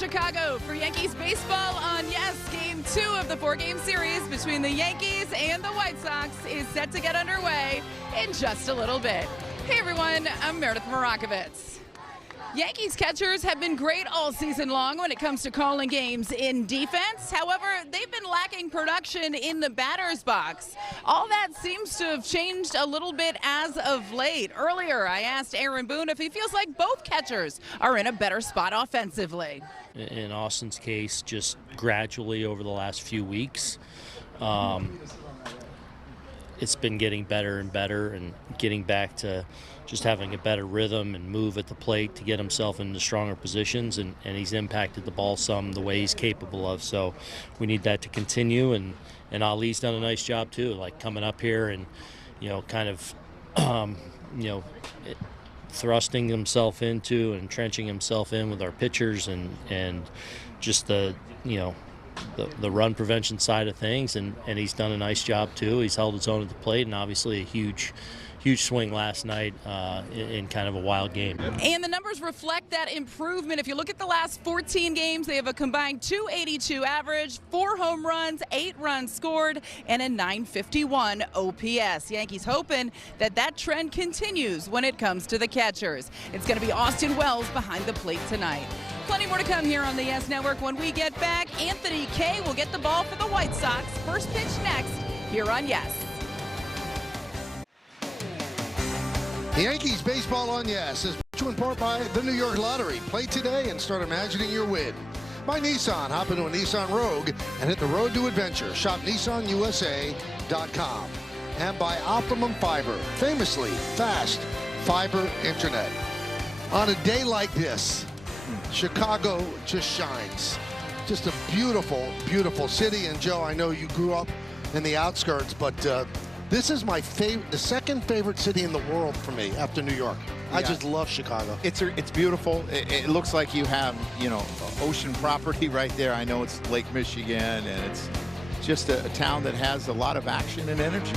Chicago for Yankees baseball on Game 2 of the 4-game series between the Yankees and the White Sox is set to get underway in just a little bit. Hey everyone, I'm Meidroth Morakovitz. Yankees catchers have been great all season long when it comes to calling games in defense. However, they've been lacking production in the batter's box. All that seems to have changed a little bit as of late. Earlier, I asked Aaron Boone if he feels like both catchers are in a better spot offensively. In Austin's case, just gradually over the last few weeks, it's been getting better and better and getting back to just having a better rhythm and move at the plate to get himself into stronger positions, and he's impacted the ball some the way he's capable of. So we need that to continue, and Ali's done a nice job too, like coming up here and, kind of, thrusting himself into and entrenching himself in with our pitchers and just the run prevention side of things, and he's done a nice job too. He's held his own at the plate, and obviously a huge swing last night in kind of a wild game. And the numbers reflect that improvement. If you look at the last 14 games, they have a combined .282 average, 4 home runs, 8 runs scored, and a .951 OPS. Yankees hoping that trend continues when it comes to the catchers. It's going to be Austin Wells behind the plate tonight. Plenty more to come here on the Yes Network. When we get back, Anthony Kay will get the ball for the White Sox. First pitch next here on Yes. The Yankees baseball on Yes is brought to you in part by the New York Lottery. Play today and start imagining your win. By Nissan. Hop into a Nissan Rogue and hit the road to adventure. Shop NissanUSA.com. And by Optimum Fiber. Famously fast fiber internet. On a day like this, Chicago just shines. Just a beautiful, beautiful city. And Joe, I know you grew up in the outskirts, but this is my favorite, the second favorite city in the world for me after New York. Yeah. I just love Chicago. It's beautiful. It looks like you have, ocean property right there. I know it's Lake Michigan, and it's just a town that has a lot of action and energy.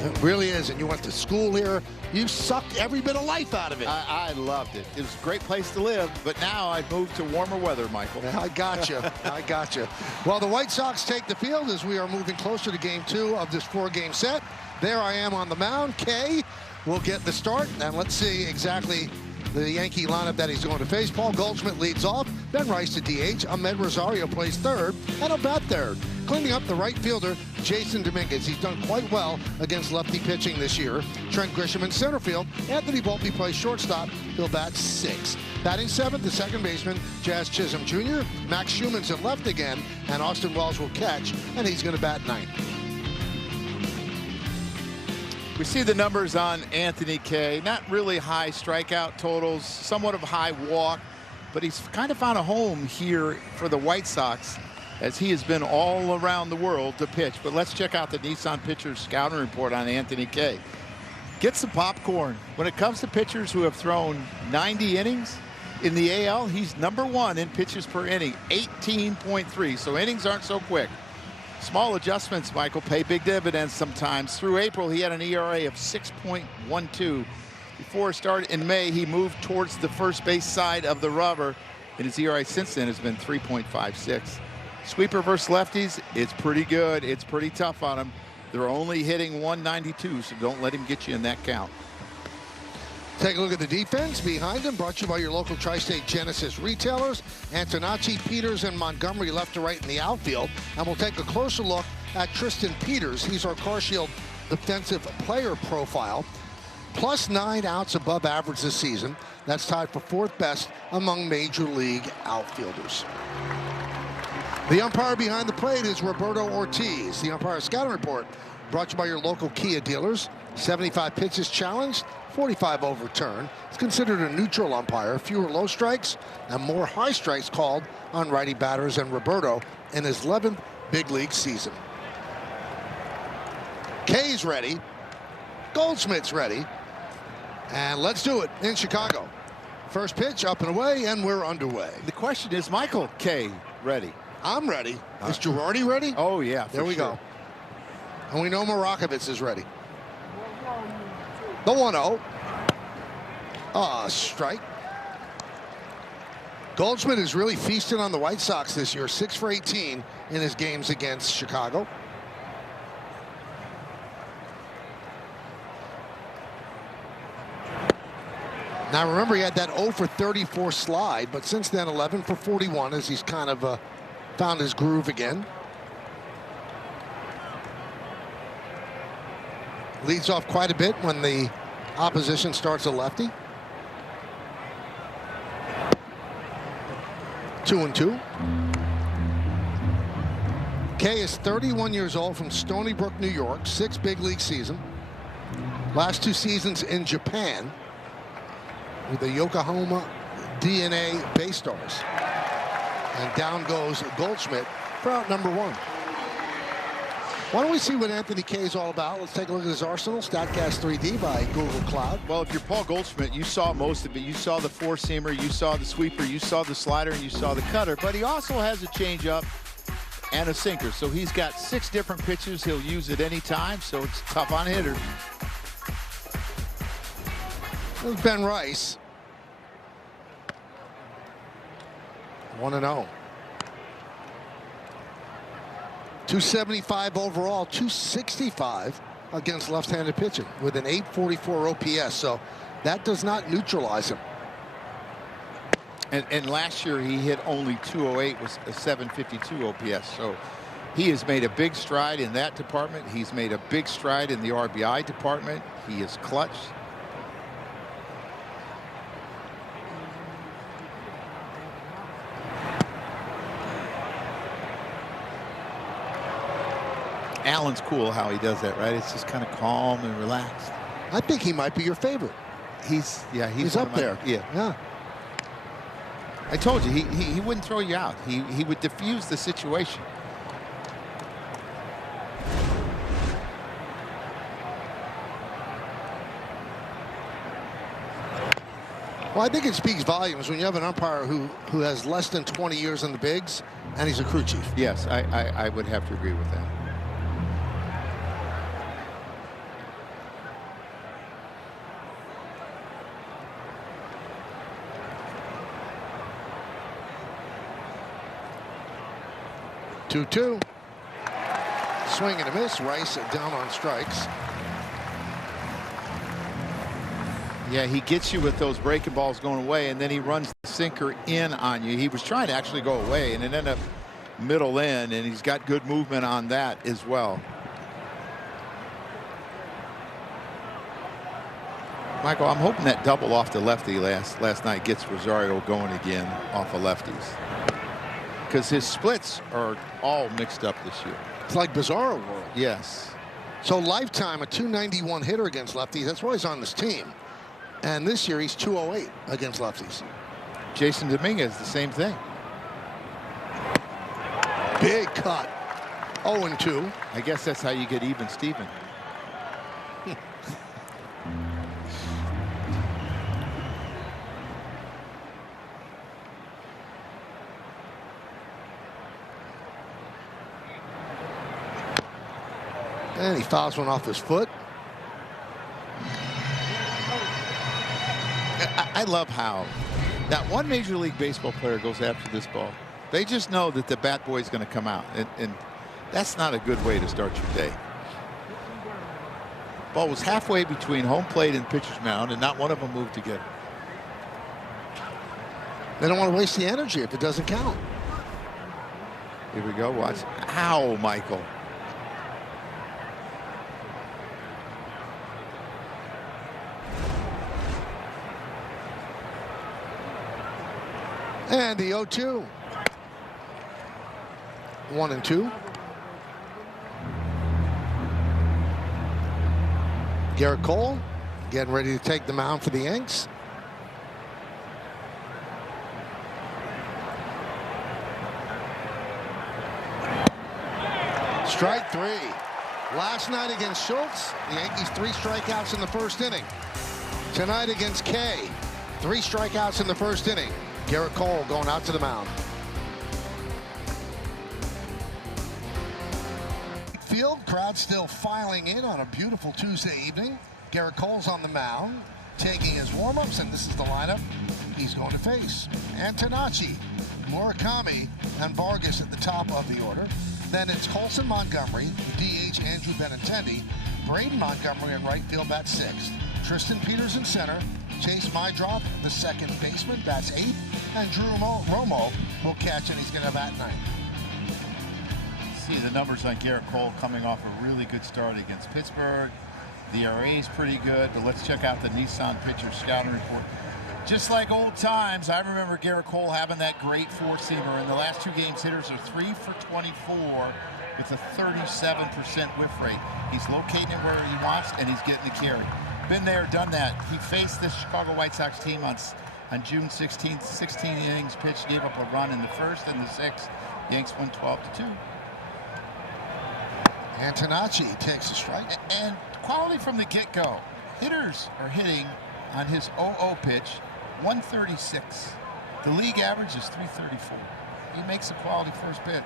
It really is, and you went to school here. You sucked every bit of life out of it. I loved it. It was a great place to live, but now I've moved to warmer weather, Michael. I got you. I got you. Well, the White Sox take the field as we are moving closer to Game 2 of this 4-game set. There I am on the mound. Kay will get the start, and let's see exactly the Yankee lineup that he's going to face. Paul Goldschmidt leads off. Ben Rice to DH. Ahmed Rosario plays third, and he'll bat third. Cleaning up the right fielder, Jasson Domínguez. He's done quite well against lefty pitching this year. Trent Grisham in center field. Anthony Volpe plays shortstop. He'll bat 6th. Batting 7th, the second baseman, Jazz Chisholm Jr. Max Schuemann's in left again, and Austin Wells will catch, and he's going to bat 9th. We see the numbers on Anthony Kay. Not really high strikeout totals, somewhat of a high walk, but he's kind of found a home here for the White Sox as he has been all around the world to pitch. But let's check out the Nissan Pitchers Scouting Report on Anthony Kay. Get some popcorn. When it comes to pitchers who have thrown 90 innings, in the AL, he's #1 in pitches per inning, 18.3. So innings aren't so quick. Small adjustments, Michael, pay big dividends sometimes. Through April, he had an ERA of 6.12. Before it started in May, he moved towards the first base side of the rubber, and his ERA since then has been 3.56. Sweeper versus lefties, it's pretty good. It's pretty tough on him. They're only hitting 192, so don't let him get you in that count. Take a look at the defense behind him, brought to you by your local Tri-State Genesis retailers. Antonacci, Peters, and Montgomery left to right in the outfield. And we'll take a closer look at Tristan Peters. He's our Car Shield defensive player profile. +9 outs above average this season. That's tied for 4th best among major league outfielders. The umpire behind the plate is Roberto Ortiz. The umpire scouting report brought to you by your local Kia dealers. 75 pitches challenged, 45 overturned. It's considered a neutral umpire. Fewer low strikes and more high strikes called on righty batters, and Roberto in his 11th big league season. Kay's ready. Goldschmidt's ready. And let's do it in Chicago. First pitch up and away, and we're underway. The question is, Michael Kay ready? I'm ready. Is Girardi ready? Oh, yeah. There we go. And we know Morakovitz is ready. The 1-0. Strike. Goldschmidt is really feasting on the White Sox this year. 6 for 18 in his games against Chicago. Now remember, he had that 0 for 34 slide, but since then 11 for 41 as he's kind of found his groove again. Leads off quite a bit when the opposition starts a lefty. 2-2. Kay is 31 years old from Stony Brook, New York. 6 big league season. Last 2 seasons in Japan with the Yokohama DNA Bay Stars. And down goes Goldschmidt for out number 1. Why don't we see what Anthony Kay is all about? Let's take a look at his arsenal. StatCast 3D by Google Cloud. Well, if you're Paul Goldschmidt, you saw most of it. You saw the four-seamer, you saw the sweeper, you saw the slider, and you saw the cutter. But he also has a changeup and a sinker. So he's got 6 different pitches he'll use at any time, so it's tough on hitters. There's Ben Rice. 1-0. 275 overall, 265 against left-handed pitching with an 844 OPS. So that does not neutralize him. And last year he hit only 208 with a 752 OPS. So he has made a big stride in that department. He's made a big stride in the RBI department. He is clutch. Allen's cool how he does that, right? It's just kind of calm and relaxed. I think he might be your favorite. He's up there. Yeah. I told you he wouldn't throw you out. He would diffuse the situation. Well, I think it speaks volumes when you have an umpire who has less than 20 years in the bigs and he's a crew chief. Yes, I would have to agree with that. Two. Swing and a miss. Rice down on strikes. Yeah, he gets you with those breaking balls going away, and then he runs the sinker in on you. He was trying to actually go away, and it ended up middle in, and he's got good movement on that as well. Michael, I'm hoping that double off the lefty last night gets Rosario going again off of lefties, because his splits are all mixed up this year. It's like Bizarro world. Yes. So lifetime a 291 hitter against lefties. That's why he's on this team. And this year he's 208 against lefties. Jasson Domínguez, the same thing. Big cut. 0-2. I guess that's how you get even Steven. And he fouls one off his foot. I love how that one Major League Baseball player goes after this ball. They just know that the bat boy is going to come out, and that's not a good way to start your day. Ball was halfway between home plate and pitcher's mound, and not one of them moved together. They don't want to waste the energy if it doesn't count. Here we go. Watch. Ow, Michael. And the 0-2. 1-2. Gerrit Cole getting ready to take the mound for the Yanks. Strike 3. Last night against Schultz, the Yankees 3 strikeouts in the first inning. Tonight against Kay, 3 strikeouts in the first inning. Gerrit Cole going out to the mound. Field crowd still filing in on a beautiful Tuesday evening. Gerrit Cole's on the mound, taking his warm-ups, and this is the lineup he's going to face Antonacci, Murakami, and Vargas at the top of the order. Then it's Colson Montgomery, DH Andrew Benintendi, Braden Montgomery in right field, bats 6th. Tristan Peters in center, Chase Meidroth, the second baseman, bats 8th, and Drew Romo will catch, and he's going to bat 9th. See the numbers on Gerrit Cole coming off a really good start against Pittsburgh. The ERA is pretty good, but let's check out the Nissan pitcher scouting report. Just like old times, I remember Gerrit Cole having that great four-seamer. In the last 2 games, hitters are 3 for 24 with a 37% whiff rate. He's locating it where he wants, and he's getting the carry. Been there, done that. He faced this Chicago White Sox team on June 16th. 16 innings pitched, gave up a run in the first and the 6th. Yanks won 12-2. Antonacci takes a strike. And quality from the get-go. Hitters are hitting on his 0-0 pitch 136. The league average is 334. He makes a quality first pitch.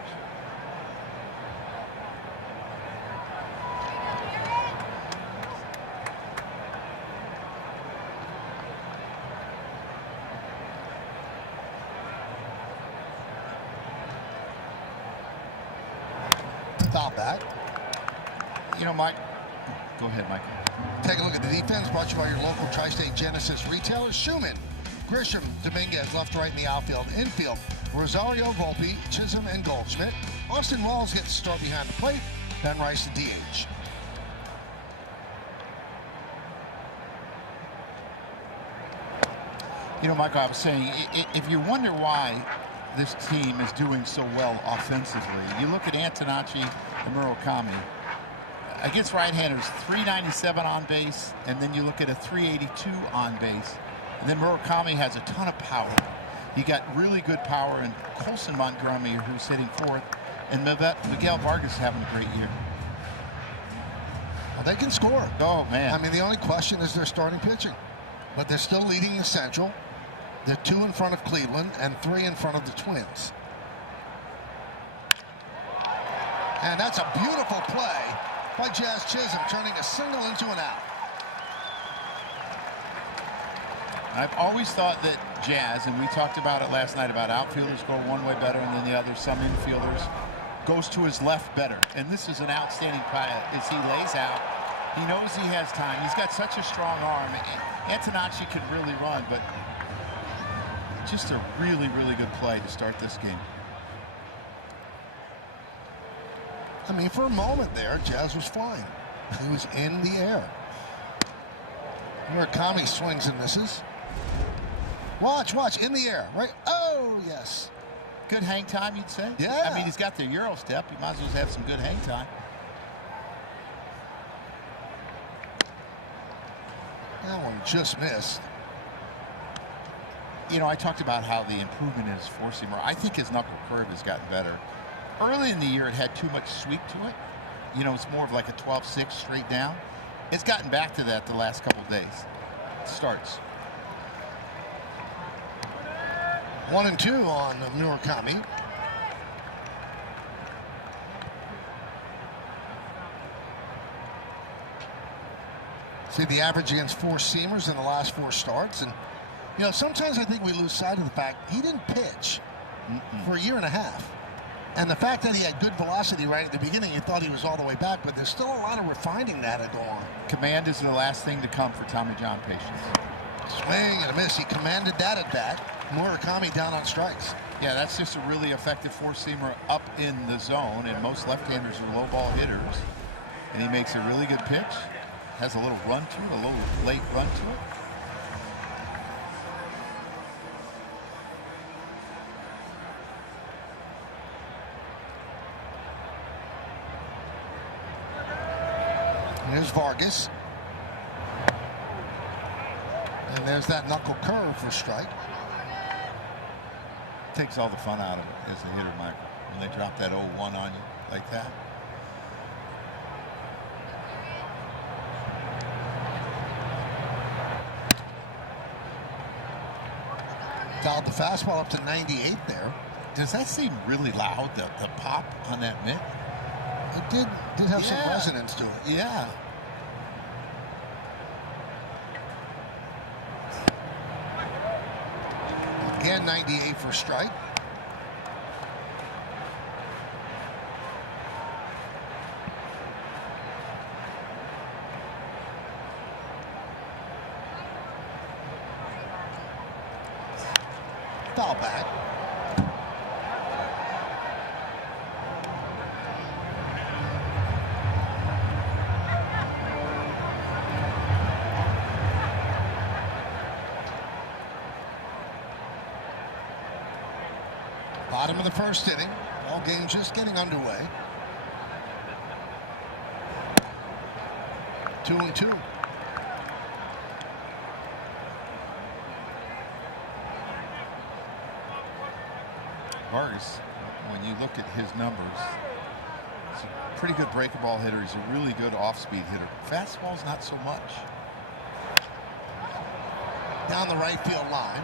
Foul back. You know, Mike, go ahead, Michael. Take a look at the defense, brought to you by your local Tri-State Genesis retailer. Schuemann, Grisham, Domínguez, left to right in the outfield. Infield, Rosario, Volpe, Chisholm, and Goldschmidt. Austin Walls gets the start behind the plate. Ben Rice, the DH. You know, Michael, I was saying, if you wonder why this team is doing so well offensively, you look at Antonacci and Murakami. Against right-handers, 397 on base, and then you look at a 382 on base. And then Murakami has a ton of power. He got really good power, and Colson Montgomery, who's hitting 4th, and Miguel Vargas is having a great year. Well, they can score. Oh, man. I mean, the only question is their starting pitching. But they're still leading the Central. They're 2 in front of Cleveland and 3 in front of the Twins. And that's a beautiful play by Jazz Chisholm, turning a single into an out. I've always thought that Jazz, and we talked about it last night, about outfielders go one way better and then the other, some infielders, goes to his left better. And this is an outstanding play as he lays out. He knows he has time. He's got such a strong arm. Antonacci could really run, but just a really, really good play to start this game. I mean, for a moment there, Jazz was flying. He was in the air. Murakami swings and misses. Watch, in the air, right? Oh, yes. Good hang time, you'd say? Yeah. I mean, he's got the Euro step. He might as well have some good hang time. That one just missed. You know, I talked about how the improvement in his four-seamer. I think his knuckle curve has gotten better. Early in the year, it had too much sweep to it. You know, it's more of like a 12-6 straight down. It's gotten back to that the last couple of days. Starts. 1-2 on Murakami. See the average against four-seamers in the last 4 starts. And, you know, sometimes I think we lose sight of the fact he didn't pitch for a year and a half. And the fact that he had good velocity right at the beginning, you thought he was all the way back, but there's still a lot of refining that to go on. Command is the last thing to come for Tommy John Patience. Swing and a miss. He commanded that at bat. Murakami down on strikes. Yeah, that's just a really effective four-seamer up in the zone, and most left-handers are low ball hitters. And he makes a really good pitch. Has a little run to it, a little late run to it. Here's Vargas. And there's that knuckle curve for strike. Takes all the fun out of it as a hitter, Michael, when they drop that 0-1 on you like that. Dialed the fastball up to 98 there. Does that seem really loud, the pop on that mitt? It did have some resonance to it. Yeah. 10.98 for strike. Foul back. Bottom of the first inning. Ball game just getting underway. 2-2. Vargas, when you look at his numbers, he's a pretty good breaking ball hitter. He's a really good off-speed hitter. Fastball's not so much. Down the right field line.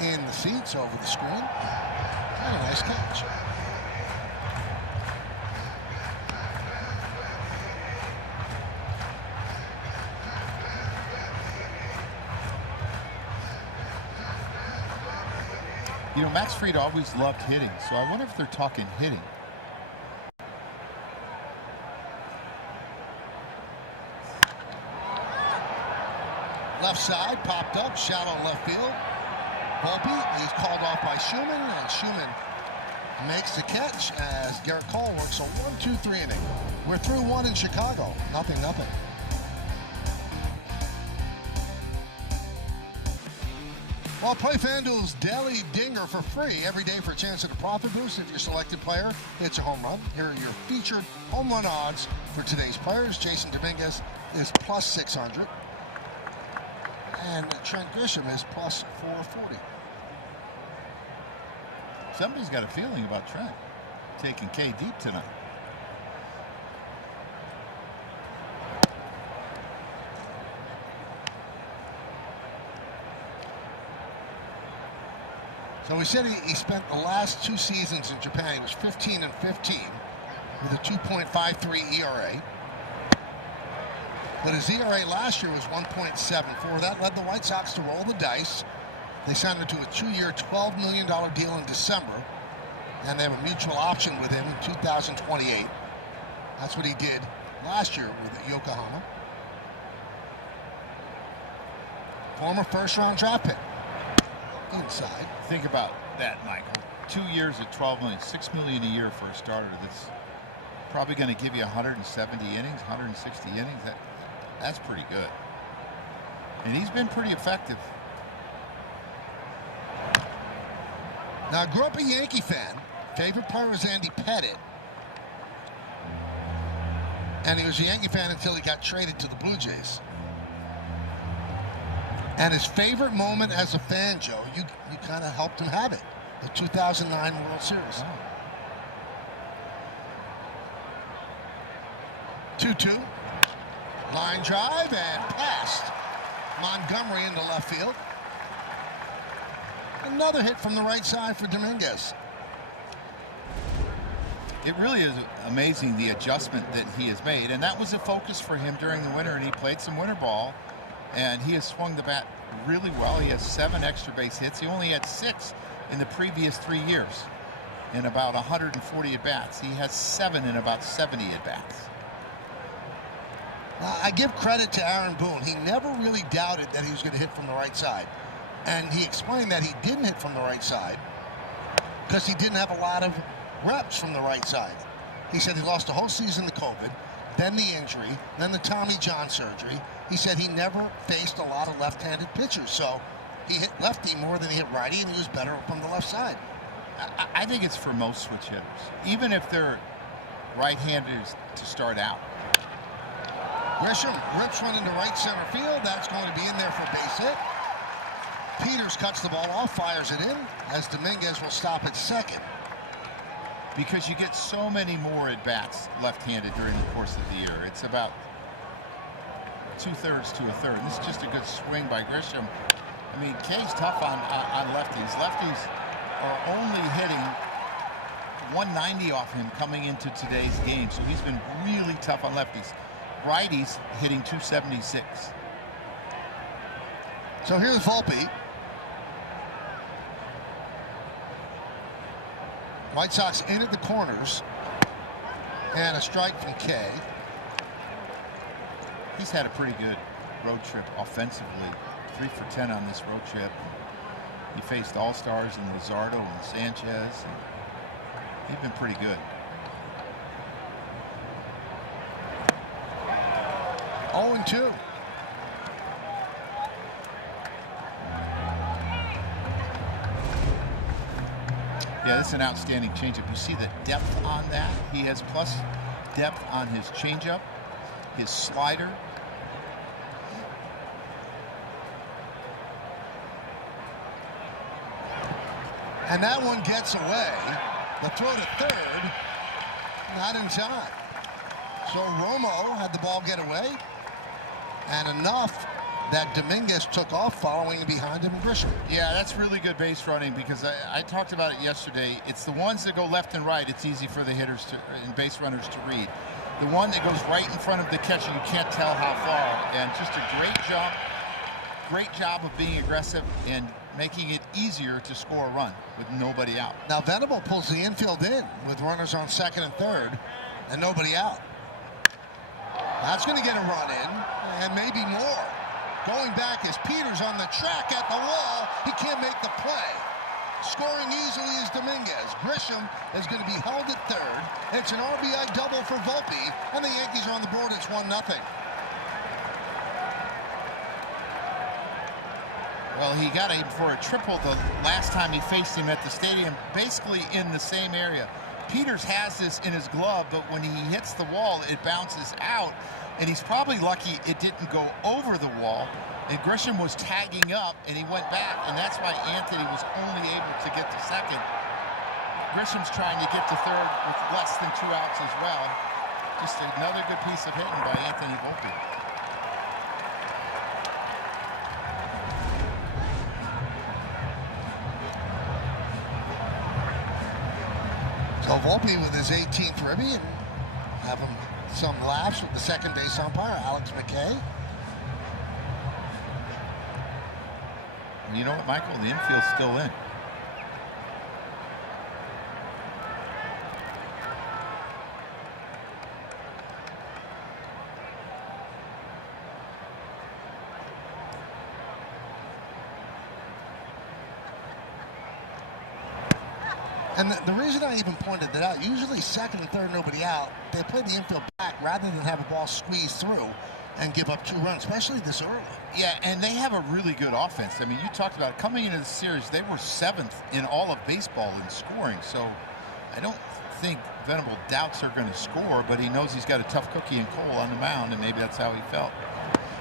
In the seats over the screen. And a nice catch. You know, Max Fried always loved hitting, so I wonder if they're talking hitting. Left side, popped up, shallow left field. Volpe is called off by Schuemann, and Schuemann makes the catch as Gerrit Cole works a 1-2-3 inning. We're through one in Chicago. 0-0. Well, play FanDuel's Daily Dinger for free every day for a chance at a profit boost. If your selected player hits a home run, here are your featured home run odds for today's players. Jasson Domínguez is plus 600. And Trent Grisham is plus 440. Somebody's got a feeling about Trent taking K deep tonight. So we said he spent the last 2 seasons in Japan. He was 15-15 with a 2.53 ERA. But his ERA last year was 1.74. That led the White Sox to roll the dice. They signed him to a 2-year, $12 million deal in December. And they have a mutual option with him in 2028. That's what he did last year with Yokohama. Former first-round draft pick. Inside. Think about that, Michael. 2 years at $12 million, $6 million a year for a starter. That's probably going to give you 170 innings, 160 innings. That's pretty good. And he's been pretty effective. Now, I grew up a Yankee fan. Favorite player was Andy Pettitte. And he was a Yankee fan until he got traded to the Blue Jays. And his favorite moment as a fan, Joe, you kind of helped him have it. The 2009 World Series. 2-2. Line drive and past Montgomery into left field. Another hit from the right side for Domínguez. It really is amazing the adjustment that he has made, and that was a focus for him during the winter, and he played some winter ball, and he has swung the bat really well. He has 7 extra base hits. He only had 6 in the previous 3 years in about 140 at-bats. He has 7 in about 70 at-bats. I give credit to Aaron Boone. He never really doubted that he was going to hit from the right side. And he explained that he didn't hit from the right side because he didn't have a lot of reps from the right side. He said he lost a whole season to COVID, then the injury, then the Tommy John surgery. He said he never faced a lot of left-handed pitchers, so he hit lefty more than he hit righty, and he was better from the left side. I think it's for most switch hitters, even if they're right-handers to start out. Grisham rips one into right center field. That's going to be in there for a base hit. Peters cuts the ball off, fires it in, as Domínguez will stop at second. Because you get so many more at-bats left-handed during the course of the year. It's about 2/3 to 1/3. This is just a good swing by Grisham. I mean, K's tough on lefties. Lefties are only hitting 190 off him coming into today's game, so he's been really tough on lefties. Righties hitting 276. So here's Volpe. White Sox in at the corners. And a strike from Kay. He's had a pretty good road trip offensively. 3 for 10 on this road trip. He faced all-stars in Luzardo and Sanchez. He's been pretty good. 0-2. Yeah, this is an outstanding changeup. You see the depth on that. He has plus depth on his changeup, his slider. And that one gets away. The throw to third, not in time. So Romo had the ball get away, and enough that Domínguez took off following behind him, Grisham. Yeah, that's really good base running, because I talked about it yesterday. It's the ones that go left and right, it's easy for the hitters and base runners to read. The one that goes right in front of the catcher, you can't tell how far. And just a great job of being aggressive and making it easier to score a run with nobody out. Now Venable pulls the infield in with runners on second and third and nobody out. That's going to get a run in, and maybe more. Going back is Peters on the track at the wall. He can't make the play. Scoring easily is Domínguez. Grisham is going to be held at third. It's an RBI double for Volpe, and the Yankees are on the board. It's 1-0. Well, he got him for a triple the last time he faced him at the stadium, basically in the same area. Peters has this in his glove, but when he hits the wall, it bounces out, and he's probably lucky it didn't go over the wall. And Grisham was tagging up, and he went back, and that's why Anthony was only able to get to second. Grisham's trying to get to third with less than 2 outs as well. Just another good piece of hitting by Anthony Volpe. So Volpe with his 18th ribby, and having some laughs with the second base umpire, Alex McKay. You know what, Michael? The infield's still in. And the reason I even pointed that out, usually second and third, nobody out, they play the infield back rather than have a ball squeeze through and give up 2 runs, especially this early. Yeah, and they have a really good offense. I mean, you talked about it. Coming into the series, they were 7th in all of baseball in scoring. So I don't think Venable doubts they're going to score, but he knows he's got a tough cookie in Cole on the mound, and maybe that's how he felt.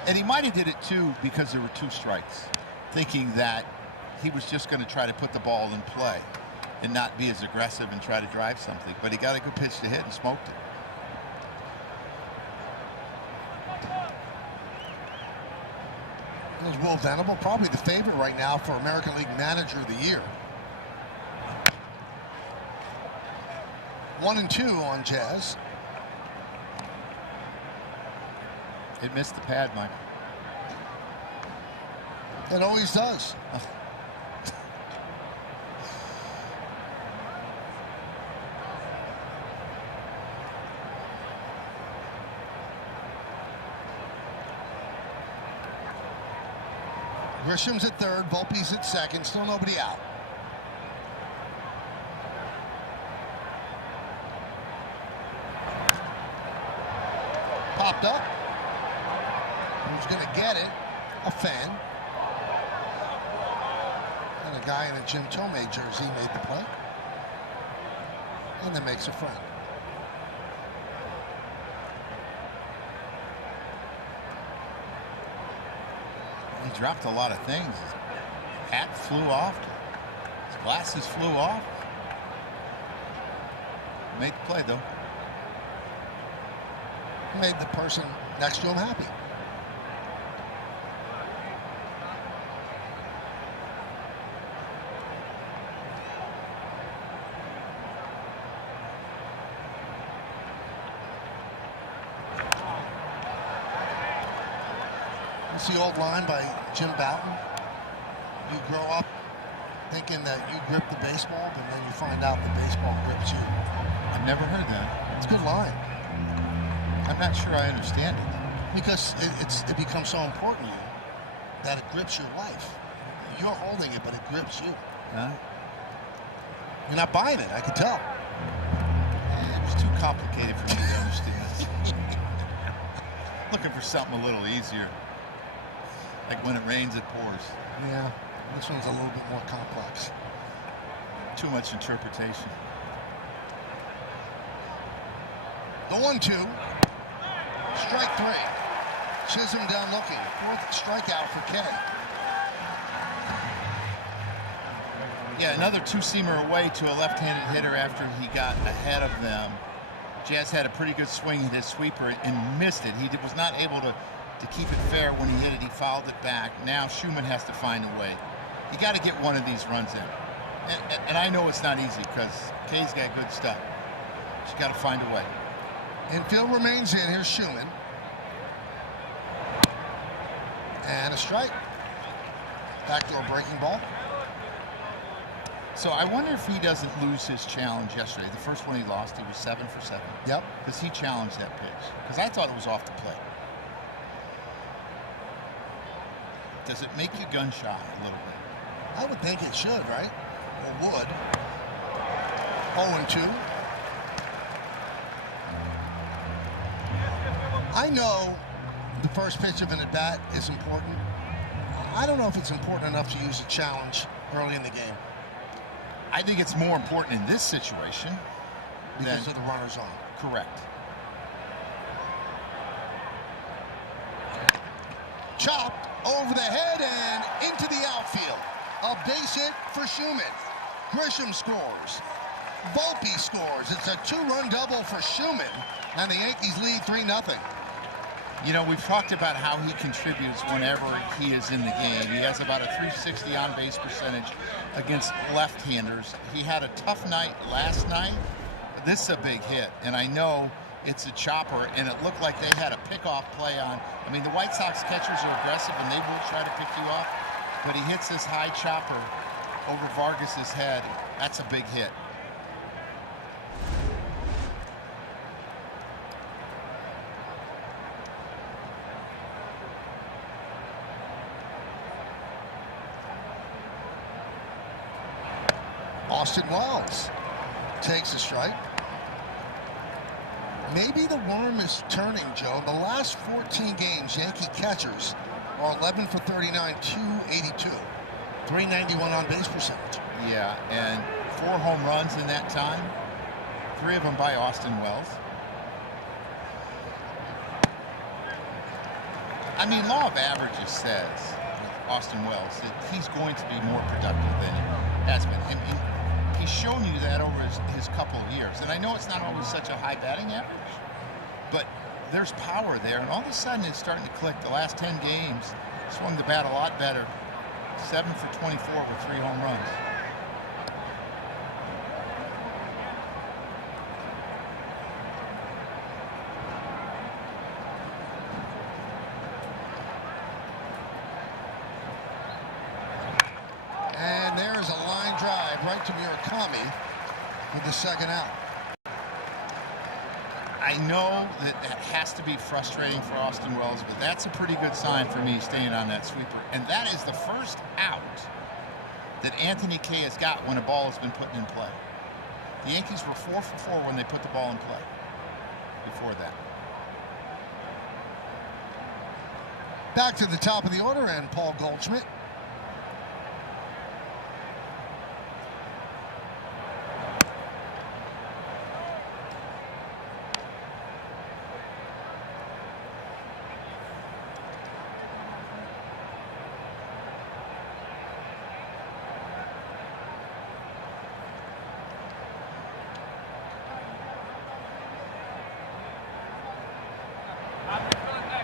And he might have did it, too, because there were 2 strikes, thinking that he was just going to try to put the ball in play and not be as aggressive and try to drive something. But he got a good pitch to hit and smoked it. There's Will Venable, probably the favorite right now for American League Manager of the Year. 1-2 on Jazz. It missed the pad, Mike. It always does. Grisham's at third, Volpe's at second, still nobody out. Popped up. Who's going to get it? A fan. And a guy in a Jim Tomei jersey made the play. And then makes a friend. He dropped a lot of things. His hat flew off. His glasses flew off. Made the play, though. Made the person next to him happy. It's the old line by Jim Bouton. You grow up thinking that you grip the baseball, but then you find out the baseball grips you. I've never heard that. It's a good line. I'm not sure I understand it. Because it becomes so important to you that it grips your life. You're holding it, but it grips you. Huh? You're not buying it, I can tell. It was too complicated for me to understand. Looking for something a little easier. Like when it rains, it pours. Yeah, this one's a little bit more complex. Too much interpretation. The 1-2. Strike 3. Chisholm down looking. 4th strikeout for Kay. Yeah, another two-seamer away to a left-handed hitter after he got ahead of them. Jazz had a pretty good swing at his sweeper and missed it. He was not able to keep it fair when he hit it. He fouled it back. Now Schuemann has to find a way. You got to get one of these runs in. And I know it's not easy because Kay's got good stuff. But you got to find a way. Infield remains in. Here's Schuemann. And a strike. Backdoor breaking ball. So I wonder if he doesn't lose his challenge yesterday. The first one he lost, he was 7 for 7. Yep. Because he challenged that pitch. Because I thought it was off the plate. Does it make you gun shy a little bit? I would think it should, right? Or would. 0-2. I know the first pitch of an at-bat is important. I don't know if it's important enough to use a challenge early in the game. I think it's more important in this situation. Because of the runners on. Correct. Chopped over the head and into the outfield. A base hit for Schuemann. Grisham scores. Volpe scores. It's a 2-run double for Schuemann, and the Yankees lead 3-0. You know, we've talked about how he contributes whenever he is in the game. He has about a 360 on-base percentage against left-handers. He had a tough night last night. This is a big hit, and I know it's a chopper, and it looked like they had a pickoff play on. I mean, the White Sox catchers are aggressive, and they will try to pick you up, but he hits this high chopper over Vargas's head. That's a big hit. Austin Wells takes a strike. Maybe the worm is turning, Joe. The last 14 games, Yankee catchers are 11 for 39, 282, 391 on base percentage. Yeah, and 4 home runs in that time. 3 of them by Austin Wells. I mean, law of averages says with Austin Wells that he's going to be more productive than he has been. And he's shown you that over his couple of years. And I know it's not always such a high batting average, but there's power there. And all of a sudden it's starting to click. The last 10 games, swung the bat a lot better. 7 for 24 with 3 home runs. And there's a line drive right to Murakami with the second out. I know that has to be frustrating for Austin Wells, but that's a pretty good sign for me staying on that sweeper. And that is the first out that Anthony Kay has got when a ball has been put in play. The Yankees were 4 for 4 when they put the ball in play before that. Back to the top of the order, and Paul Goldschmidt.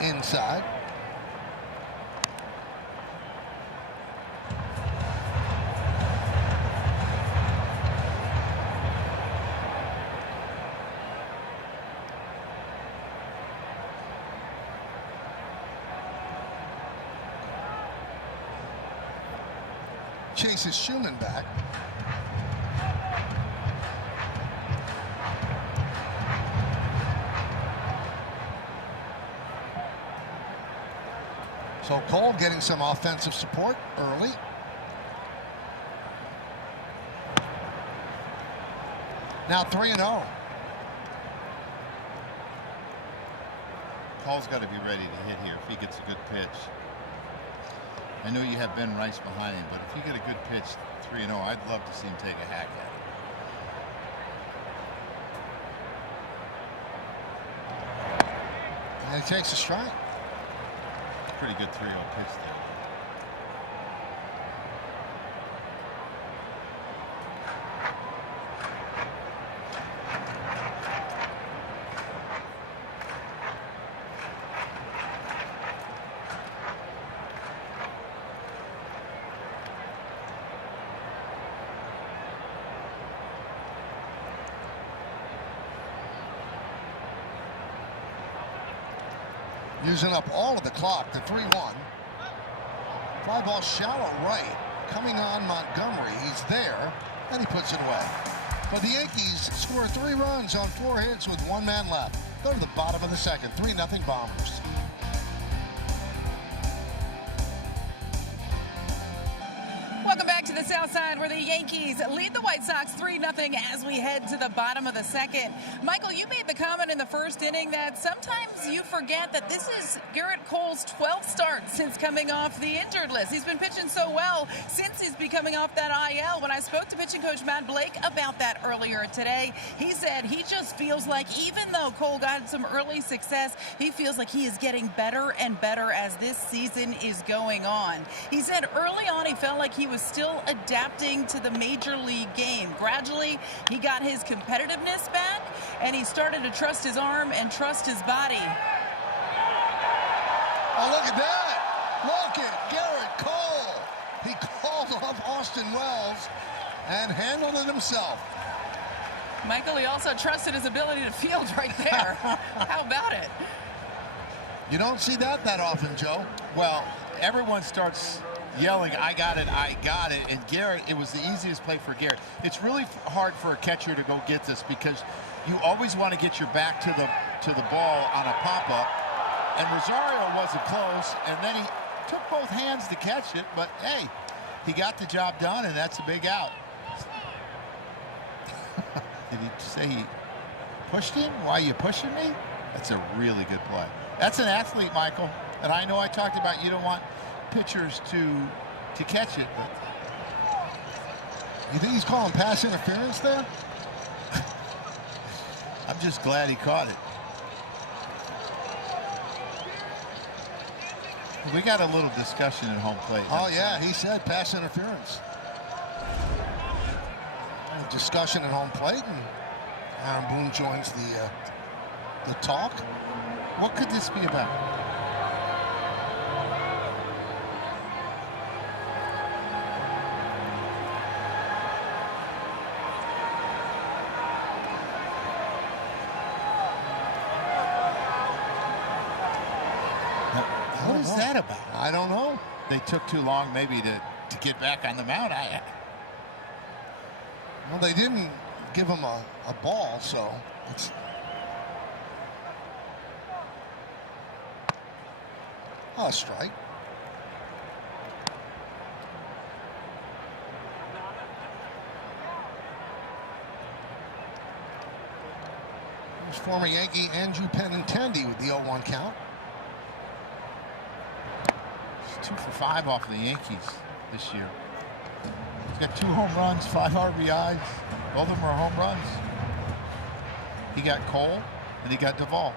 Inside. chases Schuemann back. So Cole getting some offensive support early. Now 3-0. Cole's got to be ready to hit here if he gets a good pitch. I know you have Ben Rice behind him, but if you get a good pitch, 3-0, I'd love to see him take a hack at it. And he takes a strike. Pretty good 3-0 pitch there. Using up all of the clock to 3-1. Fly ball shallow right. Coming on Montgomery. He's there. And he puts it away. But the Yankees score 3 runs on 4 hits with 1 man left. Go to the bottom of the second. 3-0 Bombers. Welcome back to the South Side, where the Yankees lead the White Sox 3-0 as we head to the bottom of the second. Michael, you made the comment in the first inning that sometimes you forget that this is Gerrit Cole's 12th start since coming off the injured list. He's been pitching so well since he's been coming off that IL. When I spoke to pitching coach Matt Blake about that earlier today, he said he just feels like even though Cole got some early success, he feels like he is getting better and better as this season is going on. He said early on he felt like he was still adapting to the major league game. Gradually, he got his competitiveness back, and he started to trust his arm and trust his body. Oh, look at that. Look at Gerrit Cole. He called off Austin Wells and handled it himself. Michael, he also trusted his ability to field right there. How about it? You don't see that often, Joe. Well, everyone starts yelling, I got it, and Gerrit, it was the easiest play for Gerrit. It's really hard for a catcher to go get this because you always want to get your back to the ball on a pop-up, and Rosario wasn't close, and then he took both hands to catch it, but hey, he got the job done, and that's a big out. Did he say he pushed him? Why are you pushing me? That's a really good play. That's an athlete, Michael, and I know I talked about you don't want pitchers to catch it, but you think he's calling pass interference there? I'm just glad he caught it. We got a little discussion at home plate. Oh yeah, he said pass interference. A discussion at home plate, and Aaron Boone joins the talk. What could this be about? What is that about? I don't know. They took too long maybe to get back on the mound. Well, they didn't give him a ball, so it's... Oh, a strike. There's former Yankee Andrew Benintendi with the 0-1 count. 2 for 5 off the Yankees this year. He's got 2 home runs, 5 RBIs. Both of them are home runs. He got Cole and he got Duvall.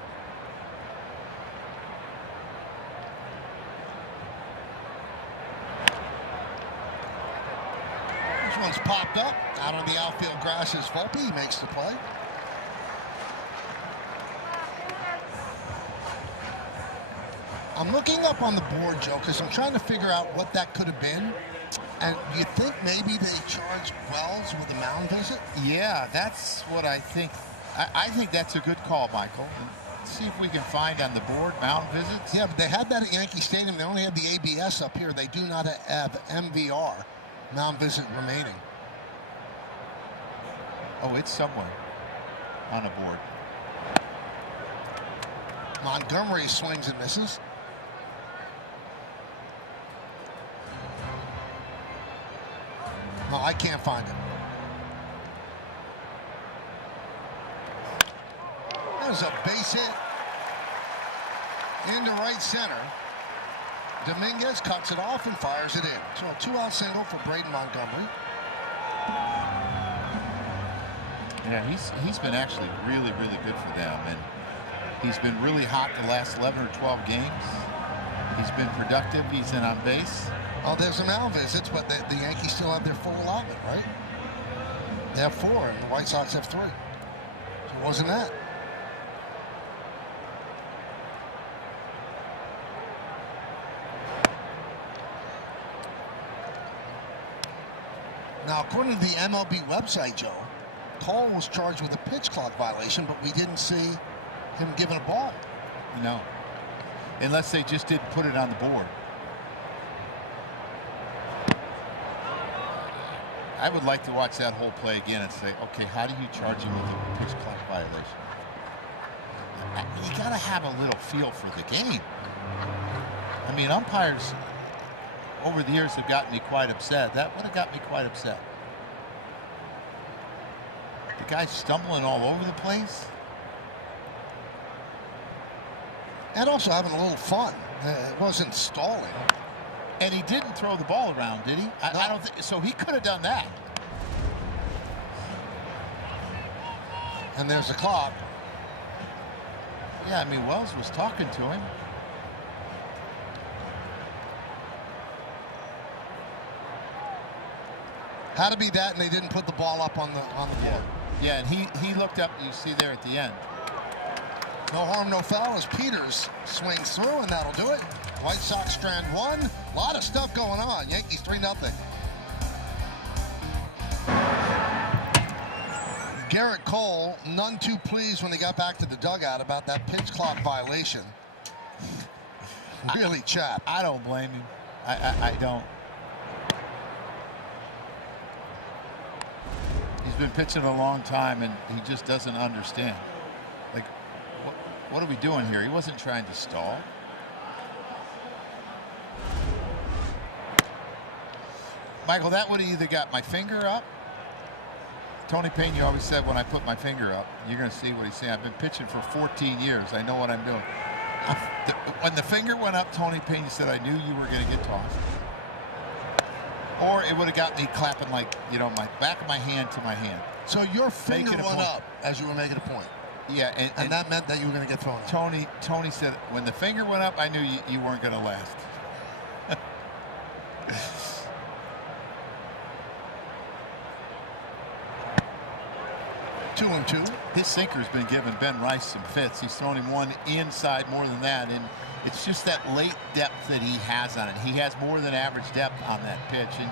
This one's popped up out on the outfield grass is Volpe. He makes the play. I'm looking up on the board, Joe, because I'm trying to figure out what that could have been. And do you think maybe they charged Wells with a mound visit? Yeah, that's what I think. I think that's a good call, Michael. Let's see if we can find on the board mound visits. Yeah, but they had that at Yankee Stadium. They only have the ABS up here. They do not have MVR. Mound visit remaining. Oh, it's somewhere on a board. Montgomery swings and misses. No, I can't find it. There's a base hit into right center. Domínguez cuts it off and fires it in. So a 2-out single for Braden Montgomery. Yeah, he's been actually really, really good for them, and he's been really hot the last 11 or 12 games. He's been productive. He's in on base. Oh, there's some mound visits, but the Yankees still have their full allotment, right? They have 4, and the White Sox have 3. So it wasn't that. Now, according to the MLB website, Joe, Cole was charged with a pitch clock violation, but we didn't see him giving a ball. No. Unless they just didn't put it on the board. I would like to watch that whole play again and say, okay, how do you charge him with a pitch clock violation? You got to have a little feel for the game. I mean, umpires over the years have gotten me quite upset. That would have got me quite upset. The guy's stumbling all over the place. And also having a little fun. It wasn't stalling. And he didn't throw the ball around, did he? No. I don't think so. He could have done that. And there's the clock. Yeah, I mean, Wells was talking to him. Had to be that, and they didn't put the ball up on the board. Yeah, and he looked up, you see there at the end. No harm, no foul as Peters swings through, and that'll do it. White Sox strand 1. A lot of stuff going on. Yankees 3-0. Gerrit Cole, none too pleased when he got back to the dugout about that pitch clock violation. Really chapped. I don't blame him. I don't. He's been pitching a long time, and he just doesn't understand. Like, what are we doing here? He wasn't trying to stall. Michael, that would have either got my finger up. Tony Pena always said when I put my finger up, you're going to see what he's saying. I've been pitching for 14 years. I know what I'm doing. When the finger went up, Tony Pena said, I knew you were going to get tossed. Or it would have got me clapping like, you know, my back of my hand to my hand. So your finger went up as you were making a point. Yeah, and that meant that you were going to get thrown out. Tony said, when the finger went up, I knew you weren't going to last. 2-2. His sinker's been giving Ben Rice some fits. He's thrown him one inside more than that, and it's just that late depth that he has on it. He has more than average depth on that pitch, and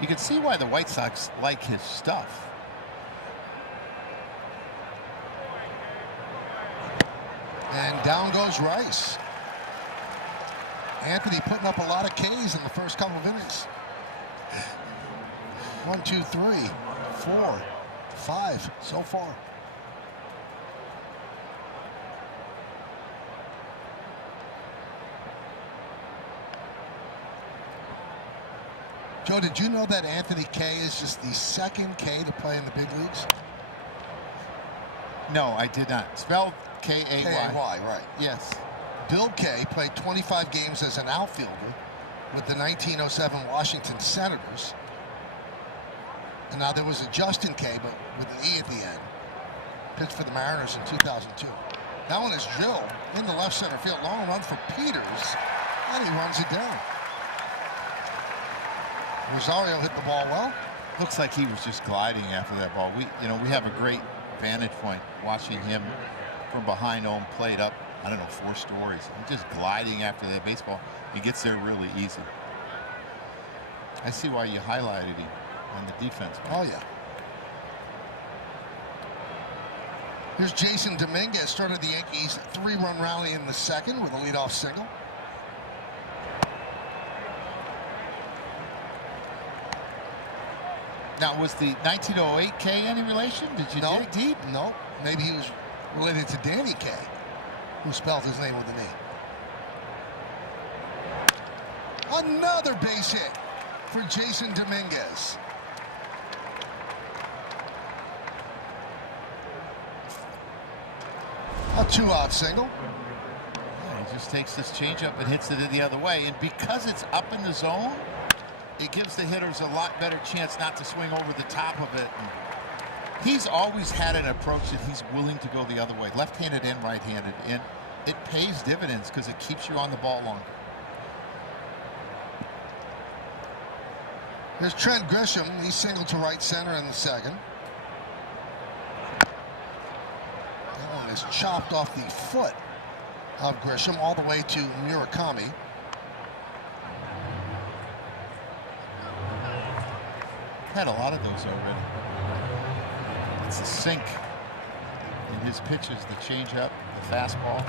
you can see why the White Sox like his stuff. And down goes Rice. Anthony putting up a lot of Ks in the first couple of innings. 1, 2, 3, 4, 5 so far. Joe, did you know that Anthony K is just the second K to play in the big leagues? No, I did not. Spelled K-A-Y. K-A-Y, right. Yes. Bill K played 25 games as an outfielder with the 1907 Washington Senators. And now there was a Justin K, but with an E at the end. Pitched for the Mariners in 2002. That one is drilled in the left center field. Long run for Peters, and he runs it down. Rosario hit the ball well. Looks like he was just gliding after that ball. We have a great vantage point watching him from behind home plate up, I don't know, 4 stories. He's just gliding after that baseball. He gets there really easy. I see why you highlighted him on the defense. Oh, yeah. Here's Jasson Domínguez, started the Yankees' 3-run rally in the second with a leadoff single. Now, was the 1908 K any relation? Did you dig deep? No. Maybe he was related to Danny K, who spelled his name with an E. Another base hit for Jasson Domínguez. A 2-out single. Yeah, he just takes this changeup and hits it the other way. And because it's up in the zone, it gives the hitters a lot better chance not to swing over the top of it. And he's always had an approach that he's willing to go the other way, left-handed and right-handed, and it pays dividends because it keeps you on the ball longer. There's Trent Grisham. He's singled to right center in the second. That one is chopped off the foot of Grisham all the way to Murakami. Had a lot of those already. It's a sink in his pitches, the changeup, the fastball.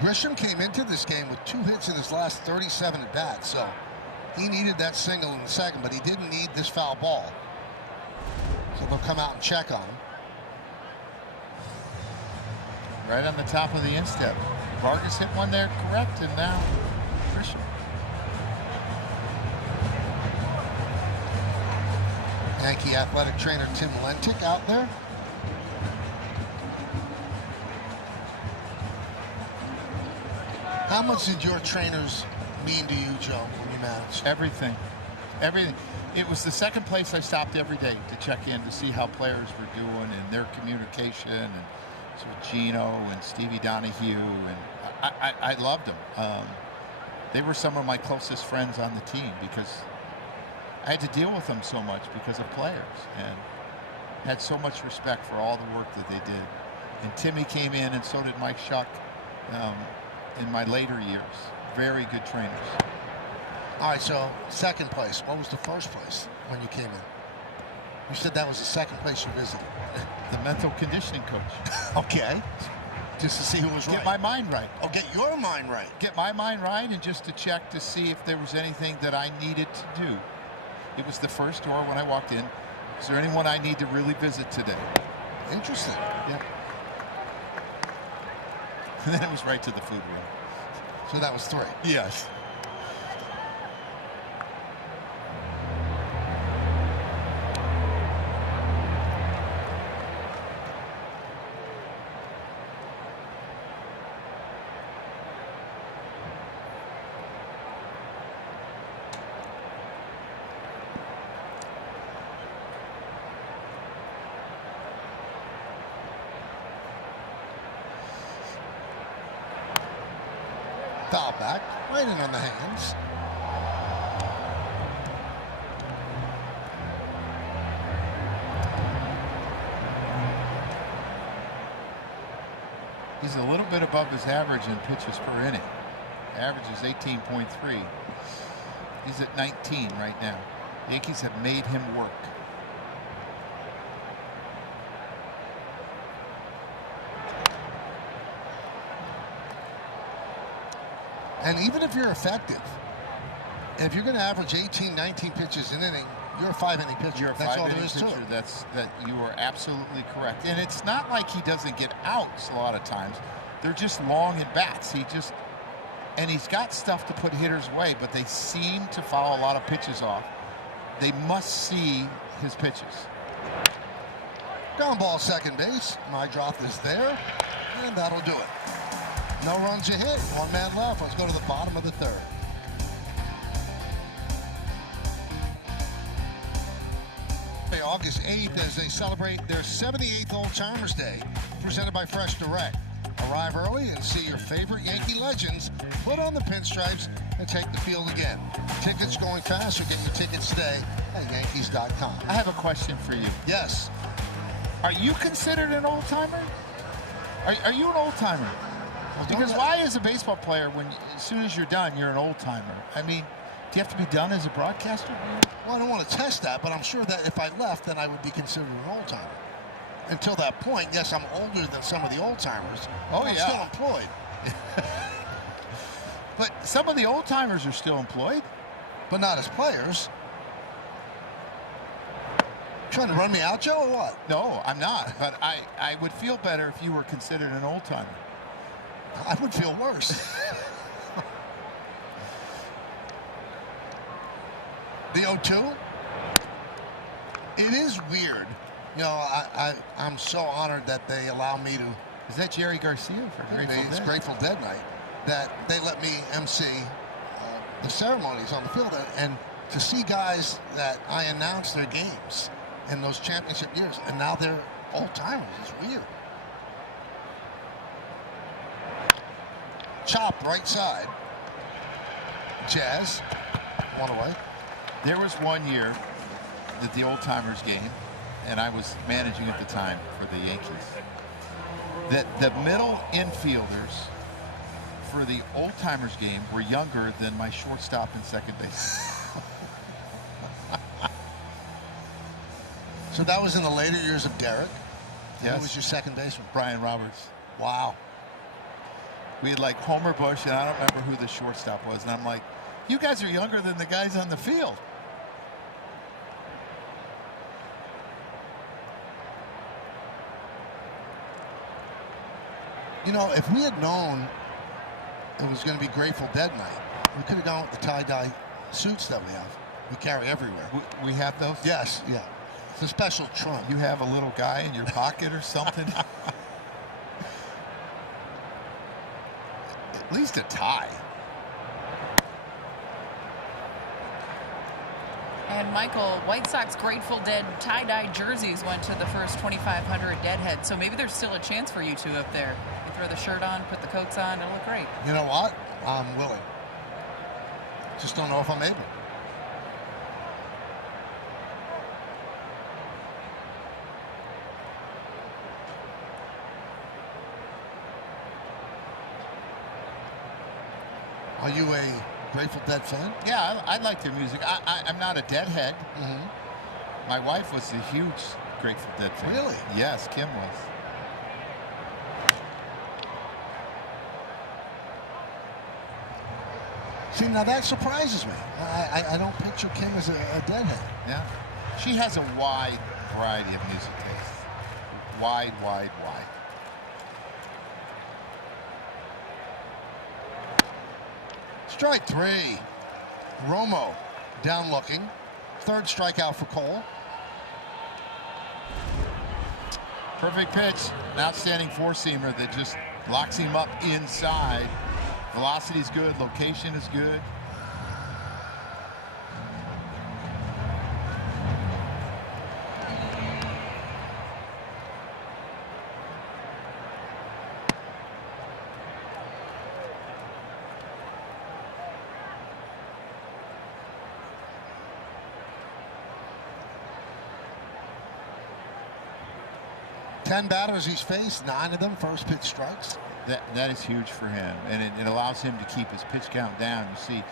Grisham came into this game with 2 hits in his last 37 at bats, so he needed that single in the second, but he didn't need this foul ball. So they'll come out and check on him. Right on the top of the instep. Vargas hit one there correct, and now Grisham. Yankee athletic trainer Tim Lentic out there. How much did your trainers mean to you, Joe, when you managed? Everything. Everything. It was the second place I stopped every day to check in to see how players were doing and their communication, and so Gino and Stevie Donahue, and I loved them. They were some of my closest friends on the team because I had to deal with them so much because of players, and had so much respect for all the work that they did. And Timmy came in, and so did Mike Schuck in my later years. Very good trainers. All right, so second place. What was the first place when you came in? You said that was the second place you visited. The mental conditioning coach. Okay. Just to see who was right. Get my mind right. Oh, get your mind right. Get my mind right, and just to check to see if there was anything that I needed to do. It was the first door when I walked in. Is there anyone I need to really visit today? Interesting. Yep. And then it was right to the food room. So that was 3. Yes. Foul back, right in on the hands. He's a little bit above his average in pitches per inning. Average is 18.3. He's at 19 right now. Yankees have made him work. And even if you're effective, if you're going to average 18, 19 pitches an inning, you're a 5-inning pitcher. You're a That's all 5-inning there is to pitcher. it. You are absolutely correct. And it's not like he doesn't get outs a lot of times. They're just long at bats. And he's got stuff to put hitters away, but they seem to foul a lot of pitches off. They must see his pitches. Ground ball second base. Meidroth is there, and that'll do it. No runs a hit. 1 man left. Let's go to the bottom of the 3rd. August 8th as they celebrate their 78th Old Timers Day, presented by Fresh Direct. Arrive early and see your favorite Yankee legends put on the pinstripes and take the field again. Tickets going fast, so get your tickets today at Yankees.com. I have a question for you. Yes. Are you considered an old-timer? Are you an old-timer? Well, Because why, as a baseball player, as soon as you're done, you're an old-timer? I mean, do you have to be done as a broadcaster? Well, I don't want to test that, but I'm sure that if I left, then I would be considered an old-timer. until that point, yes, I'm older than some of the old timers. Oh, I'm yeah. still employed. But some of the old timers are still employed, but not as players. Trying to run me out, Joe, or what? No, I'm not. But I would feel better if you were considered an old timer. I would feel worse. The 0-2. It is weird. You know, I'm so honored that they allow me to. Is that Jerry Garcia for Grateful Dead? It's Grateful Dead night. That they let me MC the ceremonies on the field, and to see guys that I announced their games in those championship years, and now they're old timers. It's weird. Chop right side. Jazz. One away. There was one year that the old timers game, and I was managing at the time for the Yankees, that the middle infielders for the old timers game were younger than my shortstop and second base. So that was in the later years of Derek. Yes. Who was your second baseman? Brian Roberts. Wow. We had like Homer Bush, and I don't remember who the shortstop was, and I'm like, you guys are younger than the guys on the field. You know, if we had known it was going to be Grateful Dead night, we could have gone with the tie-dye suits that we have. We carry everywhere. We have those? Yes, yeah. It's a special trunk. You have a little guy in your pocket or something? At least a tie. And Michael, White Sox Grateful Dead tie-dye jerseys went to the first 2,500 deadhead, so maybe there's still a chance for you two up there. You throw the shirt on, put the coats on, it'll look great. You know what? I'm willing. Just don't know if I'm able. Are you a Grateful Dead fan? Yeah, I like their music. I'm not a Deadhead. Mm-hmm. My wife was a huge Grateful Dead fan. Really? Yes, Kim was. See, now that surprises me. I don't picture Kim as a Deadhead. Yeah. She has a wide variety of music taste. Wide, wide, wide. Strike three. Romo down looking. Third strikeout for Cole. Perfect pitch. An outstanding four-seamer that just locks him up inside. Velocity's good. Location is good. Ten batters he's faced, 9 of them first pitch strikes. That is huge for him, and it allows him to keep his pitch count down. You see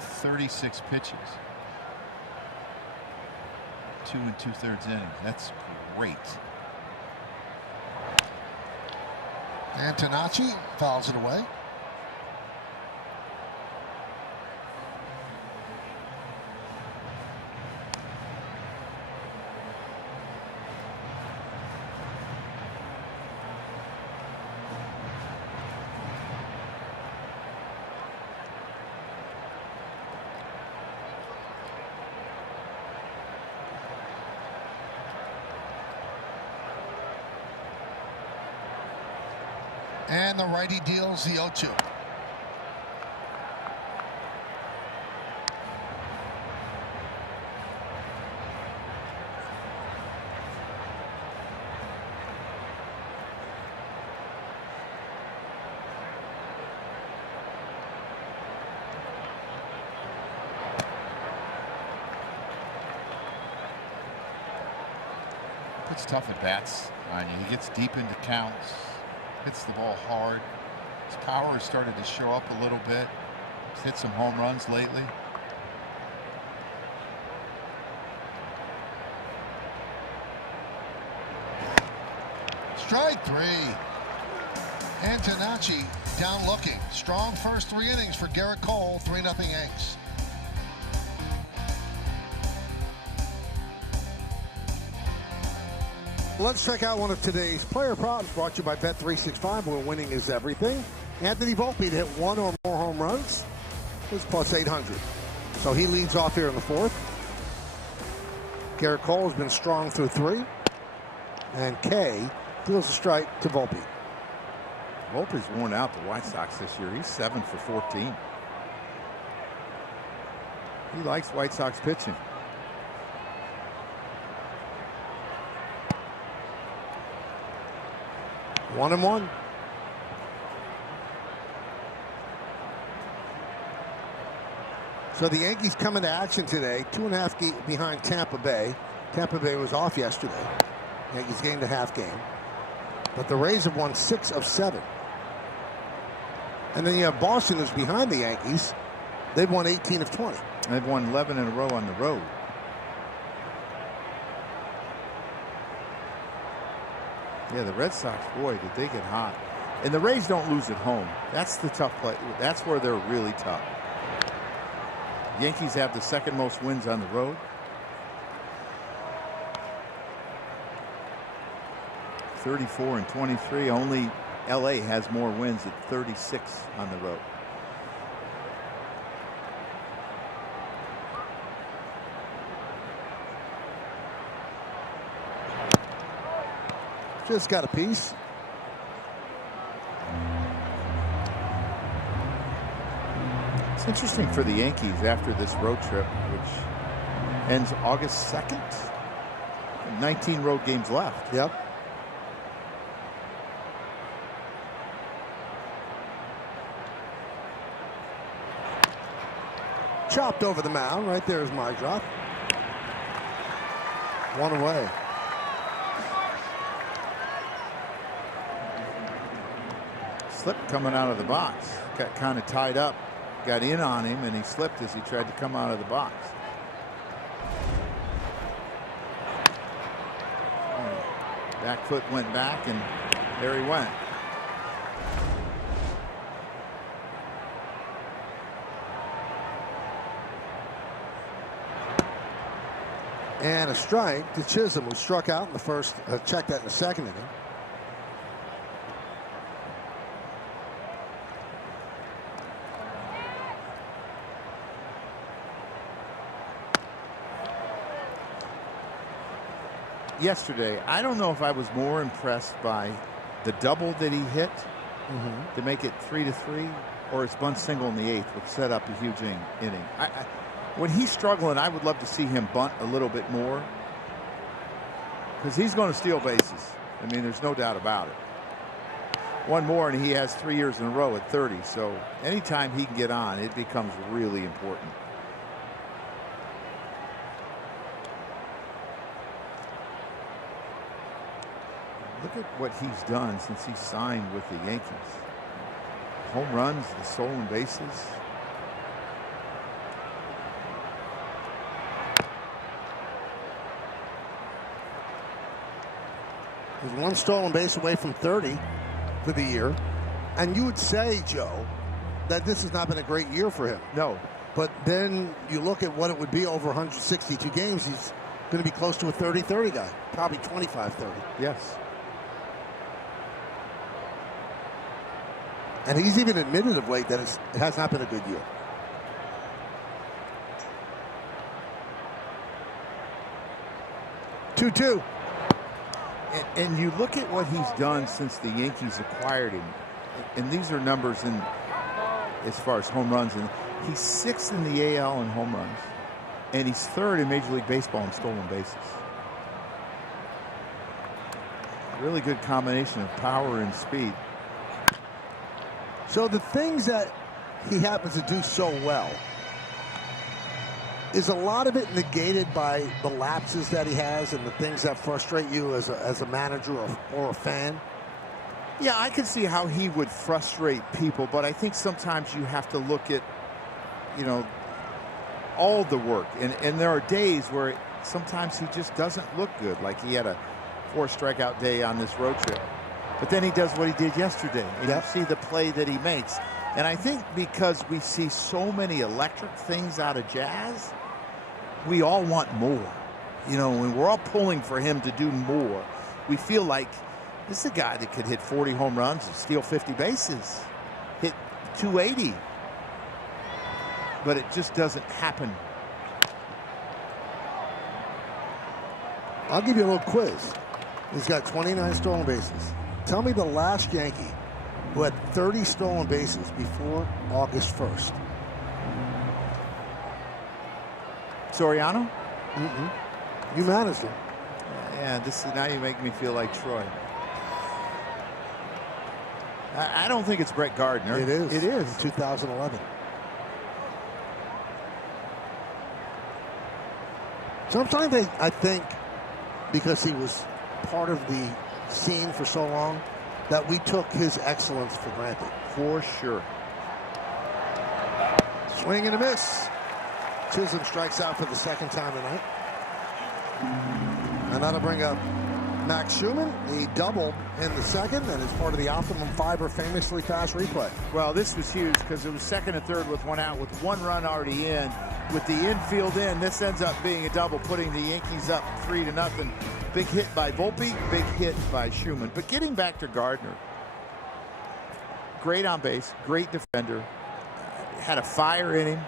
36 pitches. 2 2/3 innings. That's great. Antonacci fouls it away. And the righty deals the 0-2. Puts tough at bats on you. He gets deep into counts. Hits the ball hard. His power has started to show up a little bit. He's hit some home runs lately. Strike three. Antonacci down looking. Strong first 3 innings for Gerrit Cole. 3-0 Yanks. Let's check out one of today's player props brought to you by Bet365, where winning is everything. Anthony Volpe to hit 1 or more home runs is plus 800. So he leads off here in the 4th. Gerrit Cole has been strong through 3. And K deals a strike to Volpe. Volpe's worn out the White Sox this year. He's 7 for 14. He likes White Sox pitching. One and one. So the Yankees come into action today, 2.5 behind Tampa Bay. Tampa Bay was off yesterday. Yankees gained a half game. But the Rays have won 6 of 7. And then you have Boston, who's behind the Yankees. They've won 18 of 20. They've won 11 in a row on the road. Yeah, the Red Sox, boy, did they get hot. And the Rays don't lose at home. That's the tough play. That's where they're really tough. Yankees have the 2nd most wins on the road. .34 and 23. Only LA has more wins at 36 on the road. Just got a piece. It's interesting for the Yankees after this road trip, which ends August 2nd. 19 road games left. Yep. Chopped over the mound. Right there is Meidroth. 1 away. Slipped coming out of the box. Got kind of tied up. Got in on him, and he slipped as he tried to come out of the box. Back foot went back, and there he went. And a strike to Chisholm, who struck out in the first, checked that in the 2nd inning. Yesterday, I don't know if I was more impressed by the double that he hit to make it 3-3, or his bunt single in the 8th would set up a huge inning. When he's struggling, I would love to see him bunt a little bit more, because he's going to steal bases. I mean, there's no doubt about it. One more, and he has 3 years in a row at 30. So anytime he can get on, it becomes really important. Look at what he's done since he signed with the Yankees. Home runs, the stolen bases. He's 1 stolen base away from 30 for the year. And you would say, Joe, that this has not been a great year for him. No. But then you look at what it would be over 162 games. He's going to be close to a 30-30 guy. Probably 25-30. Yes. And he's even admitted of late that it has not been a good year. Two. And you look at what he's done since the Yankees acquired him, and these are numbers in as far as home runs, and he's 6th in the AL in home runs, and he's 3rd in Major League Baseball in stolen bases. Really good combination of power and speed. So the things that he happens to do so well, is a lot of it negated by the lapses that he has and the things that frustrate you as a manager or a fan? Yeah, I can see how he would frustrate people, but I think sometimes you have to look at, you know, all the work. And there are days where sometimes he just doesn't look good, like he had a 4 strikeout day on this road trip. But then he does what he did yesterday. And you see the play that he makes. And I think because we see so many electric things out of Jazz, we all want more. You know, when we're all pulling for him to do more, we feel like this is a guy that could hit 40 home runs and steal 50 bases, hit 280. But it just doesn't happen. I'll give you a little quiz. He's got 29 stolen bases. Tell me the last Yankee who had 30 stolen bases before August 1st. Soriano? You managed him. Yeah, now you make me feel like Troy. I don't think it's Brett Gardner. It is. It is. In 2011. Sometimes I think because he was part of the scene for so long that we took his excellence for granted. For sure. Swing and a miss. Chisholm strikes out for the second time tonight. And that'll bring up Max Schuemann. He doubled in the second and is part of the Optimum Fiber famously fast replay. Well, this was huge because it was second and third with one out with one run already in. With the infield in, this ends up being a double, putting the Yankees up 3-0. Big hit by Volpe, big hit by Schuemann. But getting back to Gardner, great on base, great defender, had a fire in him.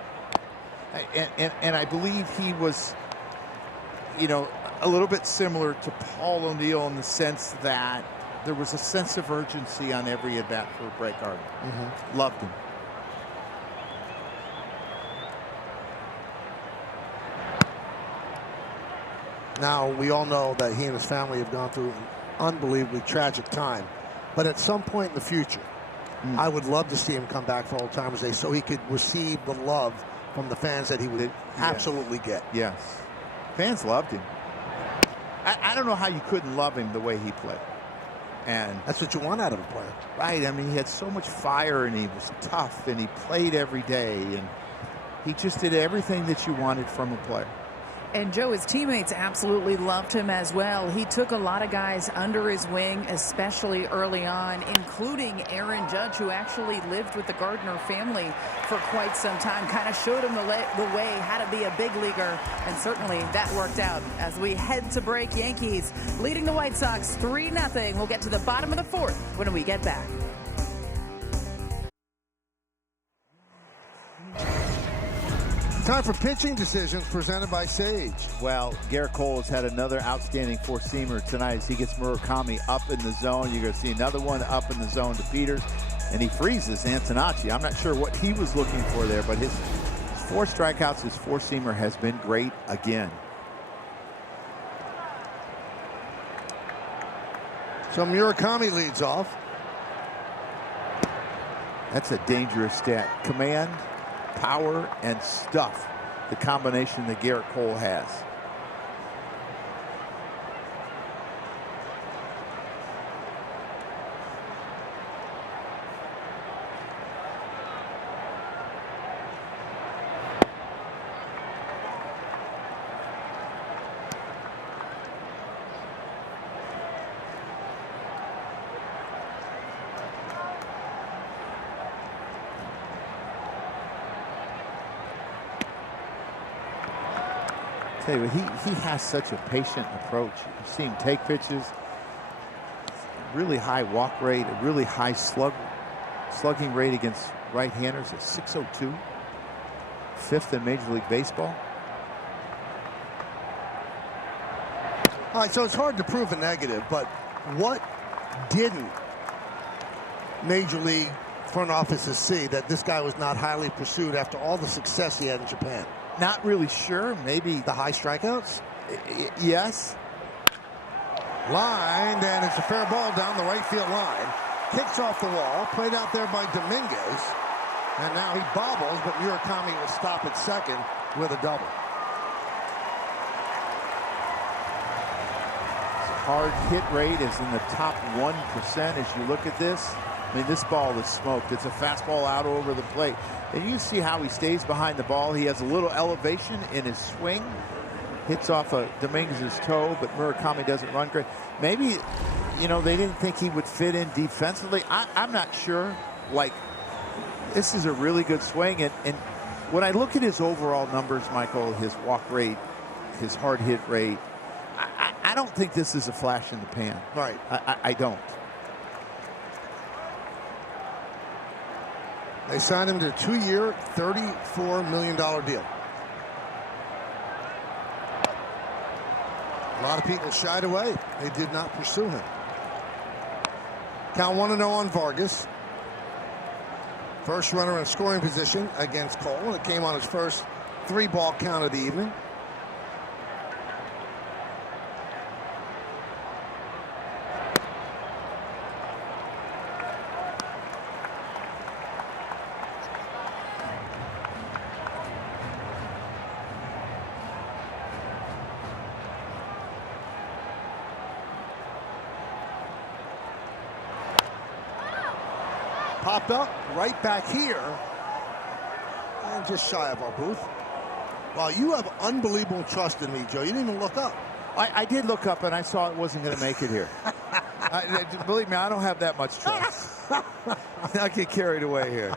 And I believe he was, you know, a little bit similar to Paul O'Neill in the sense that there was a sense of urgency on every at-bat for Brett Gardner. Loved him. Now, we all know that he and his family have gone through an unbelievably tragic time. But at some point in the future, I would love to see him come back for Old Timers Day so he could receive the love from the fans that he would absolutely get. Yes. Fans loved him. I don't know how you couldn't love him the way he played. And that's what you want out of a player. Right. I mean, he had so much fire and he was tough and he played every day and he just did everything that you wanted from a player. And Joe, his teammates absolutely loved him as well. He took a lot of guys under his wing, especially early on, including Aaron Judge, who actually lived with the Gardner family for quite some time. Kind of showed him the way how to be a big leaguer, and certainly that worked out. As we head to break, Yankees leading the White Sox 3-0. We'll get to the bottom of the fourth when we get back. Time for pitching decisions presented by Sage. Well, Gerrit Cole has had another outstanding four-seamer tonight as he gets Murakami up in the zone. You're going to see another one up in the zone to Peters, and he freezes Antonacci. I'm not sure what he was looking for there, but his 4 strikeouts, his four-seamer has been great again. So Murakami leads off. That's a dangerous stat. Command, power, and stuff, the combination that Gerrit Cole has. Tell you what, he has such a patient approach. You see him take pitches, really high walk rate, a really high slugging rate against right-handers at .602, 5th in Major League Baseball. All right, so it's hard to prove a negative, but what didn't Major League front offices see that this guy was not highly pursued after all the success he had in Japan? Not really sure. Maybe the high strikeouts? Yes. Lined, and it's a fair ball down the right field line. Kicks off the wall, played out there by Domínguez. And now he bobbles, but Murakami will stop at second with a double. Hard hit rate is in the top 1% as you look at this. I mean, this ball is smoked. It's a fastball out over the plate. And you see how he stays behind the ball. He has a little elevation in his swing. Hits off Domínguez's toe, but Murakami doesn't run great. Maybe you know, they didn't think he would fit in defensively. I'm not sure. Like, this is a really good swing. And when I look at his overall numbers, Michael, his walk rate, his hard hit rate, I don't think this is a flash in the pan. Right. I don't. They signed him to a 2-year, $34 million deal. A lot of people shied away. They did not pursue him. Count 1-0 on Vargas. First runner in scoring position against Cole. It came on his first 3-ball count of the evening. Popped up right back here and just shy of our booth. Wow, you have unbelievable trust in me, Joe. You didn't even look up. I did look up and I saw it wasn't going to make it here. Believe me, I don't have that much trust. I get carried away here.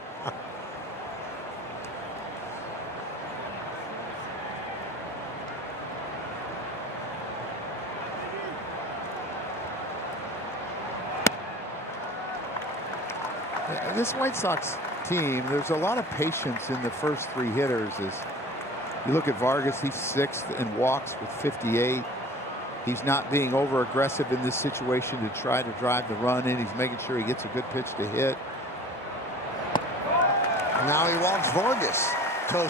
This White Sox team, there's a lot of patience in the first 3 hitters. As you look at Vargas, he's 6th in walks with 58. He's not being over aggressive in this situation to try to drive the run in. He's making sure he gets a good pitch to hit. Now he walks Vargas. So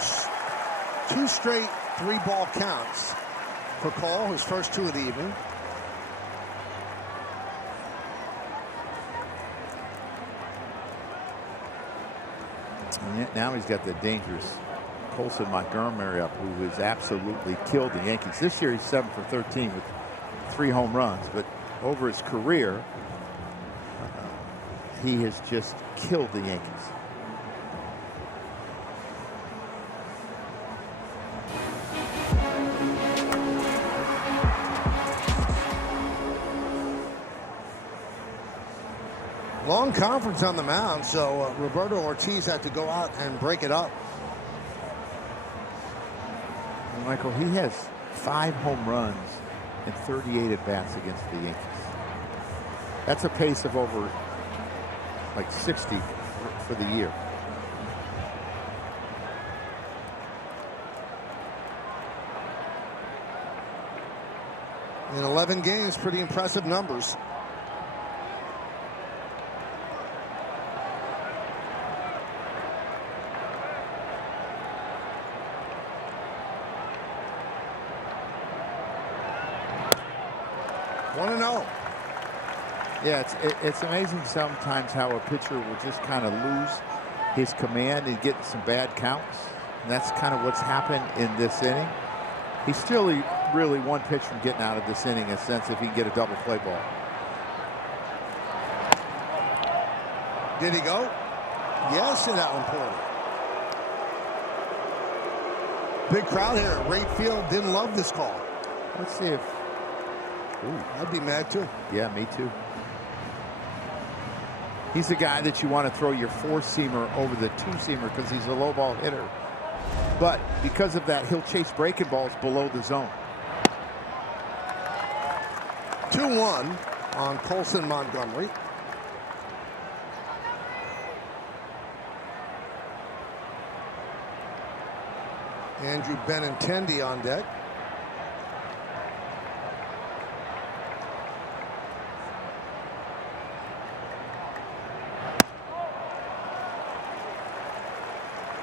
2 straight 3-ball counts for Cole, his first 2 of the evening. Now he's got the dangerous Colson Montgomery up, who has absolutely killed the Yankees. This year he's 7 for 13 with 3 home runs, but over his career, he has just killed the Yankees. Long conference on the mound, so Roberto Ortiz had to go out and break it up. And Michael, he has 5 home runs and 38 at-bats against the Yankees. That's a pace of over like 60 for the year. In 11 games, pretty impressive numbers. Yeah, it's amazing sometimes how a pitcher will just kind of lose his command and get some bad counts. And that's kind of what's happened in this inning. He's still really 1 pitch from getting out of this inning in a sense if he can get a double play ball. Did he go? Yes, in that one, Porter. Big crowd here at Wright Field. Didn't love this call. Let's see if... Ooh, I'd be mad too. Yeah, me too. He's the guy that you want to throw your 4-seamer over the 2-seamer because he's a low ball hitter. But because of that, he'll chase breaking balls below the zone. 2-1 on Colson Montgomery. Andrew Benintendi on deck.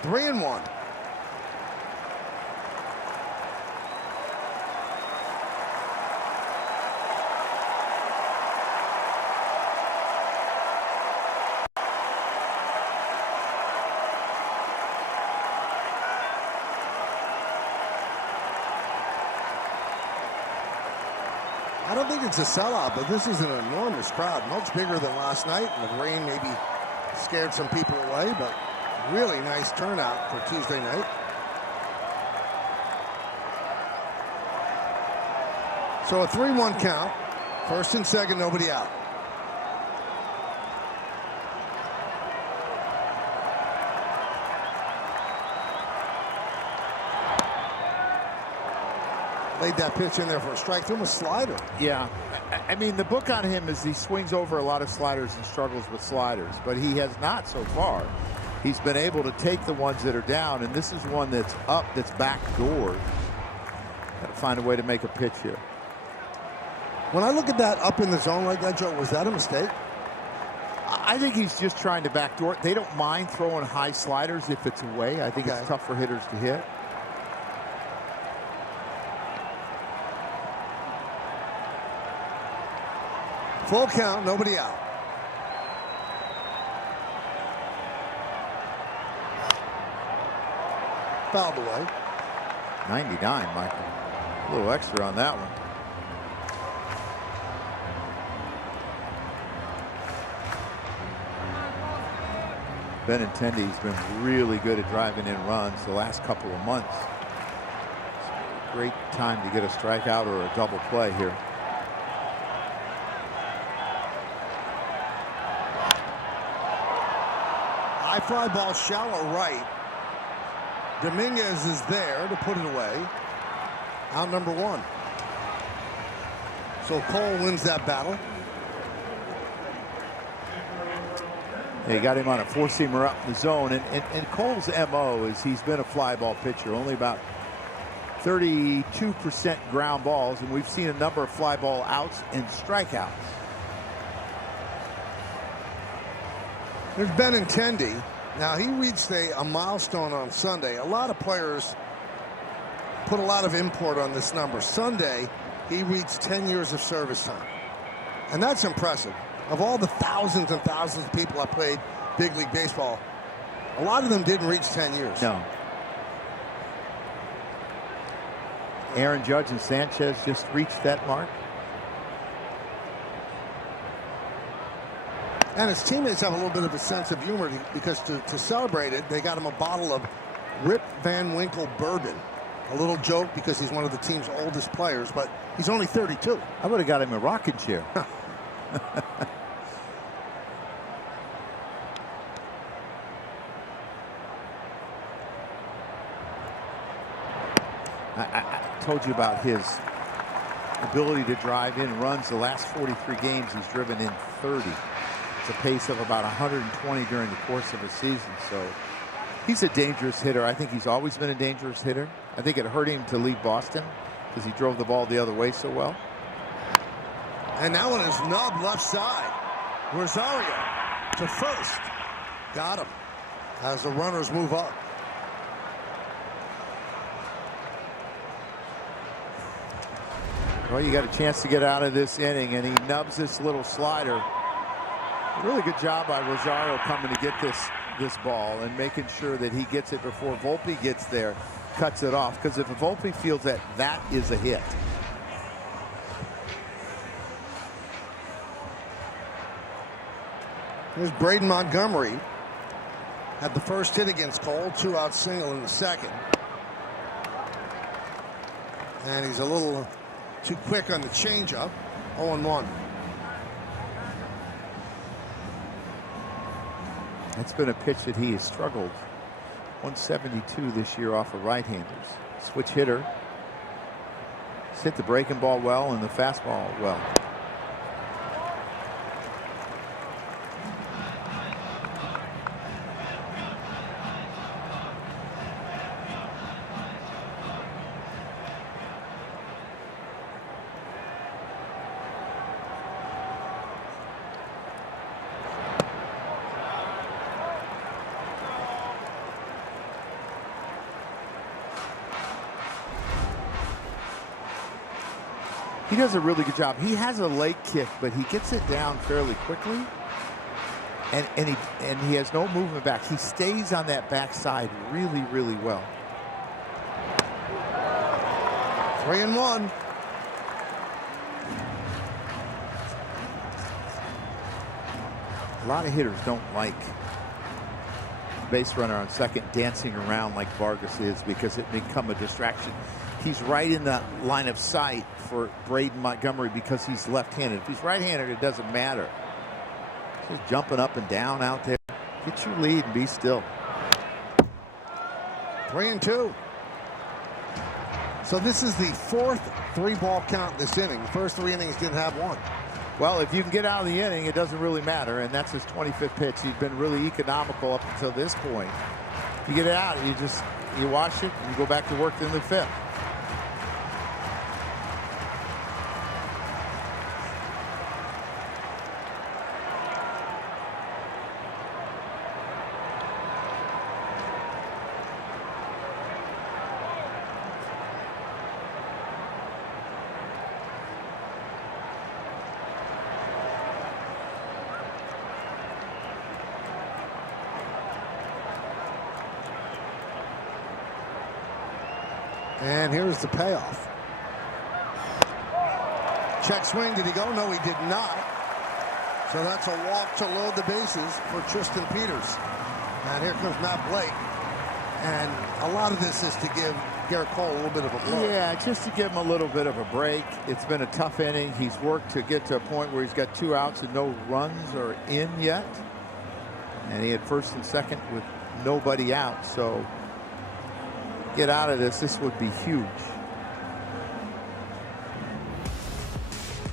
Three and one. I don't think it's a sellout, but this is an enormous crowd, much bigger than last night. And the rain maybe scared some people away, but really nice turnout for Tuesday night. So a 3-1 count. First and second, nobody out. laid that pitch in there for a strike. Threw him a slider. Yeah. I mean, the book on him is he swings over a lot of sliders and struggles with sliders, but he has not so far. He's been able to take the ones that are down, and this is one that's up, that's backdoored. Got to find a way to make a pitch here. When I look at that up in the zone like that, Joe, was that a mistake? I think he's just trying to backdoor. They don't mind throwing high sliders if it's away. I think it's tough for hitters to hit. Full count, nobody out. Fouled away. 99, Michael. A little extra on that one. Benintendi's been really good at driving in runs the last couple of months. It's a great time to get a strikeout or a double play here. High fly ball, shallow right. Domínguez is there to put it away. Out number 1. So Cole wins that battle. They got him on a four-seamer up in the zone, and Cole's MO is he's been a fly ball pitcher, only about 32% ground balls, and we've seen a number of fly ball outs and strikeouts. There's Benintendi. Now, he reached a milestone on Sunday. A lot of players put a lot of import on this number. Sunday, he reached 10 years of service time. And that's impressive. Of all the thousands and thousands of people that played big league baseball, a lot of them didn't reach 10 years. No. Aaron Judge and Sanchez just reached that mark. And his teammates have a little bit of a sense of humor because to celebrate it, they got him a bottle of Rip Van Winkle bourbon. A little joke because he's one of the team's oldest players, but he's only 32. I would have got him a rocking chair. I told you about his ability to drive in runs. The last 43 games, he's driven in 30. It's a pace of about 120 during the course of a season. So he's a dangerous hitter. I think he's always been a dangerous hitter. I think it hurt him to leave Boston because he drove the ball the other way so well. And that one is nubbed left side. Rosario to first. Got him as the runners move up. Well, you got a chance to get out of this inning, and he nubs this little slider. Really good job by Rosario coming to get this ball and making sure that he gets it before Volpe gets there, cuts it off. Because if Volpe feels that that is a hit. Here's Braden Montgomery. Had the first hit against Cole, 2-out single in the second. And he's a little too quick on the changeup. 0-1. That's been a pitch that he has struggled. 172 this year off of right-handers. Switch hitter. He's hit the breaking ball well and the fastball well. He does a really good job. He has a leg kick, but he gets it down fairly quickly, and he has no movement back. He stays on that backside really, really well. 3-1. A lot of hitters don't like base runner on second dancing around like Vargas is because it may become a distraction. He's right in the line of sight for Braden Montgomery because he's left-handed. If he's right-handed, it doesn't matter. Just jumping up and down out there. Get your lead and be still. 3-2. So this is the 4th 3-ball count this inning. The first 3 innings didn't have one. Well, if you can get out of the inning, it doesn't really matter, and that's his 25th pitch. He's been really economical up until this point. If you get it out, you wash it, and you go back to work in the 5th. And here's the payoff. Check swing. Did he go? No, he did not. So that's a walk to load the bases for Tristan Peters. And here comes Matt Blake. And a lot of this is to give Gerrit Cole a little bit of a blow. Yeah, just to give him a little bit of a break. It's been a tough inning. He's worked to get to a point where he's got 2 outs and no runs are in yet. And he had first and second with nobody out. So get out of this would be huge.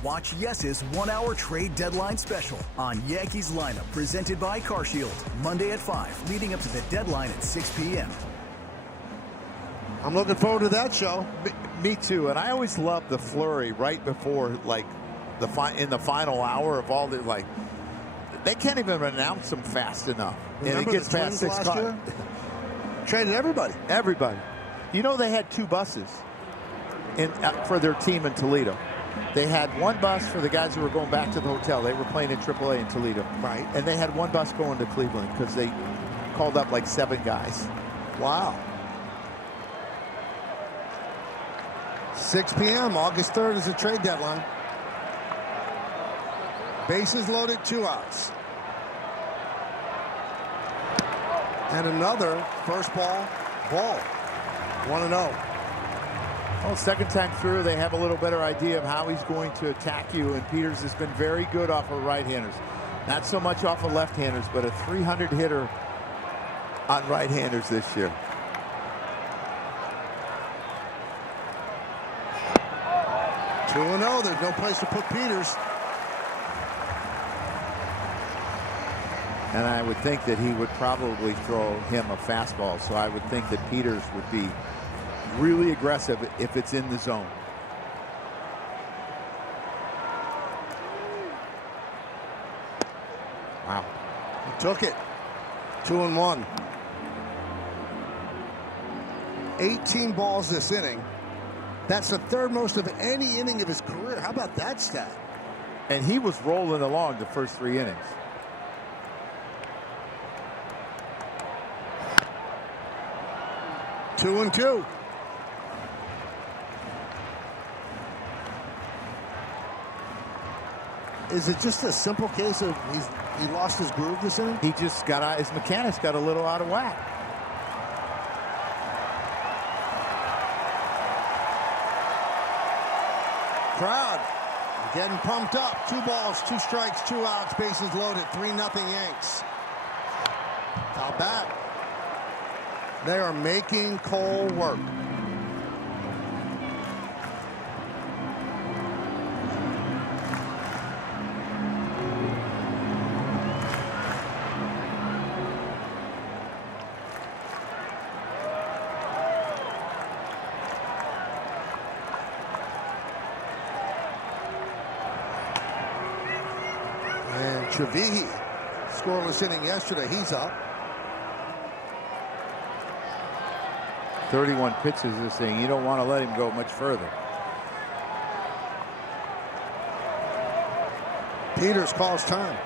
Watch Yes's 1-hour trade deadline special on Yankees Lineup, presented by CarShield, Monday at 5, leading up to the deadline at 6 p.m. I'm looking forward to that show. Me too, and I always love the flurry right before, like, in the final hour of all the, like, they can't even announce them fast enough. Remember and it gets the past Twins 6 last year? Traded everybody. Everybody. You know, they had 2 buses for their team in Toledo. They had one bus for the guys who were going back to the hotel. They were playing in AAA in Toledo. Right. And they had one bus going to Cleveland because they called up like 7 guys. Wow. 6 p.m. August 3rd is the trade deadline. Bases loaded, 2 outs. And another first ball. 1-0. Well, second time through, they have a little better idea of how he's going to attack you, and Peters has been very good off of right-handers. Not so much off of left-handers, but a 300 hitter on right-handers this year. Two 2-0. There's no place to put Peters. And I would think that he would probably throw him a fastball. So I would think that Peters would be really aggressive if it's in the zone. Wow. He took it. 2-1. 18 balls this inning. That's the third most of any inning of his career. How about that stat? And he was rolling along the first 3 innings. Two and two. Is it just a simple case of he lost his groove this inning? He just got his mechanics got a little out of whack. Crowd getting pumped up. 2 balls, 2 strikes, 2 outs, bases loaded. 3-0 Yanks. How bad? They are making Cole work. And Trevihi, scoreless inning yesterday. He's up. 31 pitches this thing. You don't want to let him go much further. Peters calls time.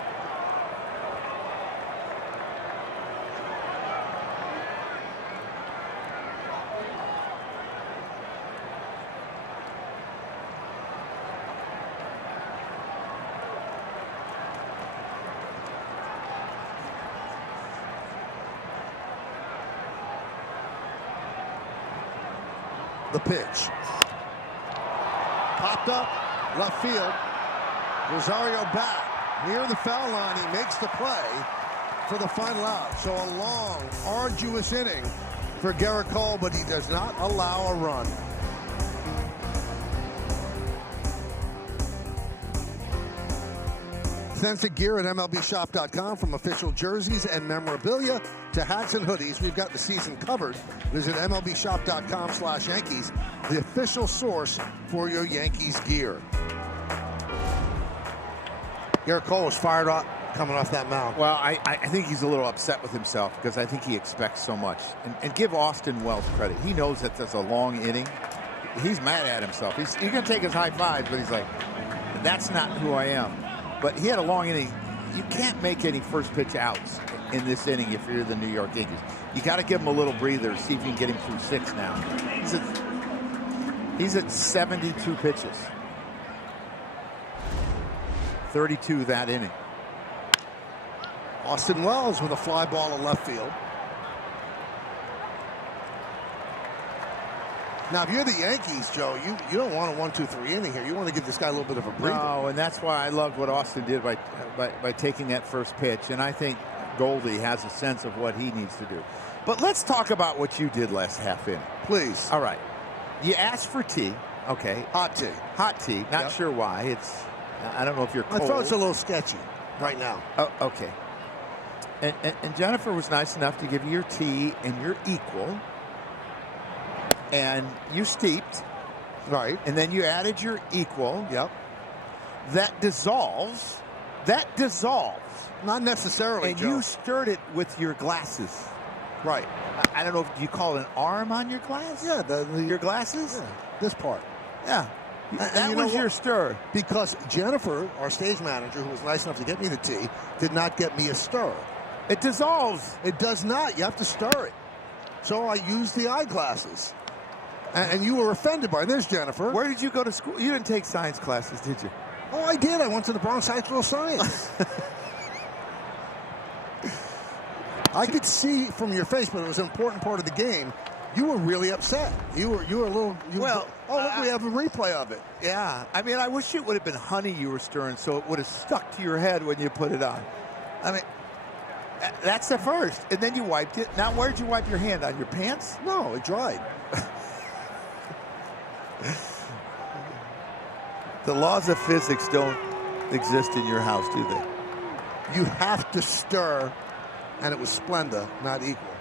The pitch. Popped up, left field. Rosario back near the foul line. He makes the play for the final out. So a long, arduous inning for Gerrit Cole, but he does not allow a run. Authentic gear at MLBshop.com, from official jerseys and memorabilia to hats and hoodies. We've got the season covered. Visit MLBshop.com/Yankees, the official source for your Yankees gear. Gerrit Cole was fired up coming off that mound. Well, I think he's a little upset with himself because I think he expects so much. And give Austin Wells credit. He knows that there's a long inning. He's mad at himself. He's going to take his high fives, but he's like, that's not who I am. But he had a long inning. You can't make any first pitch outs in this inning if you're the New York Yankees. You got to give him a little breather, see if you can get him through 6 now. He's at 72 pitches. 32 that inning. Austin Wells with a fly ball in left field. Now, if you're the Yankees, Joe, you don't want a 1-2-3 inning here. You want to give this guy a little bit of a breather. No, and that's why I loved what Austin did by taking that first pitch. And I think Goldie has a sense of what he needs to do. But let's talk about what you did last half inning. Please. All right. You asked for tea. Okay. Hot tea. Hot tea. Not sure why. I don't know if you're cold. I thought it's a little sketchy right now. Oh, okay. And Jennifer was nice enough to give you your tea and your equal. And you steeped. Right. And then you added your equal. Yep. That dissolves. That dissolves. Not necessarily, and Joe. You stirred it with your glasses. Right. I don't know if you call it an arm on your glass? Yeah. Your glasses? Yeah, this part. Yeah. That was your stir. Because Jennifer, our stage manager, who was nice enough to get me the tea, did not get me a stir. It dissolves. It does not. You have to stir it. So I used the eyeglasses. And you were offended by this, Jennifer. Where did you go to school? You didn't take science classes, did you? Oh, I did. I went to the Bronx High School of Science. I could see from your face, but it was an important part of the game. You were really upset. You were a little. Look, we have a replay of it. Yeah. I mean, I wish it would have been honey you were stirring, so it would have stuck to your head when you put it on. I mean, that's the first. And then you wiped it. Now, where did you wipe your hand? On your pants? No, it dried. The laws of physics don't exist in your house, do they? You have to stir, and it was Splenda, not equal.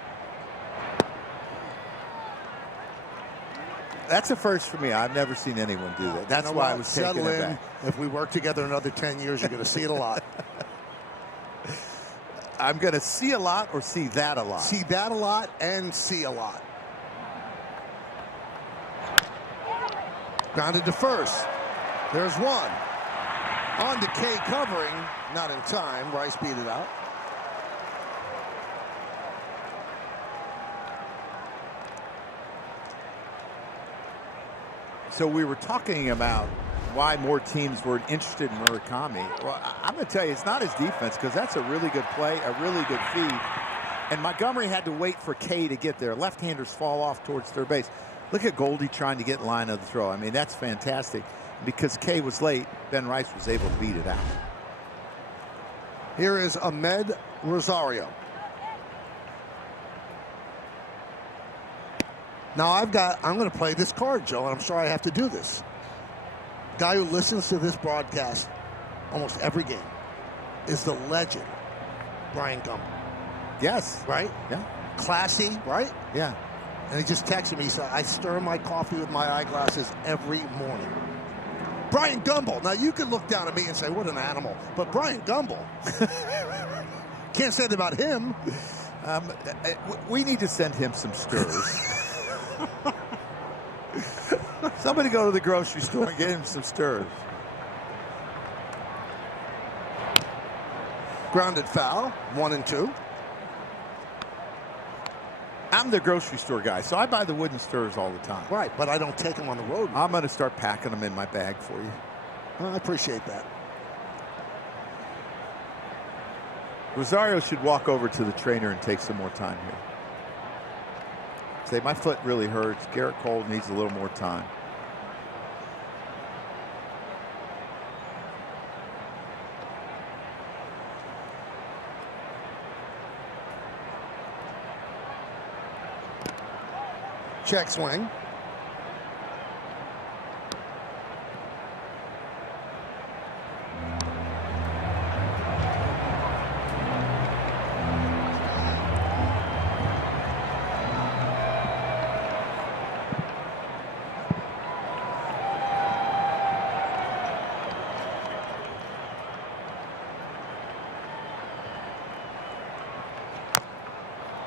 That's a first for me. I've never seen anyone do that. That's why I was taking it back. If we work together another 10 years, you're going to see it a lot. I'm going to see a lot or see that a lot? See that a lot and see a lot. Grounded to first. There's one. On to K covering. Not in time. Rice beat it out. So we were talking about why more teams were interested in Murakami. Well, I'm going to tell you, it's not his defense, because that's a really good play, a really good feed. And Montgomery had to wait for K to get there. Left-handers fall off towards third base. Look at Goldie trying to get in line of the throw. I mean, that's fantastic. Because K was late, Ben Rice was able to beat it out. Here is Ahmed Rosario. Now I'm going to play this card, Joe, and I'm sorry I have to do this. Guy who listens to this broadcast almost every game is the legend, Brian Gumbel. Yes. Right? Yeah. Classy, right? Yeah. And he just texted me. He said, I stir my coffee with my eyeglasses every morning. Brian Gumbel. Now, you could look down at me and say, what an animal. But Brian Gumbel. Can't say that about him. We need to send him some stirs. Somebody go to the grocery store and get him some stirs. Grounded foul, 1-2. I'm the grocery store guy, so I buy the wooden stirs all the time. Right, but I don't take them on the road. I'm going to start packing them in my bag for you. Well, I appreciate that. Rosario should walk over to the trainer and take some more time here. Say, my foot really hurts. Gerrit Cole needs a little more time. Check swing.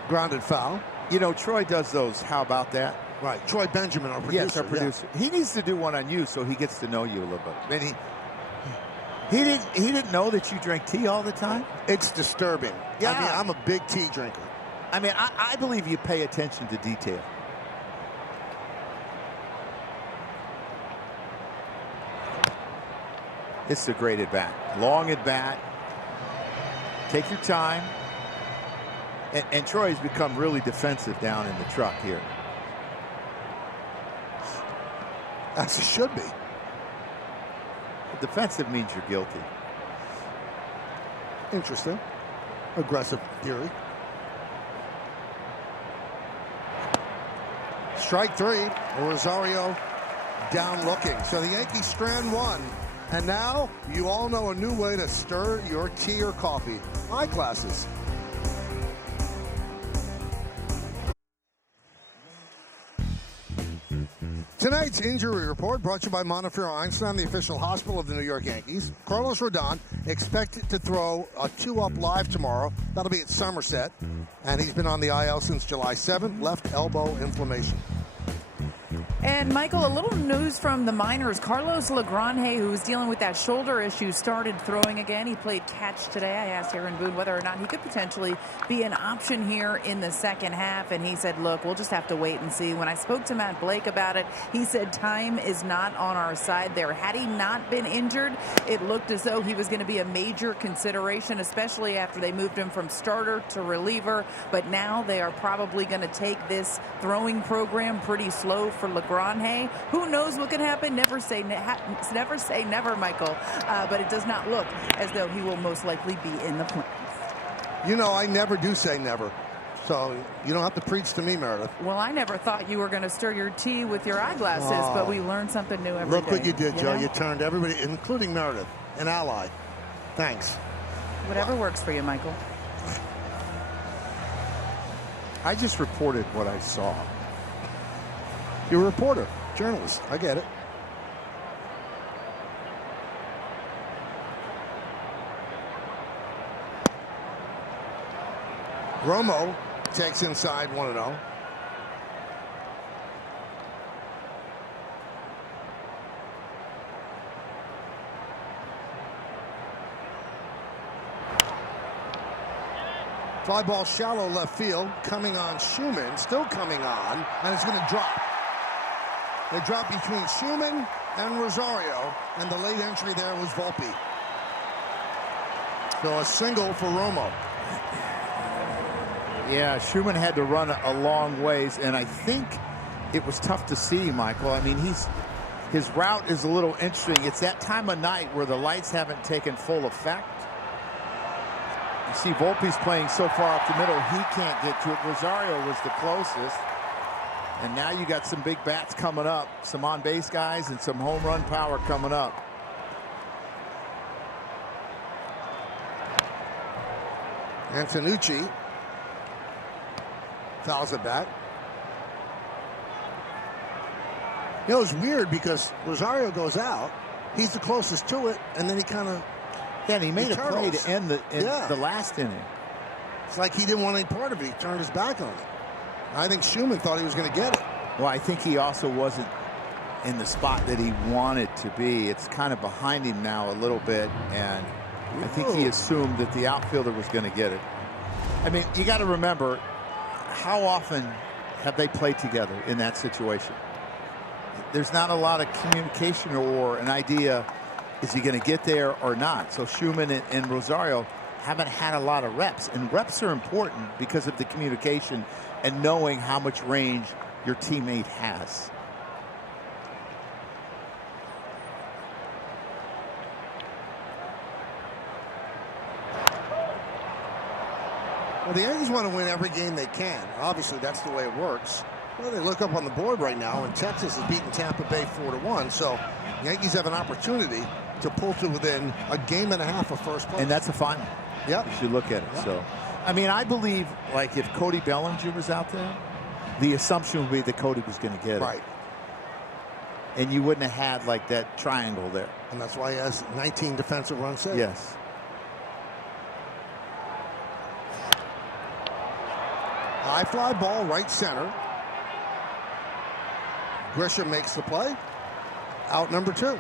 Grounded foul. You know, Troy does those. How about that? Right. Troy Benjamin, our producer. Yes, our producer. Yeah. He needs to do one on you so he gets to know you a little bit. And he didn't know that you drank tea all the time? It's disturbing. Yeah. I mean, I'm a big tea drinker. I mean, I believe you pay attention to detail. It's a great at bat. Long at bat. Take your time. And Troy's become really defensive down in the truck here. As it should be. Defensive means you're guilty. Interesting. Aggressive theory. Strike three. Rosario down looking. So the Yankees strand one. And now you all know a new way to stir your tea or coffee. Eyeglasses. Tonight's injury report brought to you by Montefiore Einstein, the official hospital of the New York Yankees. Carlos Rodon expected to throw a 2-up live tomorrow. That'll be at Somerset. And he's been on the IL since July 7th, left elbow inflammation. And, Michael, a little news from the minors. Carlos Lagrange, who was dealing with that shoulder issue, started throwing again. He played catch today. I asked Aaron Boone whether or not he could potentially be an option here in the second half, and he said, look, we'll just have to wait and see. When I spoke to Matt Blake about it, he said time is not on our side there. Had he not been injured, it looked as though he was going to be a major consideration, especially after they moved him from starter to reliever. But now they are probably going to take this throwing program pretty slow for Lagrange. Who knows what can happen? Never say never, Michael. But it does not look as though he will most likely be in the plans. You know, I never do say never. So you don't have to preach to me, Meidroth. Well, I never thought you were going to stir your tea with your eyeglasses, but we learn something new every day. Look what you did, Joe. You turned everybody, including Meidroth, an ally. Thanks. Whatever works for you, Michael. I just reported what I saw. You're a reporter, journalist. I get it. Romo takes inside 1-0. Fly ball shallow left field, coming on Schuemann, still coming on, and it's going to drop. They drop between Schuemann and Rosario, and the late entry there was Volpe. So a single for Romo. Yeah, Schuemann had to run a long ways, and I think it was tough to see, Michael. I mean, his route is a little interesting. It's that time of night where the lights haven't taken full effect. You see Volpe's playing so far up the middle, he can't get to it. Rosario was the closest. And now you got some big bats coming up, some on-base guys and some home run power coming up. Antonucci fouls it back. You know, it's weird because Rosario goes out. He's the closest to it, and then he kind of... Yeah, and he made a play to end the last inning. It's like he didn't want any part of it. He turned his back on it. I think Schuemann thought he was going to get it. Well, I think he also wasn't in the spot that he wanted to be. It's kind of behind him now a little bit, and I think he assumed that the outfielder was going to get it. I mean, you got to remember, how often have they played together in that situation? There's not a lot of communication or an idea, is he going to get there or not? So Schuemann and Rosario haven't had a lot of reps, and reps are important because of the communication and knowing how much range your teammate has. Well, the Yankees want to win every game they can. Obviously, that's the way it works. Well, they look up on the board right now, and Texas has beaten Tampa Bay 4-1. So Yankees have an opportunity to pull to within a game and a half of first place. And that's a final. Yep. You should look at it. Yep. So, I mean, I believe, like, if Cody Bellinger was out there, the assumption would be that Cody was going to get it. Right. And you wouldn't have had, like, that triangle there. And that's why he has 19 defensive runs saved. Yes. High fly ball, right center. Grisham makes the play. Out number 2.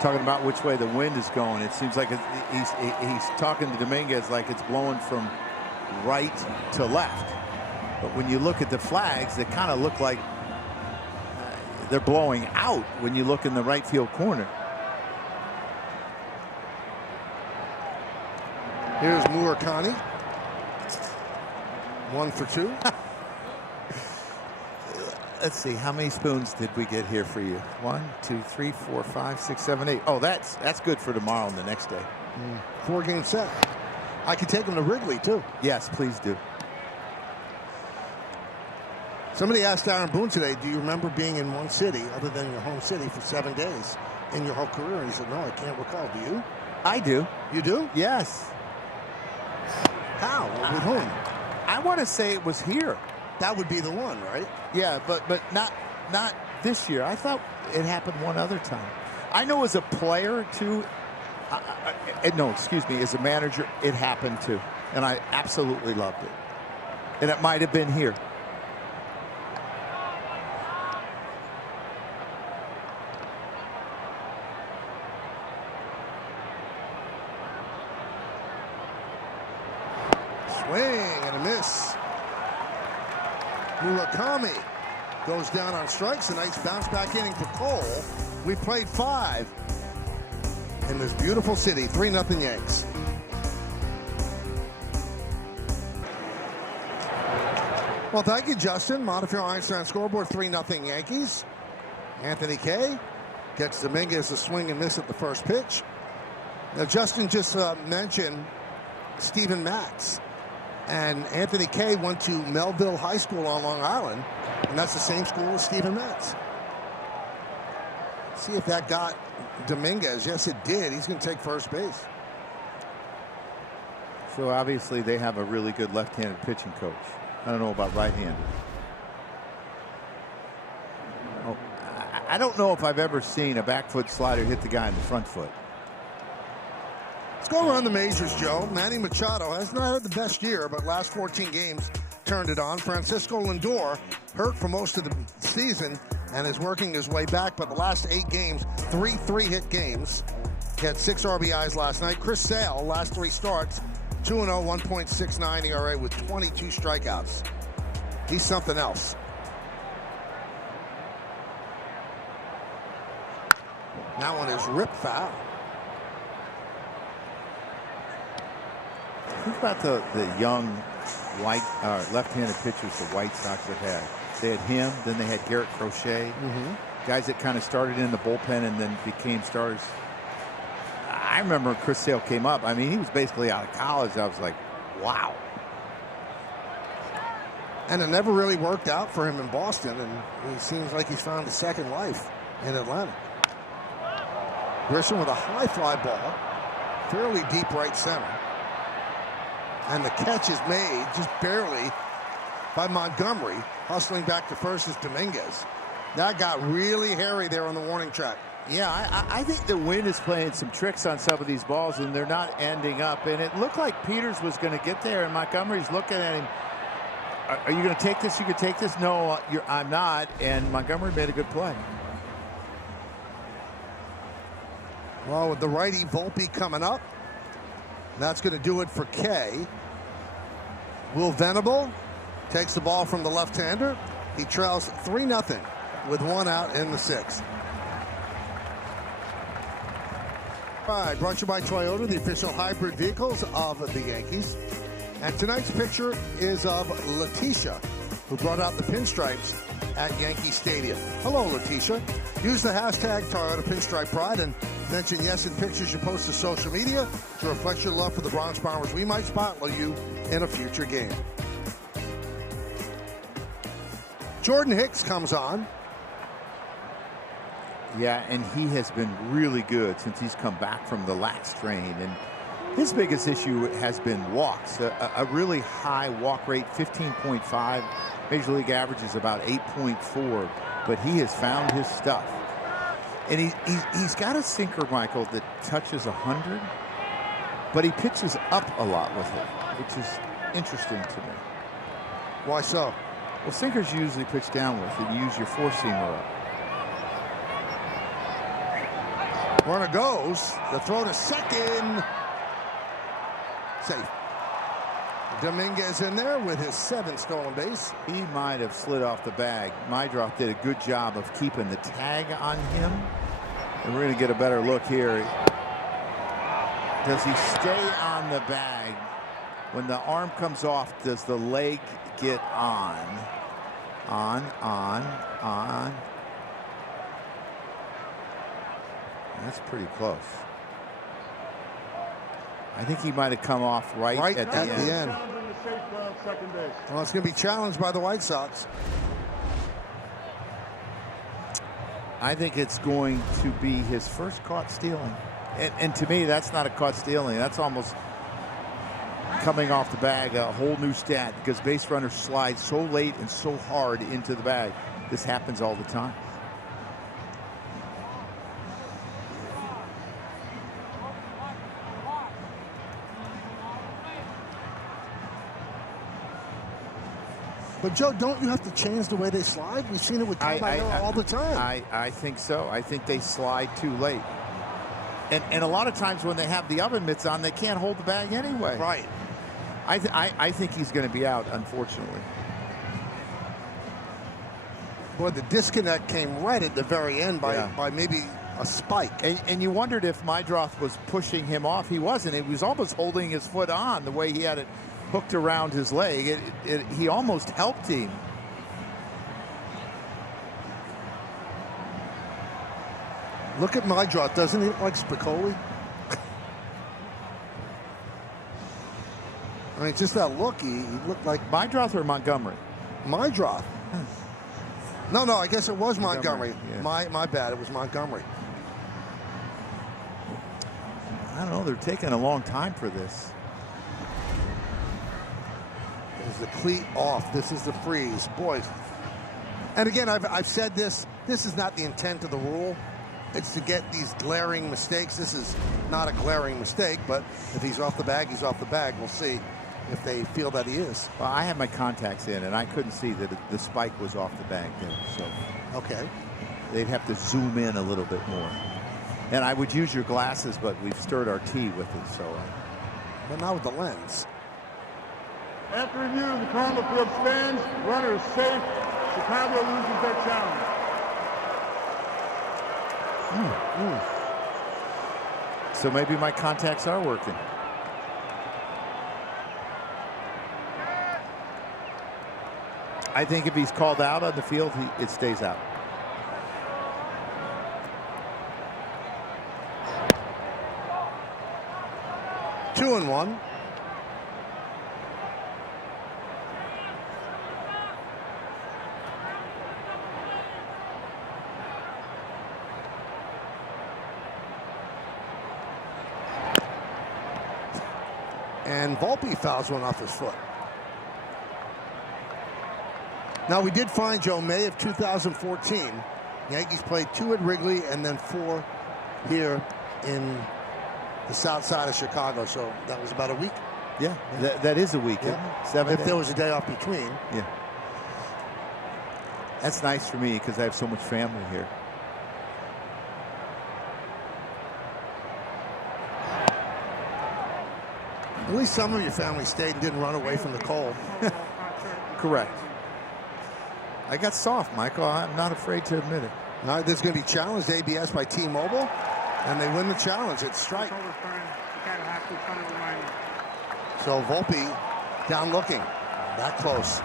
Talking about which way the wind is going. It seems like he's talking to Domínguez like it's blowing from right to left. But when you look at the flags, they kind of look like they're blowing out when you look in the right field corner. Here's Murakami. 1 for 2. Let's see, how many spoons did we get here for you? 1, 2, 3, 4, 5, 6, 7, 8. Oh, that's good for tomorrow and the next day. 4-game set. I could take him to Wrigley too. Yes, please do. Somebody asked Aaron Boone today, do you remember being in one city other than your home city for 7 days in your whole career? And he said, no, I can't recall. Do you? I do. You do? Yes. How? With whom? I want to say it was here. That would be the one, right? Yeah, but not this year. I thought it happened one other time. I know as a player too. No, excuse me. As a manager, it happened too, and I absolutely loved it. And it might have been here. Swing and a miss. Murakami goes down on strikes. A nice bounce back inning for Cole. We played 5 in this beautiful city. 3-0 Yanks. Well, thank you, Justin. Montefiore Einstein scoreboard, 3-0 Yankees. Anthony Kay gets Domínguez a swing and miss at the first pitch. Now, Justin just mentioned Steven Matz. And Anthony Kay went to Melville High School on Long Island, and that's the same school as Steven Matz. See if that got Domínguez. Yes, it did. He's going to take first base. So obviously they have a really good left-handed pitching coach. I don't know about right-handed. Oh, I don't know if I've ever seen a back foot slider hit the guy in the front foot. Let's go around the majors, Joe. Manny Machado has not had the best year, but last 14 games turned it on. Francisco Lindor hurt for most of the season and is working his way back, but the last 8 games, 3 3-hit games. He had 6 RBIs last night. Chris Sale, last 3 starts, 2-0, 1.69 ERA with 22 strikeouts. He's something else. That one is ripped foul. Think about the young left-handed pitchers the White Sox have had. They had him, then they had Gerrit Cole, guys that kind of started in the bullpen and then became stars. I remember Chris Sale came up. I mean, he was basically out of college. I was like, wow. And it never really worked out for him in Boston, and he seems like he's found a second life in Atlanta. Grisham with a high fly ball, fairly deep right center. And the catch is made just barely by Montgomery. Hustling back to first is Domínguez. That got really hairy there on the warning track. Yeah, I think the wind is playing some tricks on some of these balls, and they're not ending up. And it looked like Peters was going to get there, and Montgomery's looking at him. Are you going to take this? You can take this? No, I'm not. And Montgomery made a good play. Well, with the righty Volpe coming up, that's going to do it for Kay. Will Venable takes the ball from the left-hander. He trails 3-0 with 1 out in the 6th. All right, brought to you by Toyota, the official hybrid vehicles of the Yankees. And tonight's picture is of Letitia, who brought out the pinstripes at Yankee Stadium. Hello, Letitia. Use the hashtag Toyota Pinstripe Pride and mention yes in pictures you post to social media to reflect your love for the Bronx Bombers. We might spotlight you in a future game. Jordan Hicks comes on. Yeah, and he has been really good since he's come back from the lat strain. And his biggest issue has been walks. A really high walk rate, 15.5. Major League average is about 8.4. But he has found his stuff. And he's got a sinker, Michael, that touches 100, but he pitches up a lot with it, which is interesting to me. Why so? Well, sinkers usually pitch down with, and you use your four-seamer up. Runner goes. The throw to second. Safe. Domínguez in there with his 7th stolen base. He might have slid off the bag. Meidroth did a good job of keeping the tag on him. And we're going to get a better look here. Does he stay on the bag? When the arm comes off, does the leg get on? On. That's pretty close. I think he might have come off right at the end. Well, it's going to be challenged by the White Sox. I think it's going to be his first caught stealing. And to me, that's not a caught stealing. That's almost coming off the bag, a whole new stat, because base runners slide so late and so hard into the bag. This happens all the time. But, Joe, don't you have to change the way they slide? We've seen it with Caballero all the time. I think so. I think they slide too late. And a lot of times when they have the oven mitts on, they can't hold the bag anyway. Right. I think he's going to be out, unfortunately. Boy, the disconnect came right at the very end by maybe a spike. And you wondered if Meidroth was pushing him off. He wasn't. He was almost holding his foot on the way he had it hooked around his leg. He almost helped him. Look at Meidroth. Doesn't he look like Spicoli? I mean, just that look. He looked like Meidroth or Montgomery? Meidroth. No, I guess it was Montgomery. Yeah. My bad. It was Montgomery. I don't know. They're taking a long time for this. There's the cleat off. This is the freeze. Boys. And again, I've said this. This is not the intent of the rule. It's to get these glaring mistakes. This is not a glaring mistake, but if he's off the bag, he's off the bag. We'll see if they feel that he is. Well, I have my contacts in, and I couldn't see that the spike was off the bag there. So, okay. They'd have to zoom in a little bit more. And I would use your glasses, but we've stirred our tea with it, so. But not with the lens. After review, the call on the field stands. Runner is safe. Chicago loses that challenge. So maybe my contacts are working. I think if he's called out on the field, it stays out. Two and one. And Volpe fouls one off his foot. Now, we did find, Joe, May of 2014, Yankees played 2 at Wrigley and then 4 here in the south side of Chicago. So that was about a week. Yeah, that is a week. Yeah. 7 if days. there was a day off between. Yeah. That's nice for me because I have so much family here. At least some of your family stayed and didn't run away from the cold. Correct. I got soft, Michael. I'm not afraid to admit it. All right, this is going to be challenged ABS by T-Mobile, and they win the challenge. It's strike. So Volpe down looking, that close.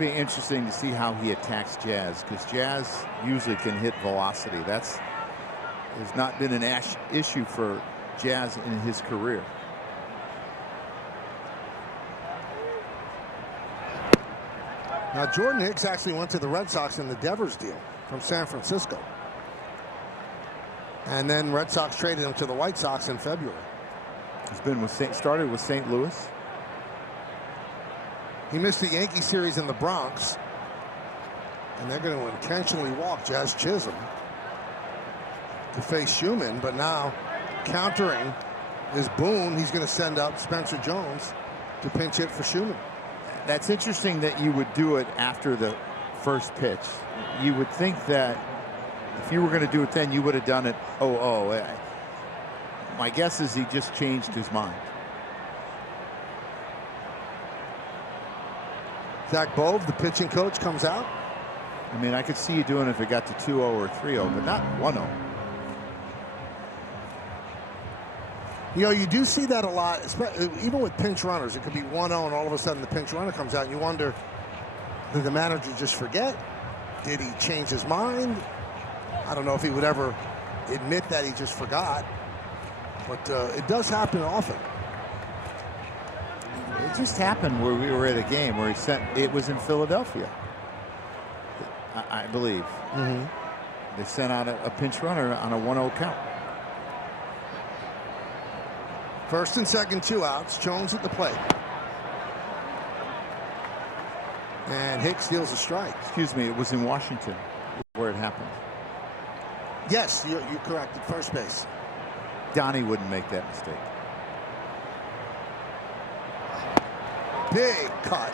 Be interesting to see how he attacks Jazz, because Jazz usually can hit velocity. That's has not been an issue for Jazz in his career. Now Jordan Hicks actually went to the Red Sox in the Devers deal from San He's been started with St. Louis. He missed the Yankee series in the Bronx. And they're going to intentionally walk Jazz Chisholm to face Schuemann, but now countering is Boone. He's going to send up Spencer Jones to pinch hit for Schuemann. That's interesting that you would do it after the first pitch. You would think that if you were going to do it then, you would have done it 0-0. My guess is he just changed his mind. Zach Bove, the pitching coach, comes out. I mean, I could see you doing it if it got to 2-0 or 3-0, but not 1-0. You know, you do see that a lot, even with pinch runners. It could be 1-0, and all of a sudden the pinch runner comes out, and you wonder, did the manager just forget? Did he change his mind? I don't know if he would ever admit that he just forgot, but it does happen often. It just happened where we were at a game where it was in Philadelphia, I believe. They sent out a pinch runner on a 1-0 count. First and second, 2 outs. Jones at the plate. And Hicks steals a strike. Excuse me, it was in Washington where it happened. Yes, you're correct at first base. Donnie wouldn't make that mistake. Big cut.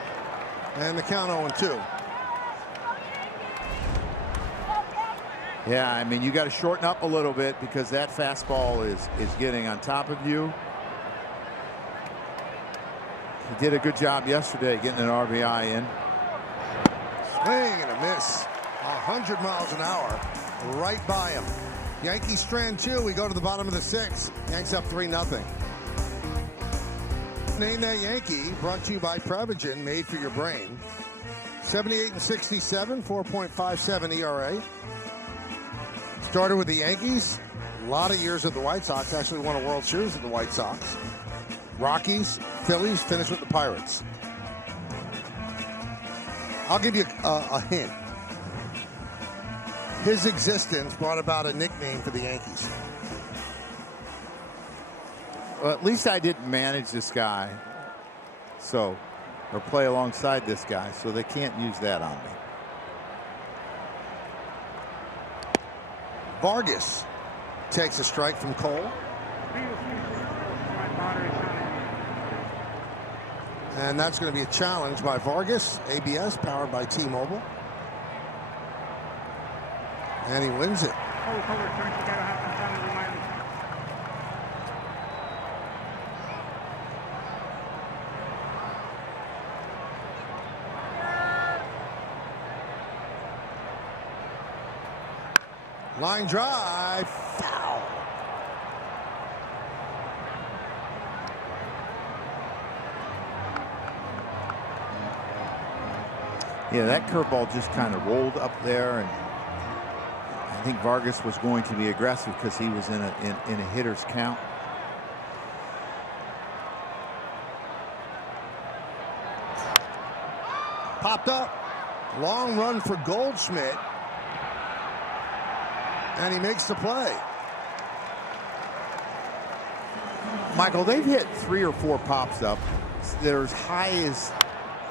And the count 0-2. Yeah, I mean, you got to shorten up a little bit because that fastball is getting on top of you. He did a good job yesterday getting an RBI in. Swing and a miss. 100 miles an hour right by him. Yankees strand 2. We go to the bottom of the 6th. Yanks up 3-0. Name That Yankee, brought to you by Prevagen, made for your brain. 78 and 67, 4.57 ERA. Started with the Yankees. A lot of years at the White Sox. Actually won a World Series with the White Sox. Rockies, Phillies, finished with the Pirates. I'll give you a hint. His existence brought about a nickname for the Yankees. Well, at least I didn't manage this guy, or play alongside this guy, so they can't use that on me. Vargas takes a strike from Cole. And that's going to be a challenge by Vargas. ABS powered by T-Mobile. And he wins it. Line drive, foul. Yeah, that curveball just kind of rolled up there, and I think Vargas was going to be aggressive because he was in a hitter's count. Popped up. Long run for Goldschmidt. And he makes the play. Michael, they've hit 3 or 4 pops up. They're as high as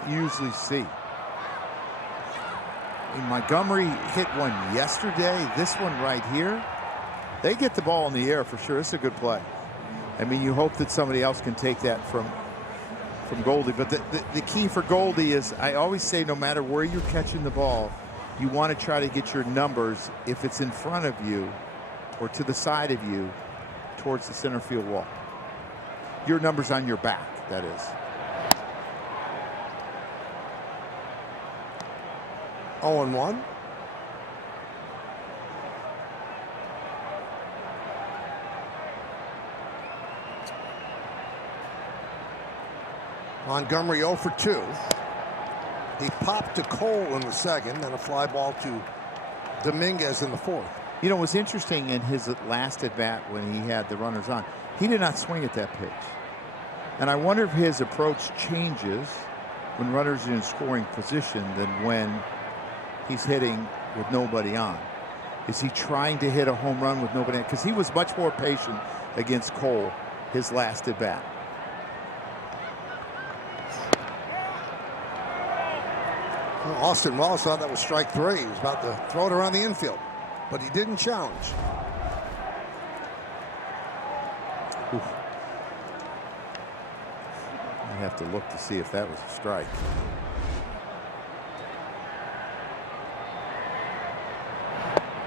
you usually see. Montgomery hit one yesterday. This one right here. They get the ball in the air for sure. It's a good play. I mean, you hope that somebody else can take that from Goldie. But the key for Goldie is, I always say, no matter where you're catching the ball, you want to try to get your numbers, if it's in front of you or to the side of you, towards the center field wall. Your numbers on your back, that is. 0-1. Montgomery 0 for 2. He popped to Cole in the second, and a fly ball to Domínguez in the 4th. You know, it was interesting in his last at-bat when he had the runners on. He did not swing at that pitch. And I wonder if his approach changes when runners are in scoring position than when he's hitting with nobody on. Is he trying to hit a home run with nobody on? Because he was much more patient against Cole his last at bat. Well, Austin Wallace thought that was strike 3. He was about to throw it around the infield, but he didn't challenge. Oof. I have to look to see if that was a strike.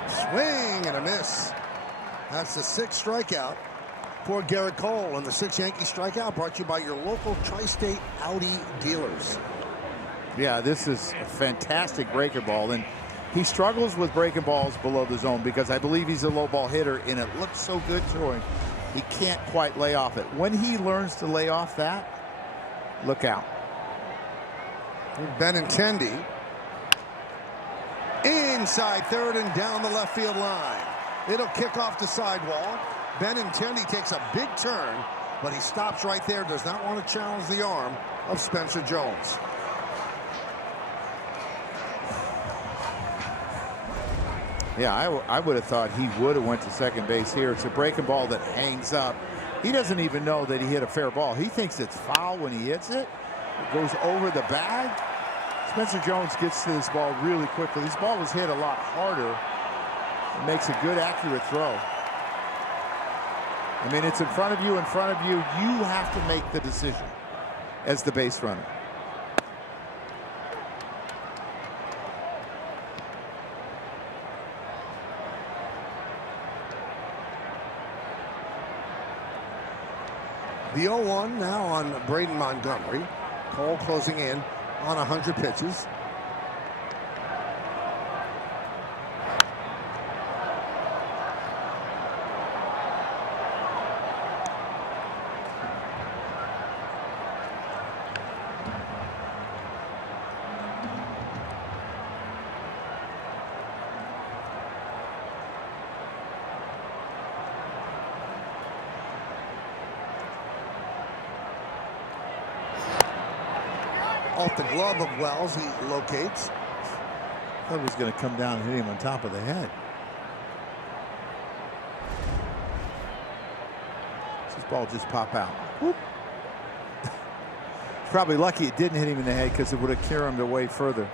Swing and a miss. That's the 6th strikeout for Gerrit Cole, and the 6th Yankee strikeout brought to you by your local Tri-State Audi dealers. Yeah, this is a fantastic breaking ball, and he struggles with breaking balls below the zone because I believe he's a low ball hitter, and it looks so good to him. He can't quite lay off it. When he learns to lay off that, look out. Benintendi inside third and down the left field line. It'll kick off the sidewall. Benintendi takes a big turn, but he stops right there. Does not want to challenge the arm of Spencer Jones. Yeah, I would have thought he would have went to second base here. It's a breaking ball that hangs up. He doesn't even know that he hit a fair ball. He thinks it's foul when he hits it. It goes over the bag. Spencer Jones gets to this ball really quickly. This ball was hit a lot harder. It makes a good, accurate throw. I mean, it's in front of you, in front of you. You have to make the decision as the base runner. The 0-1 now on Braden Montgomery. Cole closing in on 100 pitches. Off the glove of Wells, he locates. I thought he was going to come down and hit him on top of the head. Does this ball just pop out? Whoop. He's probably lucky it didn't hit him in the head because it would have carried him away further.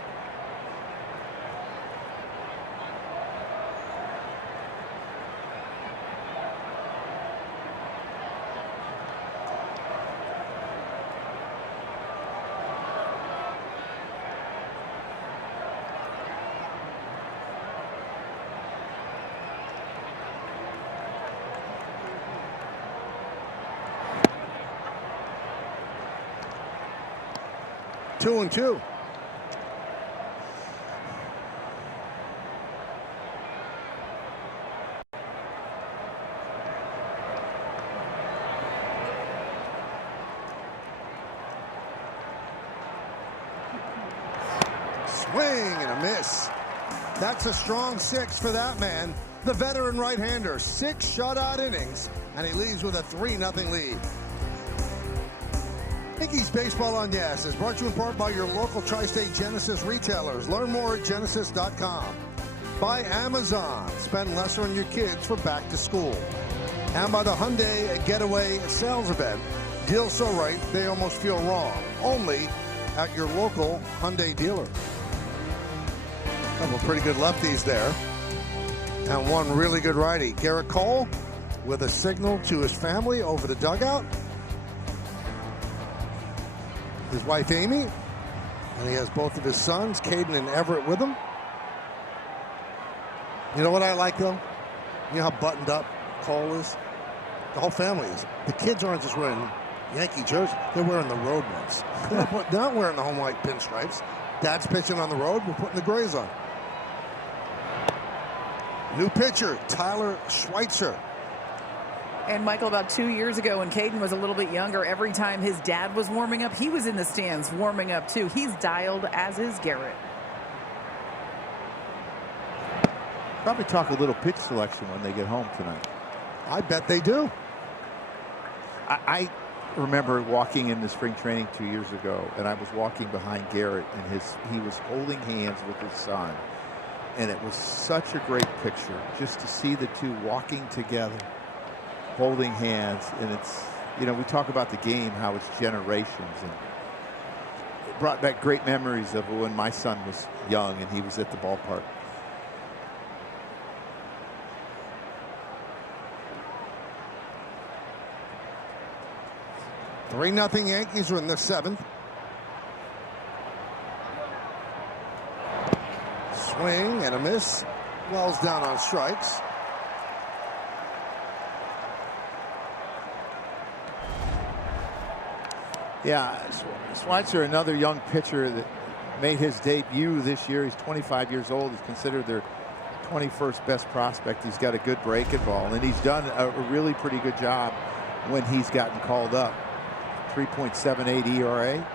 Two and two. Swing and a miss. That's a strong 6 for that man. The veteran right-hander, 6 shutout innings, and he leaves with a 3-0 lead. Yankees Baseball on Gas is brought to you in part by your local Tri-State Genesis retailers. Learn more at genesis.com. By Amazon. Spend less on your kids for back to school. And by the Hyundai Getaway Sales Event. Deals so right, they almost feel wrong. Only at your local Hyundai dealer. Couple of pretty good lefties there. And one really good righty. Gerrit Cole with a signal to his family over the dugout. His wife, Amy, and he has both of his sons, Caden and Everett, with him. You know what I like, though? You know how buttoned up Cole is? The whole family is. The kids aren't just wearing Yankee jerseys. They're wearing the road ones. They're not wearing the home white pinstripes. Dad's pitching on the road. We're putting the grays on. New pitcher, Tyler Schweitzer. And Michael, about 2 years ago when Caden was a little bit younger, every time his dad was warming up, he was in the stands warming up too. He's dialed, as is Gerrit. Probably talk a little pitch selection when they get home tonight. I bet they do. I remember walking into spring training 2 years ago, and I was walking behind Gerrit, and he was holding hands with his son. And it was such a great picture just to see the two walking together, holding hands, and you know, we talk about the game, how it's generations, and it brought back great memories of when my son was young and he was at the ballpark. Three 0 Yankees are in the 7th. Swing and a miss. Wells down on strikes. Yeah, Schweitzer, another young pitcher that made his debut this year. He's 25 years old. He's considered their 21st best prospect. He's got a good breaking ball, and he's done a really pretty good job when he's gotten called up. 3.78 ERA,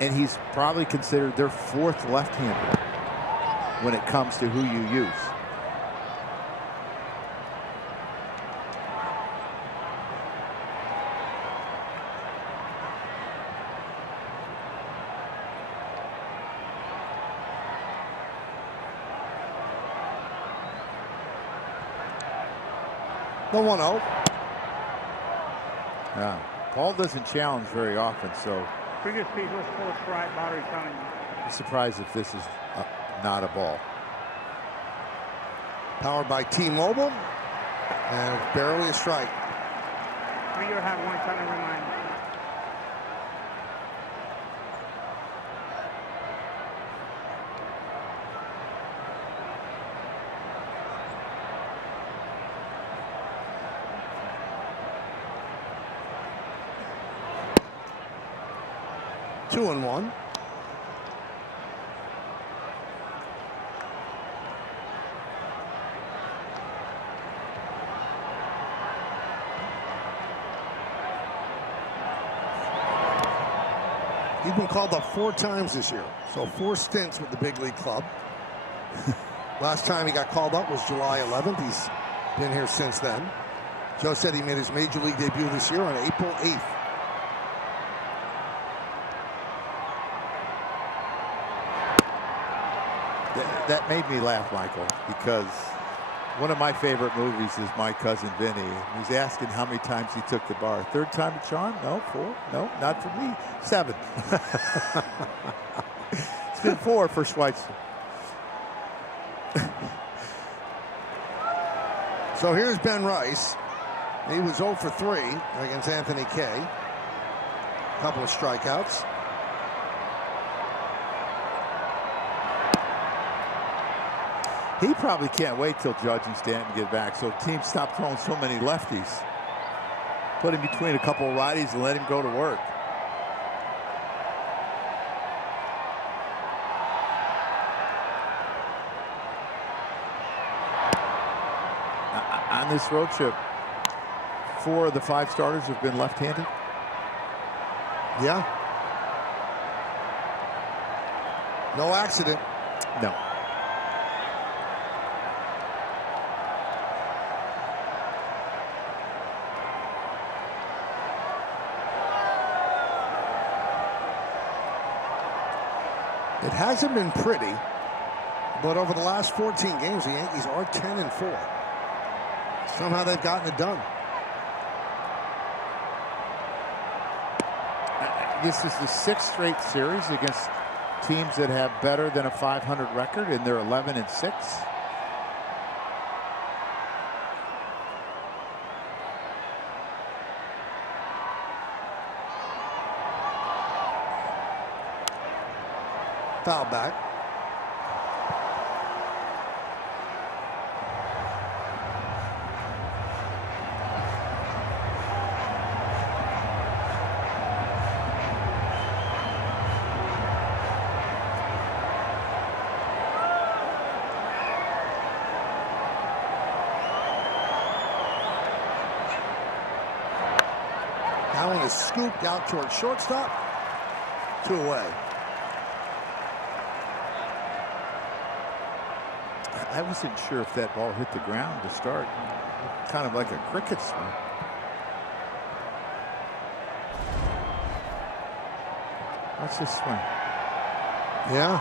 and he's probably considered their 4th left-hander when it comes to who you use. The 1-0. Yeah. Paul doesn't challenge very often, so Previous pitch was full strike, battery coming. I'm surprised if this is not a ball. Powered by T-Mobile, and barely a strike. Trigger had one time to remind. Two and one. He's been called up 4 times this year, so 4 stints with the big league club. Last time he got called up was July 11th. He's been here since then. Joe said he made his major league debut this year on April 8th. That made me laugh, Michael, because one of my favorite movies is My Cousin Vinny. He's asking how many times he took the bar. 3rd time a charm? No. 4? No, not for me. 7. It's been 4 for Schweitzer. So here's Ben Rice. He was 0 for 3 against Anthony Kay. A couple of strikeouts. He probably can't wait till Judge and Stanton get back, so teams stop throwing so many lefties. Put him between a couple of righties and let him go to work. On this road trip, 4 of the 5 starters have been left-handed. Yeah. No accident. No. It hasn't been pretty, but over the last 14 games, the Yankees are 10 and 4. Somehow they've gotten it done. This is the 6th straight series against teams that have better than a 500 record, and they're 11 and 6. Foul back. That one is scooped out towards shortstop. 2 away. I wasn't sure if that ball hit the ground to start. Kind of like a cricket swing. Watch this swing. Yeah.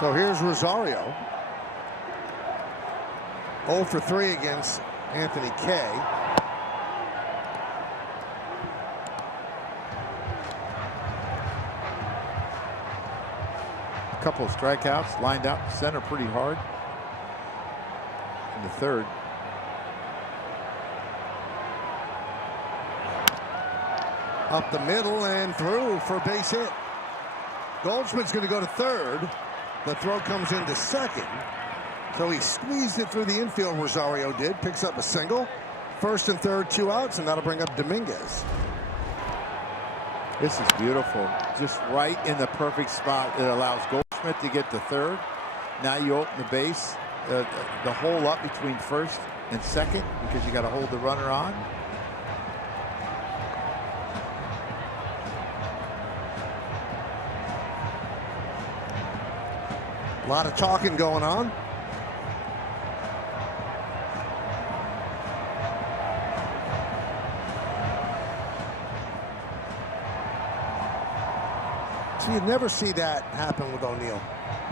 So here's Rosario. 0 for 3 against Anthony Kay. A couple of strikeouts, lined out center pretty hard in the third. Up the middle and through for a base hit. Goldschmidt's going to go to third. The throw comes into second. So he squeezed it through the infield, Rosario did. Picks up a single. First and third, 2 outs, and that'll bring up Domínguez. This is beautiful. Just right in the perfect spot. It allows Goldschmidt to get to third. Now you open the base, the hole up between first and second, because you got to hold the runner on. A lot of talking going on. So you'd never see that happen with O'Neill.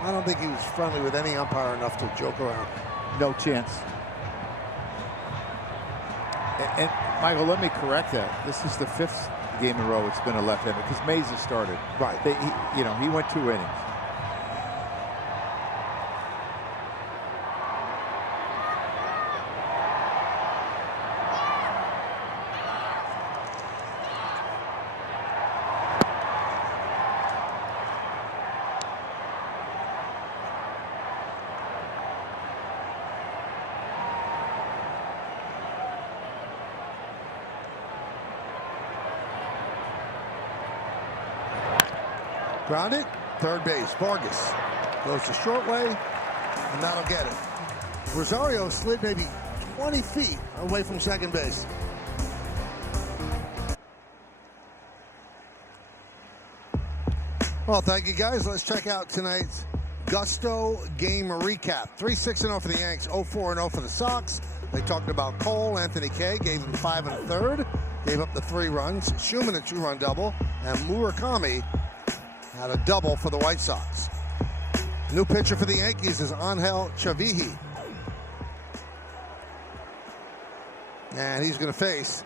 I don't think he was friendly with any umpire enough to joke around. No chance. And Michael, let me correct that. This is the 5th game in a row it's been a left-hander, because Mays has started. Right. He went 2 innings. Grounded, third base. Vargas goes the short way, and that'll get it. Rosario slid maybe 20 feet away from second base. Well, thank you, guys. Let's check out tonight's Gusto game recap. 3-6-0 for the Yanks, 0-4-0 for the Sox. They talked about Cole. Anthony Kay gave him 5 1/3, gave up the 3 runs. Schuemann a 2-run double, and Murakami had a double for the White Sox. New pitcher for the Yankees is Angel Chavihi. And he's going to face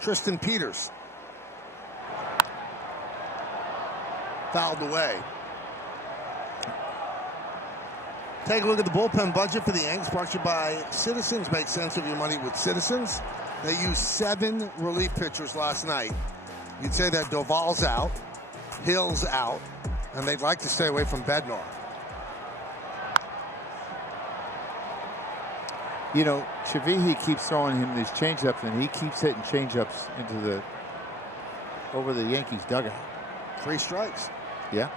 Tristan Peters. Fouled away. Take a look at the bullpen budget for the Yanks, brought to you by Citizens. Make sense of your money with Citizens. They used 7 relief pitchers last night. You'd say that Doval's out, Hill's out, and they'd like to stay away from Bednar. You know, Chavihi keeps throwing him these changeups, and he keeps hitting changeups over the Yankees dugout. 3 strikes. Yeah.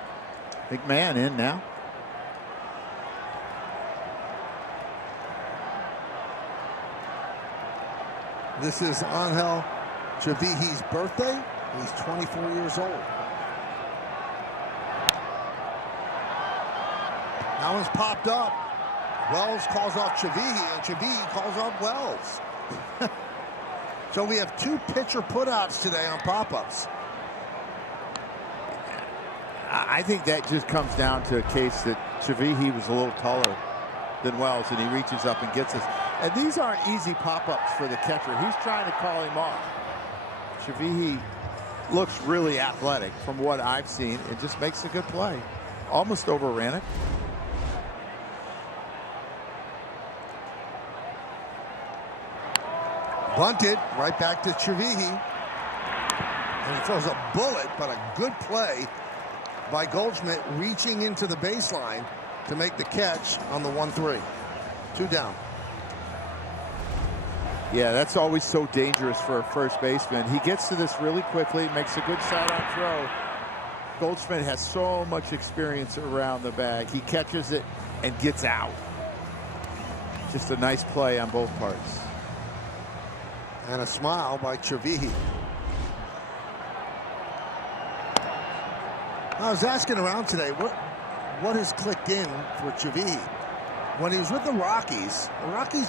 McMahon in now. This is Angel Chavihi's birthday. He's 24 years old. That one's popped up. Wells calls off Chavihi, and Chavihi calls off Wells. So we have 2 pitcher putouts today on pop-ups. I think that just comes down to a case that Chavihi was a little taller than Wells, and he reaches up and gets us. And these aren't easy pop-ups for the catcher. He's trying to call him off. Chavihi looks really athletic from what I've seen. It just makes a good play. Almost overran it. Bunted right back to Chavihi. And he throws a bullet, but a good play by Goldschmidt, reaching into the baseline to make the catch on the 1-3. 2 down. Yeah, that's always so dangerous for a first baseman. He gets to this really quickly, makes a good sidearm throw. Goldschmidt has so much experience around the bag. He catches it and gets out. Just a nice play on both parts. And a smile by Chavihi. I was asking around today, what has clicked in for Chavihi? When he was with the Rockies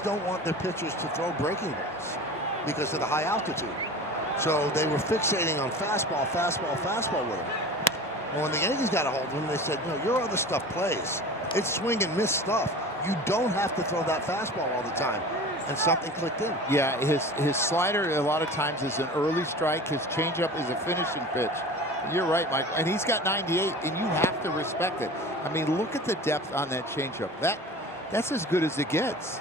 don't want their pitchers to throw breaking balls because of the high altitude. So they were fixating on fastball with him. And when the Yankees got a hold of him, they said, no, your other stuff plays. It's swing and miss stuff. You don't have to throw that fastball all the time. And something clicked in. Yeah, his slider a lot of times is an early strike. His changeup is a finishing pitch. You're right, Mike. And he's got 98, and you have to respect it. I mean, look at the depth on that changeup. That's as good as it gets.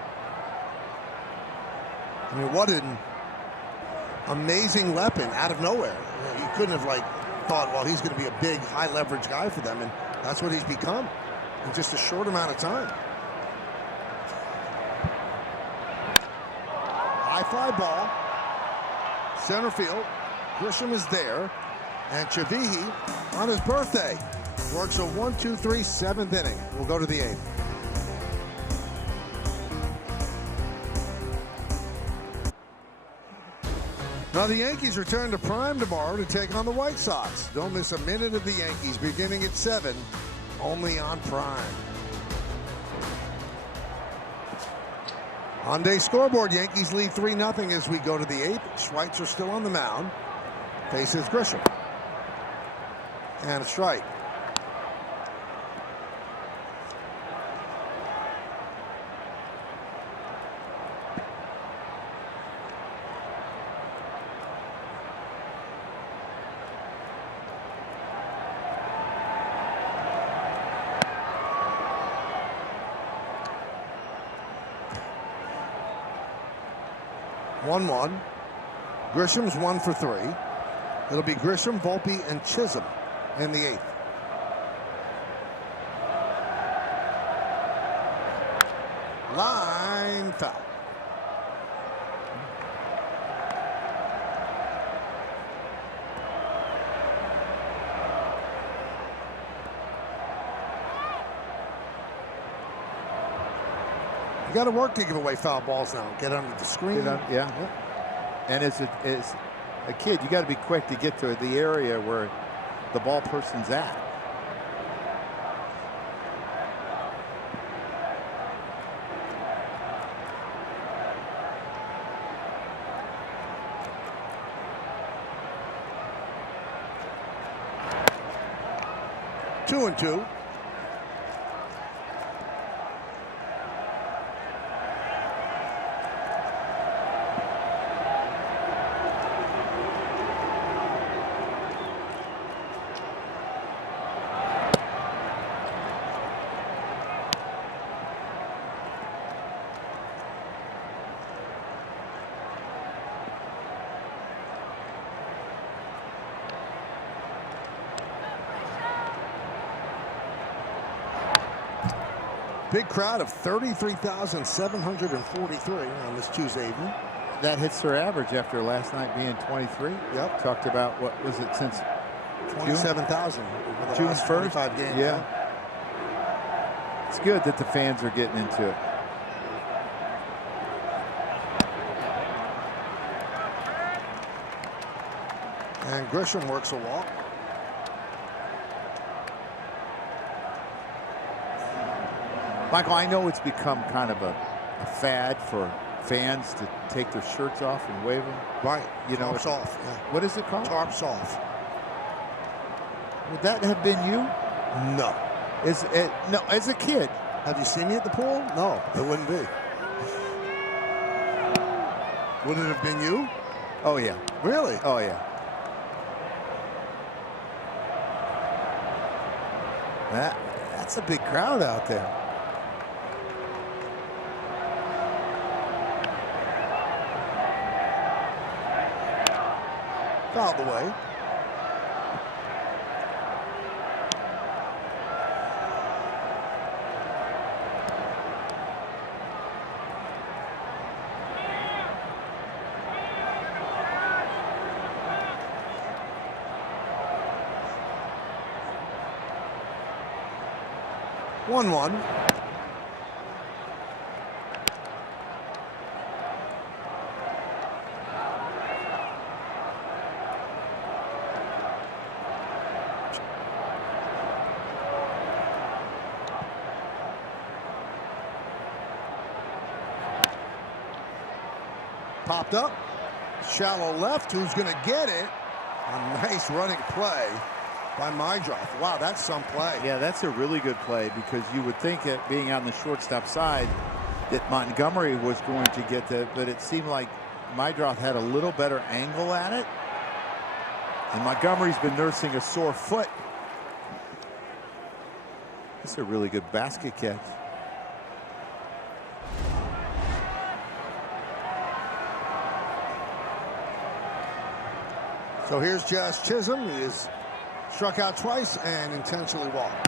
I mean, what an amazing weapon out of nowhere. You couldn't have thought, well, he's going to be a big, high leverage guy for them, and that's what he's become in just a short amount of time. High fly ball, center field. Grisham is there, and Chavihi on his birthday works a 1-2-3 7th inning. We'll go to the 8th. Now the Yankees return to Prime tomorrow to take on the White Sox. Don't miss a minute of the Yankees beginning at 7, only on Prime. On-day scoreboard, Yankees lead 3-0 as we go to the 8th. Schweitzer still on the mound. Faces Grisham. And a strike. One. Grisham's 1 for 3. It'll be Grisham, Volpe, and Chisholm in the 8th. Line foul. You got to work to give away foul balls now. Get under the screen. Yeah. And as a kid, you got to be quick to get to the area where the ball person's at. Two and two. Big crowd of 33,743 on this Tuesday evening. That hits their average after last night being 23. Yep. Talked about, what was it, since 27,000. June 1st? 5 games. Yeah. It's good that the fans are getting into it. And Grisham works a walk. Michael, I know it's become kind of a fad for fans to take their shirts off and wave them. Right. You know, Tarps off. Yeah. What is it called? Tarps off. Would that have been you? No. No, as a kid. Have you seen me at the pool? No, it wouldn't be. Would it have been you? Oh, yeah. Really? Oh, yeah. That's a big crowd out there. Fouled away. One. Popped up, shallow left. Who's going to get it? A nice running play by Meidroth. Wow, that's some play. Yeah, that's a really good play, because you would think that being on the shortstop side that Montgomery was going to get that, but it seemed like Meidroth had a little better angle at it. And Montgomery's been nursing a sore foot. That's a really good basket catch. So here's Jazz Chisholm. He is struck out twice and intentionally walked.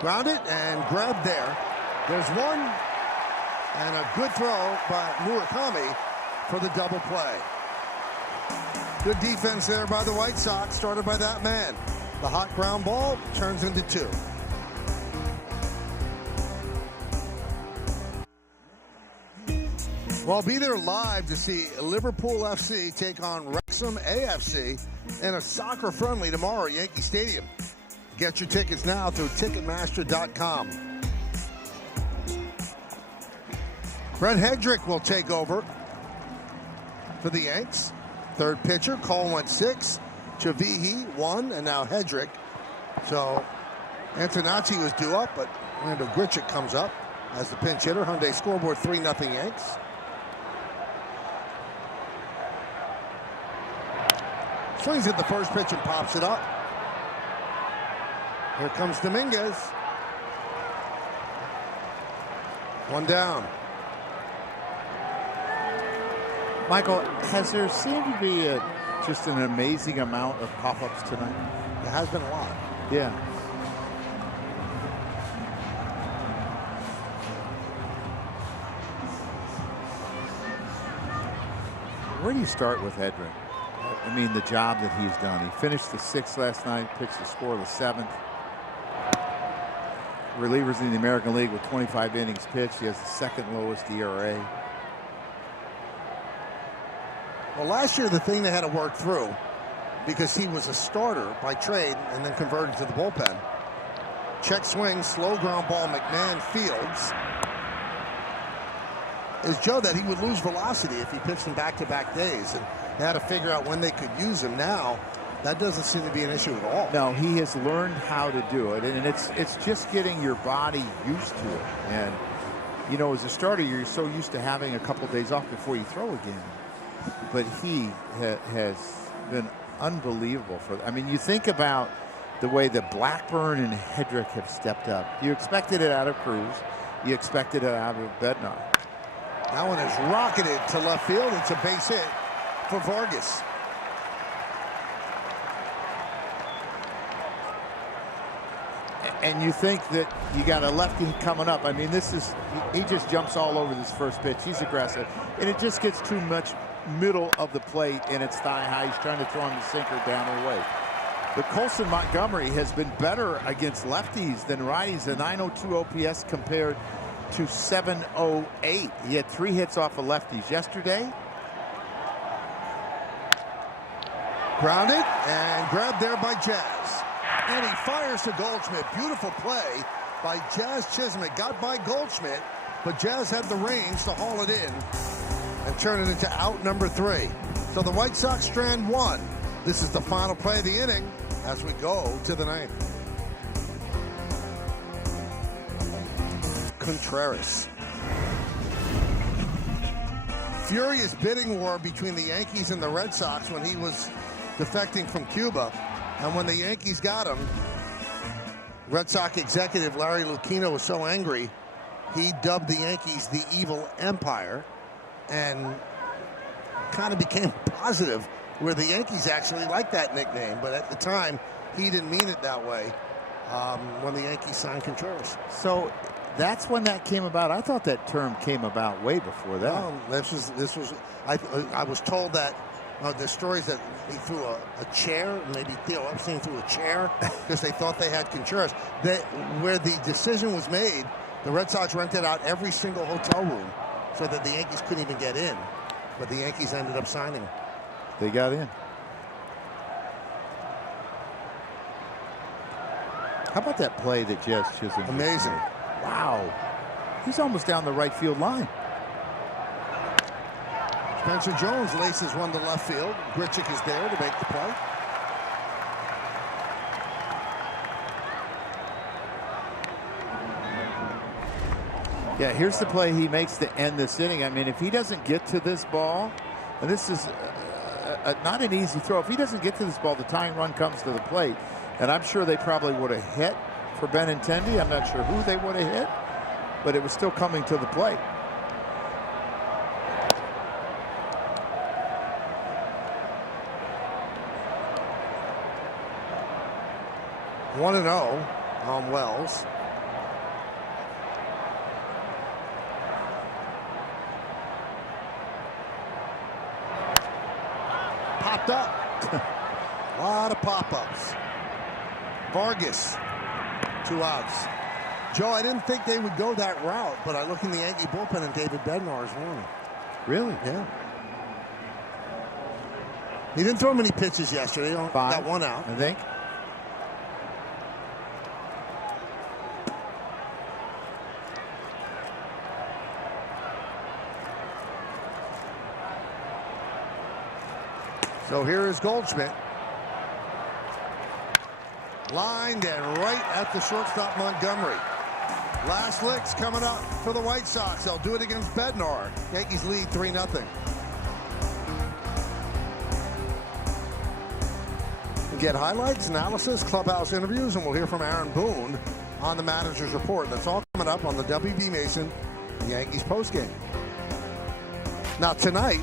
Grounded and grabbed there. There's one, and a good throw by Murakami for the double play. Good defense there by the White Sox, started by that man. The hot ground ball turns into 2. Well, I'll be there live to see Liverpool FC take on Wrexham AFC in a soccer friendly tomorrow at Yankee Stadium. Get your tickets now through Ticketmaster.com. Brent Hedrick will take over for the Yanks. Third pitcher, Cole went 6, Chavihi 1, and now Hedrick. So Antonacci was due up, but Randall Grichuk comes up as the pinch hitter. Hyundai scoreboard 3-0 Yanks. Swings at the first pitch and pops it up. Here comes Domínguez. 1 down. Michael, has there seemed to be just an amazing amount of pop-ups tonight? There has been a lot. Yeah. Where do you start with Hedrick? I mean, the job that he's done. He finished the 6th last night, pitched the score of the 7th. Relievers in the American League with 25 innings pitched. He has the 2nd lowest ERA. Well, last year, the thing they had to work through, because he was a starter by trade and then converted to the bullpen. Check swing, slow ground ball, McMahon fields. Is Joe that he would lose velocity if he pitched in back-to-back days, and they had to figure out when they could use him. Now, that doesn't seem to be an issue at all. No, he has learned how to do it, and it's just getting your body used to it. And, you know, as a starter, you're so used to having a couple days off before you throw again. But he has been unbelievable for that. I mean, you think about the way that Blackburn and Hedrick have stepped up. You expected it out of Cruz. You expected it out of Bednar. That one is rocketed to left field. It's a base hit for Vargas. And you think that you got a lefty coming up. I mean, he just jumps all over this first pitch. He's aggressive. And it just gets too much middle of the plate, and it's thigh high. He's trying to throw him the sinker down away. But Colson Montgomery has been better against lefties than righties. A 902 OPS compared to 708. He had 3 hits off of lefties yesterday. Grounded and grabbed there by Jazz. And he fires to Goldschmidt. Beautiful play by Jazz Chisholm. It got by Goldschmidt, but Jazz had the range to haul it in and turn it into out number 3. So the White Sox strand 1. This is the final play of the inning as we go to the 9th. Contreras. Furious bidding war between the Yankees and the Red Sox when he was defecting from Cuba. And when the Yankees got him, Red Sox executive Larry Lucchino was so angry, he dubbed the Yankees the Evil Empire and kind of became positive, where the Yankees actually liked that nickname. But at the time, he didn't mean it that way when the Yankees signed Contreras. So that's when that came about. I thought that term came about way before that. I was told that the stories that he threw a chair, maybe Theo Epstein threw a chair because they thought they had Contreras. Where the decision was made, the Red Sox rented out every single hotel room so that the Yankees couldn't even get in. But the Yankees ended up signing him. They got in. How about that play that Jazz Chisholm? Amazing. Wow. He's almost down the right field line. Spencer Jones laces one to left field. Grichuk is there to make the play. Yeah, here's the play he makes to end this inning. I mean, if he doesn't get to this ball, and this is not an easy throw. If he doesn't get to this ball, the tying run comes to the plate. And I'm sure they probably would have hit for Benintendi. I'm not sure who they would have hit, but it was still coming to the plate. One and 0 on Wells. Popped up. A lot of pop-ups. Vargas, 2 outs. Joe, I didn't think they would go that route, but I look in the Yankee bullpen and David Bednar is one. Really? Yeah. He didn't throw many pitches yesterday. 5, got 1 out. I think. So here is Goldschmidt. Lined and right at the shortstop Montgomery. Last licks coming up for the White Sox. They'll do it against Bednar. Yankees lead 3-0. Get highlights, analysis, clubhouse interviews, and we'll hear from Aaron Boone on the manager's report. That's all coming up on the W.B. Mason Yankees postgame. Now tonight,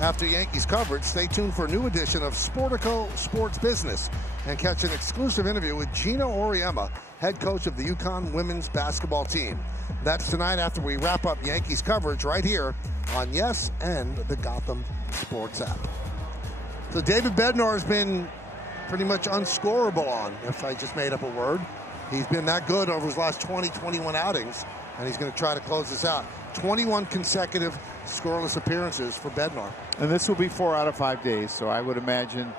after Yankees coverage, stay tuned for a new edition of Sportico Sports Business and catch an exclusive interview with Gino Auriemma, head coach of the UConn women's basketball team. That's tonight after we wrap up Yankees coverage right here on Yes and the Gotham Sports app. So David Bednar has been pretty much unscorable on, if I just made up a word. He's been that good over his last 21 outings, and he's going to try to close this out. 21 consecutive scoreless appearances for Bednar. And this will be 4 out of 5 days, so I would imagine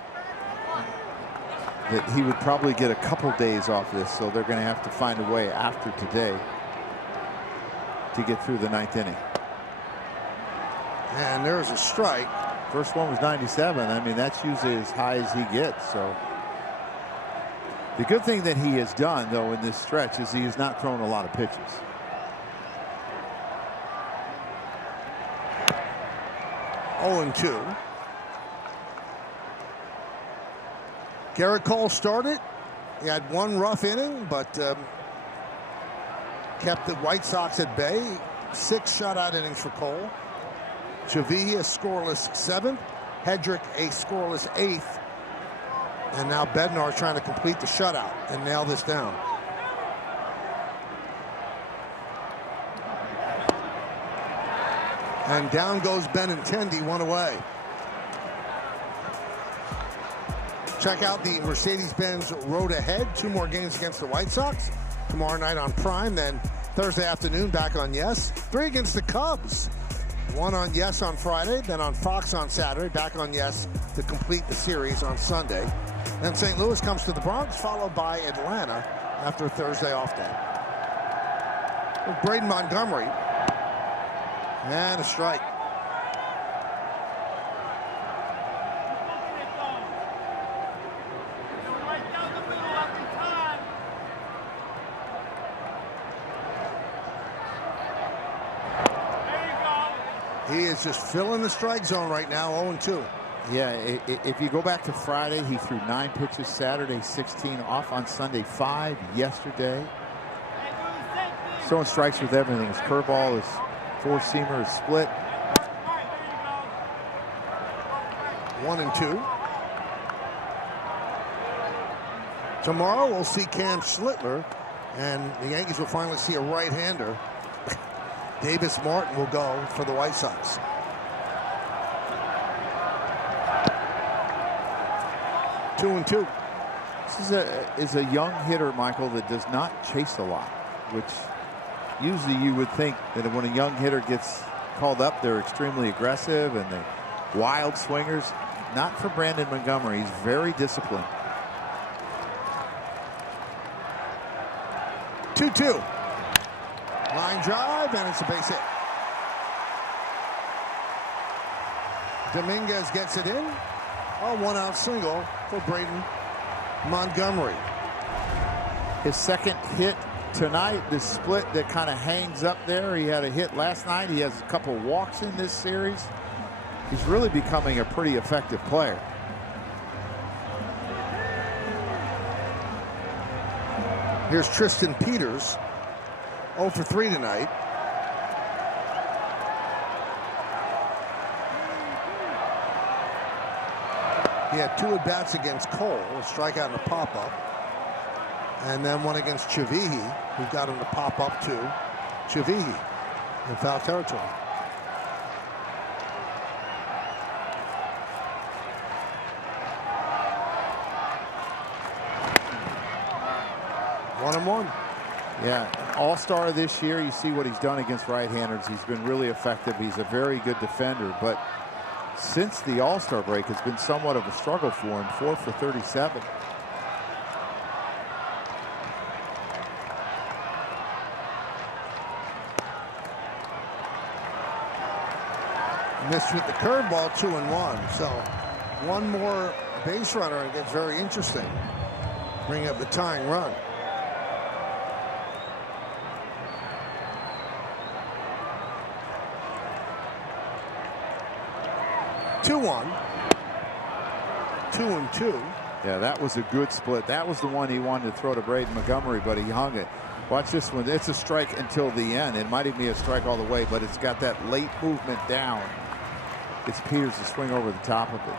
that he would probably get a couple days off this, so they're going to have to find a way after today to get through the 9th inning. And there's a strike. First one was 97. I mean, that's usually as high as he gets. So the good thing that he has done, though, in this stretch is he has not thrown a lot of pitches. Oh, 2. Gerrit Cole started. He had 1 rough inning, but kept the White Sox at bay. 6 shutout innings for Cole. Javia a scoreless 7th. Hedrick a scoreless 8th. And now Bednar trying to complete the shutout and nail this down. And down goes Benintendi, 1 away. Check out the Mercedes-Benz Road Ahead. 2 more games against the White Sox. Tomorrow night on Prime, then Thursday afternoon back on Yes. 3 against the Cubs. 1 on Yes on Friday, then on Fox on Saturday, back on Yes to complete the series on Sunday. Then St. Louis comes to the Bronx, followed by Atlanta after a Thursday off day. With Braden Montgomery. And a strike. He is just filling the strike zone right now, 0-2. Yeah, if you go back to Friday, he threw 9 pitches. Saturday, 16. Off on Sunday, 5 yesterday. Throwing strikes with everything. His curveball, his 4-seamer is split. 1-2. Tomorrow we'll see Cam Schlittler, and the Yankees will finally see a right-hander. Davis Martin will go for the White Sox. Two and 2. This is a young hitter, Michael, that does not chase a lot, which usually you would think that when a young hitter gets called up, they're extremely aggressive and they wild swingers. Not for Brandon Montgomery. He's very disciplined. 2-2. Line drive, and it's a base hit. Domínguez gets it in. A one-out single for Braden Montgomery. His second hit tonight, the split that kind of hangs up there. He had a hit last night. He has a couple walks in this series. He's really becoming a pretty effective player. Here's Tristan Peters, 0 for 3 tonight. He had 2 at-bats against Cole, a strikeout and a pop-up. And then one against Chavihi, who got him to pop up to Chavihi in foul territory. One and one. Yeah, an all-star this year. You see what he's done against right-handers. He's been really effective. He's a very good defender, but since the all-star break, it's been somewhat of a struggle for him. 4 for 37. Missed with the curveball, 2-1. So one more base runner and it gets very interesting. Bring up the tying run. Two-1. 2-2. Yeah, that was a good split. That was the one he wanted to throw to Braden Montgomery, but he hung it. Watch this one. It's a strike until the end. It might even be a strike all the way, but it's got that late movement down. It's Peters to swing over the top of it.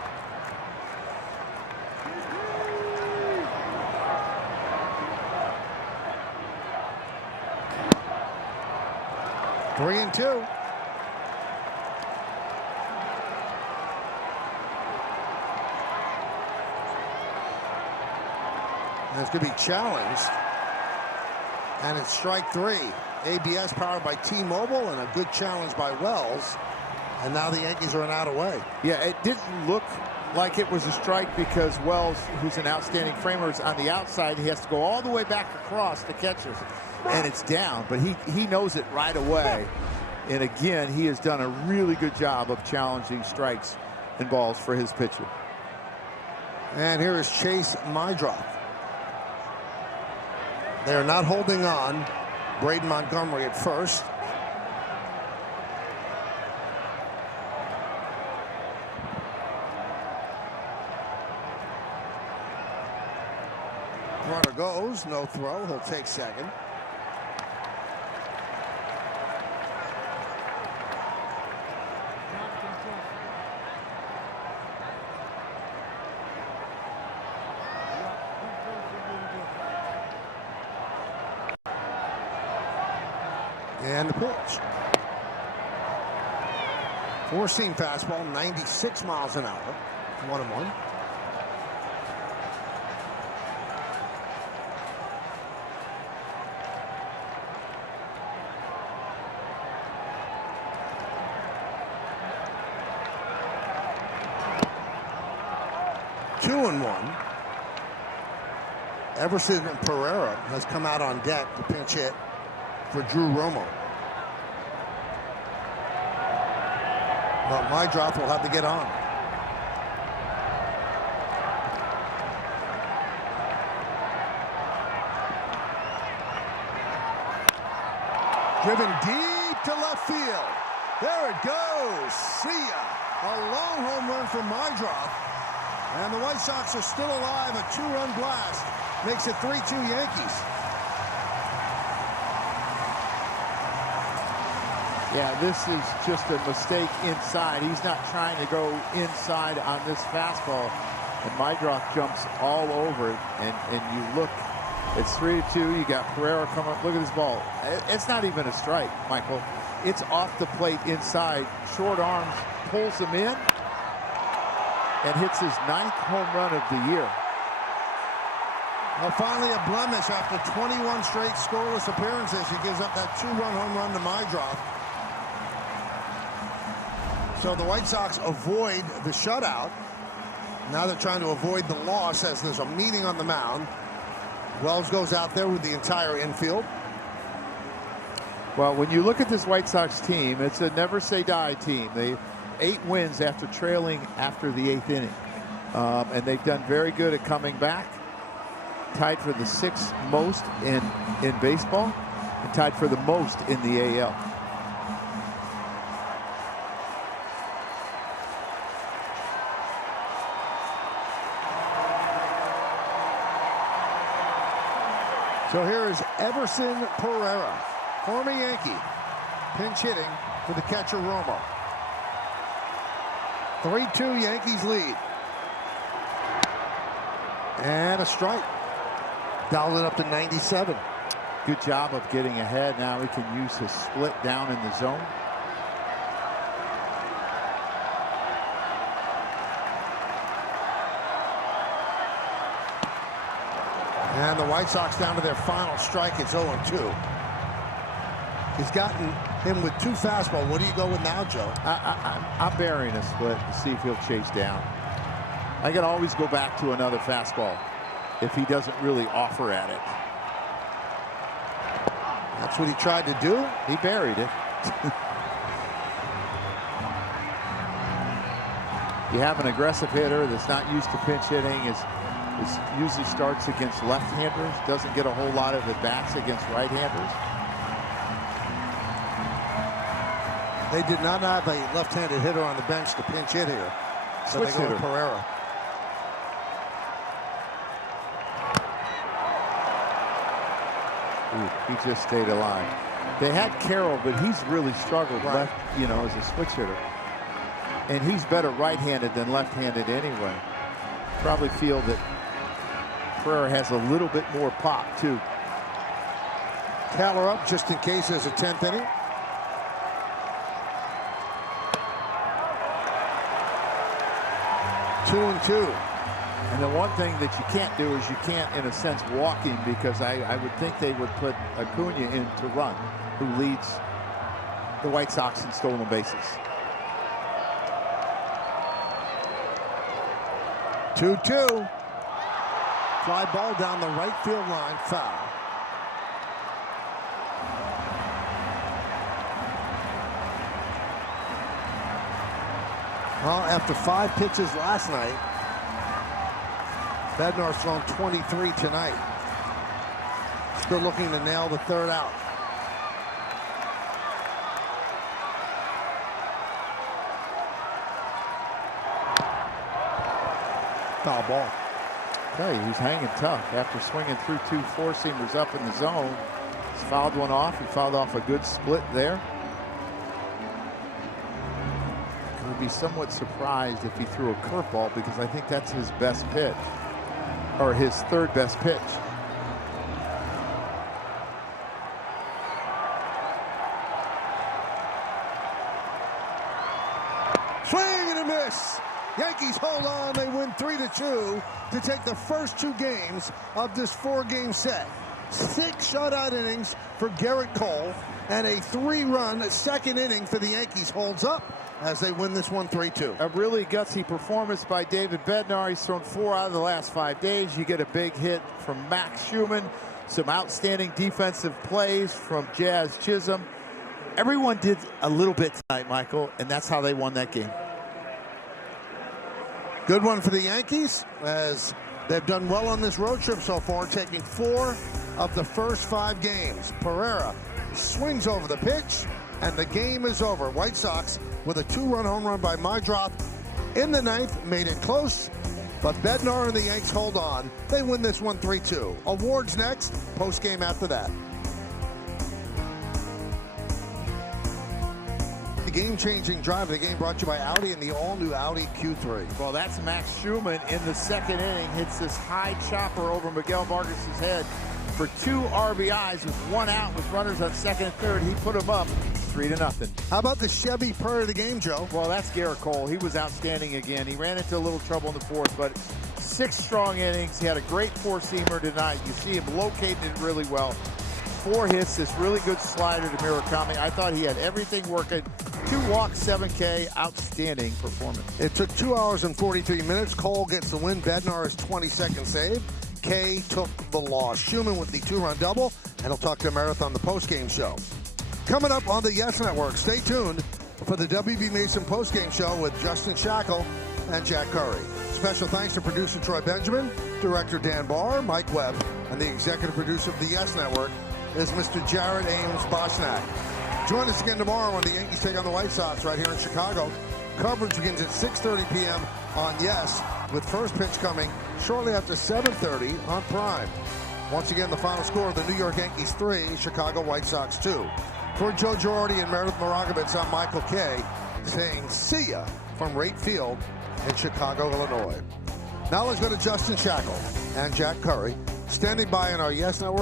Three and two. And it's going to be challenged. And it's strike 3. ABS powered by T-Mobile and a good challenge by Wells. And now the Yankees are an out away. Yeah, it didn't look like it was a strike because Wells, who's an outstanding framer, is on the outside. He has to go all the way back across to catch it. And it's down, but he knows it right away. And again, he has done a really good job of challenging strikes and balls for his pitcher. And here is Chase Meidroth. They're not holding on. Braden Montgomery at first. Runner goes, no throw. He'll take second. And the pitch. Four-seam fastball, 96 miles an hour. 1-1. Two and one. Everson Pereira has come out on deck to pinch hit for Drew Romo. But Meidroth will have to get on. Driven deep to left field. There it goes. See ya. A long home run for Meidroth. And the White Sox are still alive. A two-run blast makes it 3-2 Yankees. Yeah, this is just a mistake inside. He's not trying to go inside on this fastball. And Meidroth jumps all over it. And you look, it's 3-2. You got Pereira coming up. Look at this ball. It's not even a strike, Michael. It's off the plate inside. Short arms, pulls him in, and hits his 9th home run of the year. Well, finally a blemish after 21 straight scoreless appearances. He gives up that two-run home run to Meidroth. So the White Sox avoid the shutout. Now they're trying to avoid the loss as there's a meeting on the mound. Wells goes out there with the entire infield. Well, when you look at this White Sox team, it's a never-say-die team. They 8 wins after trailing after the 8th inning. And they've done very good at coming back. Tied for the 6th most in baseball, and tied for the most in the AL. So here is Everson Pereira, former Yankee, pinch hitting for the catcher Romo. 3-2 Yankees lead. And a strike. Dialed it up to 97. Good job of getting ahead. Now he can use his split down in the zone. And the White Sox down to their final strike. It's 0-2. He's gotten him with 2 fastballs. What do you go with now, Joe? I'm burying a split to see if he'll chase down. I can always go back to another fastball if he doesn't really offer at it. That's what he tried to do. He buried it. You have an aggressive hitter that's not used to pinch hitting. Is usually starts against left-handers, doesn't get a whole lot of at-bats against right-handers. They did not have a left-handed hitter on the bench to pinch hit here. So Switch they go hitter. to Pereira. Ooh, he just stayed alive. They had Carroll, but he's really struggled left, as a switch hitter. And he's better right-handed than left-handed anyway. Probably feel that Pereira has a little bit more pop, too. Taylor up just in case there's a 10th inning. Two and 2. And the one thing that you can't do is you can't, in a sense, walk him, because I would think they would put Acuna in to run, who leads the White Sox in stolen bases. 2-2. Fly ball down the right field line, foul. Well, after 5 pitches last night, Bednar's thrown 23 tonight. Still looking to nail the 3rd out. Foul ball. Okay, he's hanging tough after swinging through 2 four-seamers up in the zone. He's fouled one off. He fouled off a good split there. I would be somewhat surprised if he threw a curveball, because I think that's his best pitch, or his 3rd best pitch. Swing and a miss. Yankees hold on. They win 3-2 to take the first 2 games of this 4-game set. 6 shutout innings for Gerrit Cole, and a 3-run 2nd inning for the Yankees holds up as they win this one 3-2. A really gutsy performance by David Bednar. He's thrown 4 out of the last 5 days. You get a big hit from Max Schuemann. Some outstanding defensive plays from Jazz Chisholm. Everyone did a little bit tonight, Michael, and that's how they won that game. Good one for the Yankees, as they've done well on this road trip so far, taking 4 of the first 5 games. Pereira swings over the pitch, and the game is over. White Sox with a 2-run home run by Meidroth in the 9th, made it close, but Bednar and the Yanks hold on. They win this one 3-2. Awards next, post-game after that. The game-changing drive of the game brought to you by Audi and the all-new Audi Q3. Well, that's Max Schuemann in the 2nd inning. Hits this high chopper over Miguel Vargas' head for 2 RBIs with 1 out with runners on 2nd and 3rd. He put him up 3-0. How about the Chevy Purr of the game, Joe? Well, that's Gerrit Cole. He was outstanding again. He ran into a little trouble in the 4th, but 6 strong innings. He had a great 4-seamer tonight. You see him locating it really well. 4 hits, this really good slider to Murakami. I thought he had everything working. 2 walks, 7K, outstanding performance. It took 2 hours and 43 minutes. Cole gets the win. Bednar is 22nd save. K took the loss. Schuemann with the 2-run double, and he'll talk to Meidroth on the post-game show. Coming up on the Yes Network, stay tuned for the WB Mason postgame show with Justin Shackle and Jack Curry. Special thanks to producer Troy Benjamin, director Dan Barr, Mike Webb, and the executive producer of the Yes Network is Mr. Jared Ames Boschnack. Join us again tomorrow when the Yankees take on the White Sox right here in Chicago. Coverage begins at 6:30 p.m. on Yes, with first pitch coming shortly after 7:30 on Prime. Once again, the final score of the New York Yankees 3, Chicago White Sox 2. For Joe Girardi and Meidroth Maragovitz, I'm Michael Kay, saying see ya from Rate Field in Chicago, Illinois. Now let's go to Justin Shackle and Jack Curry, standing by on our Yes Network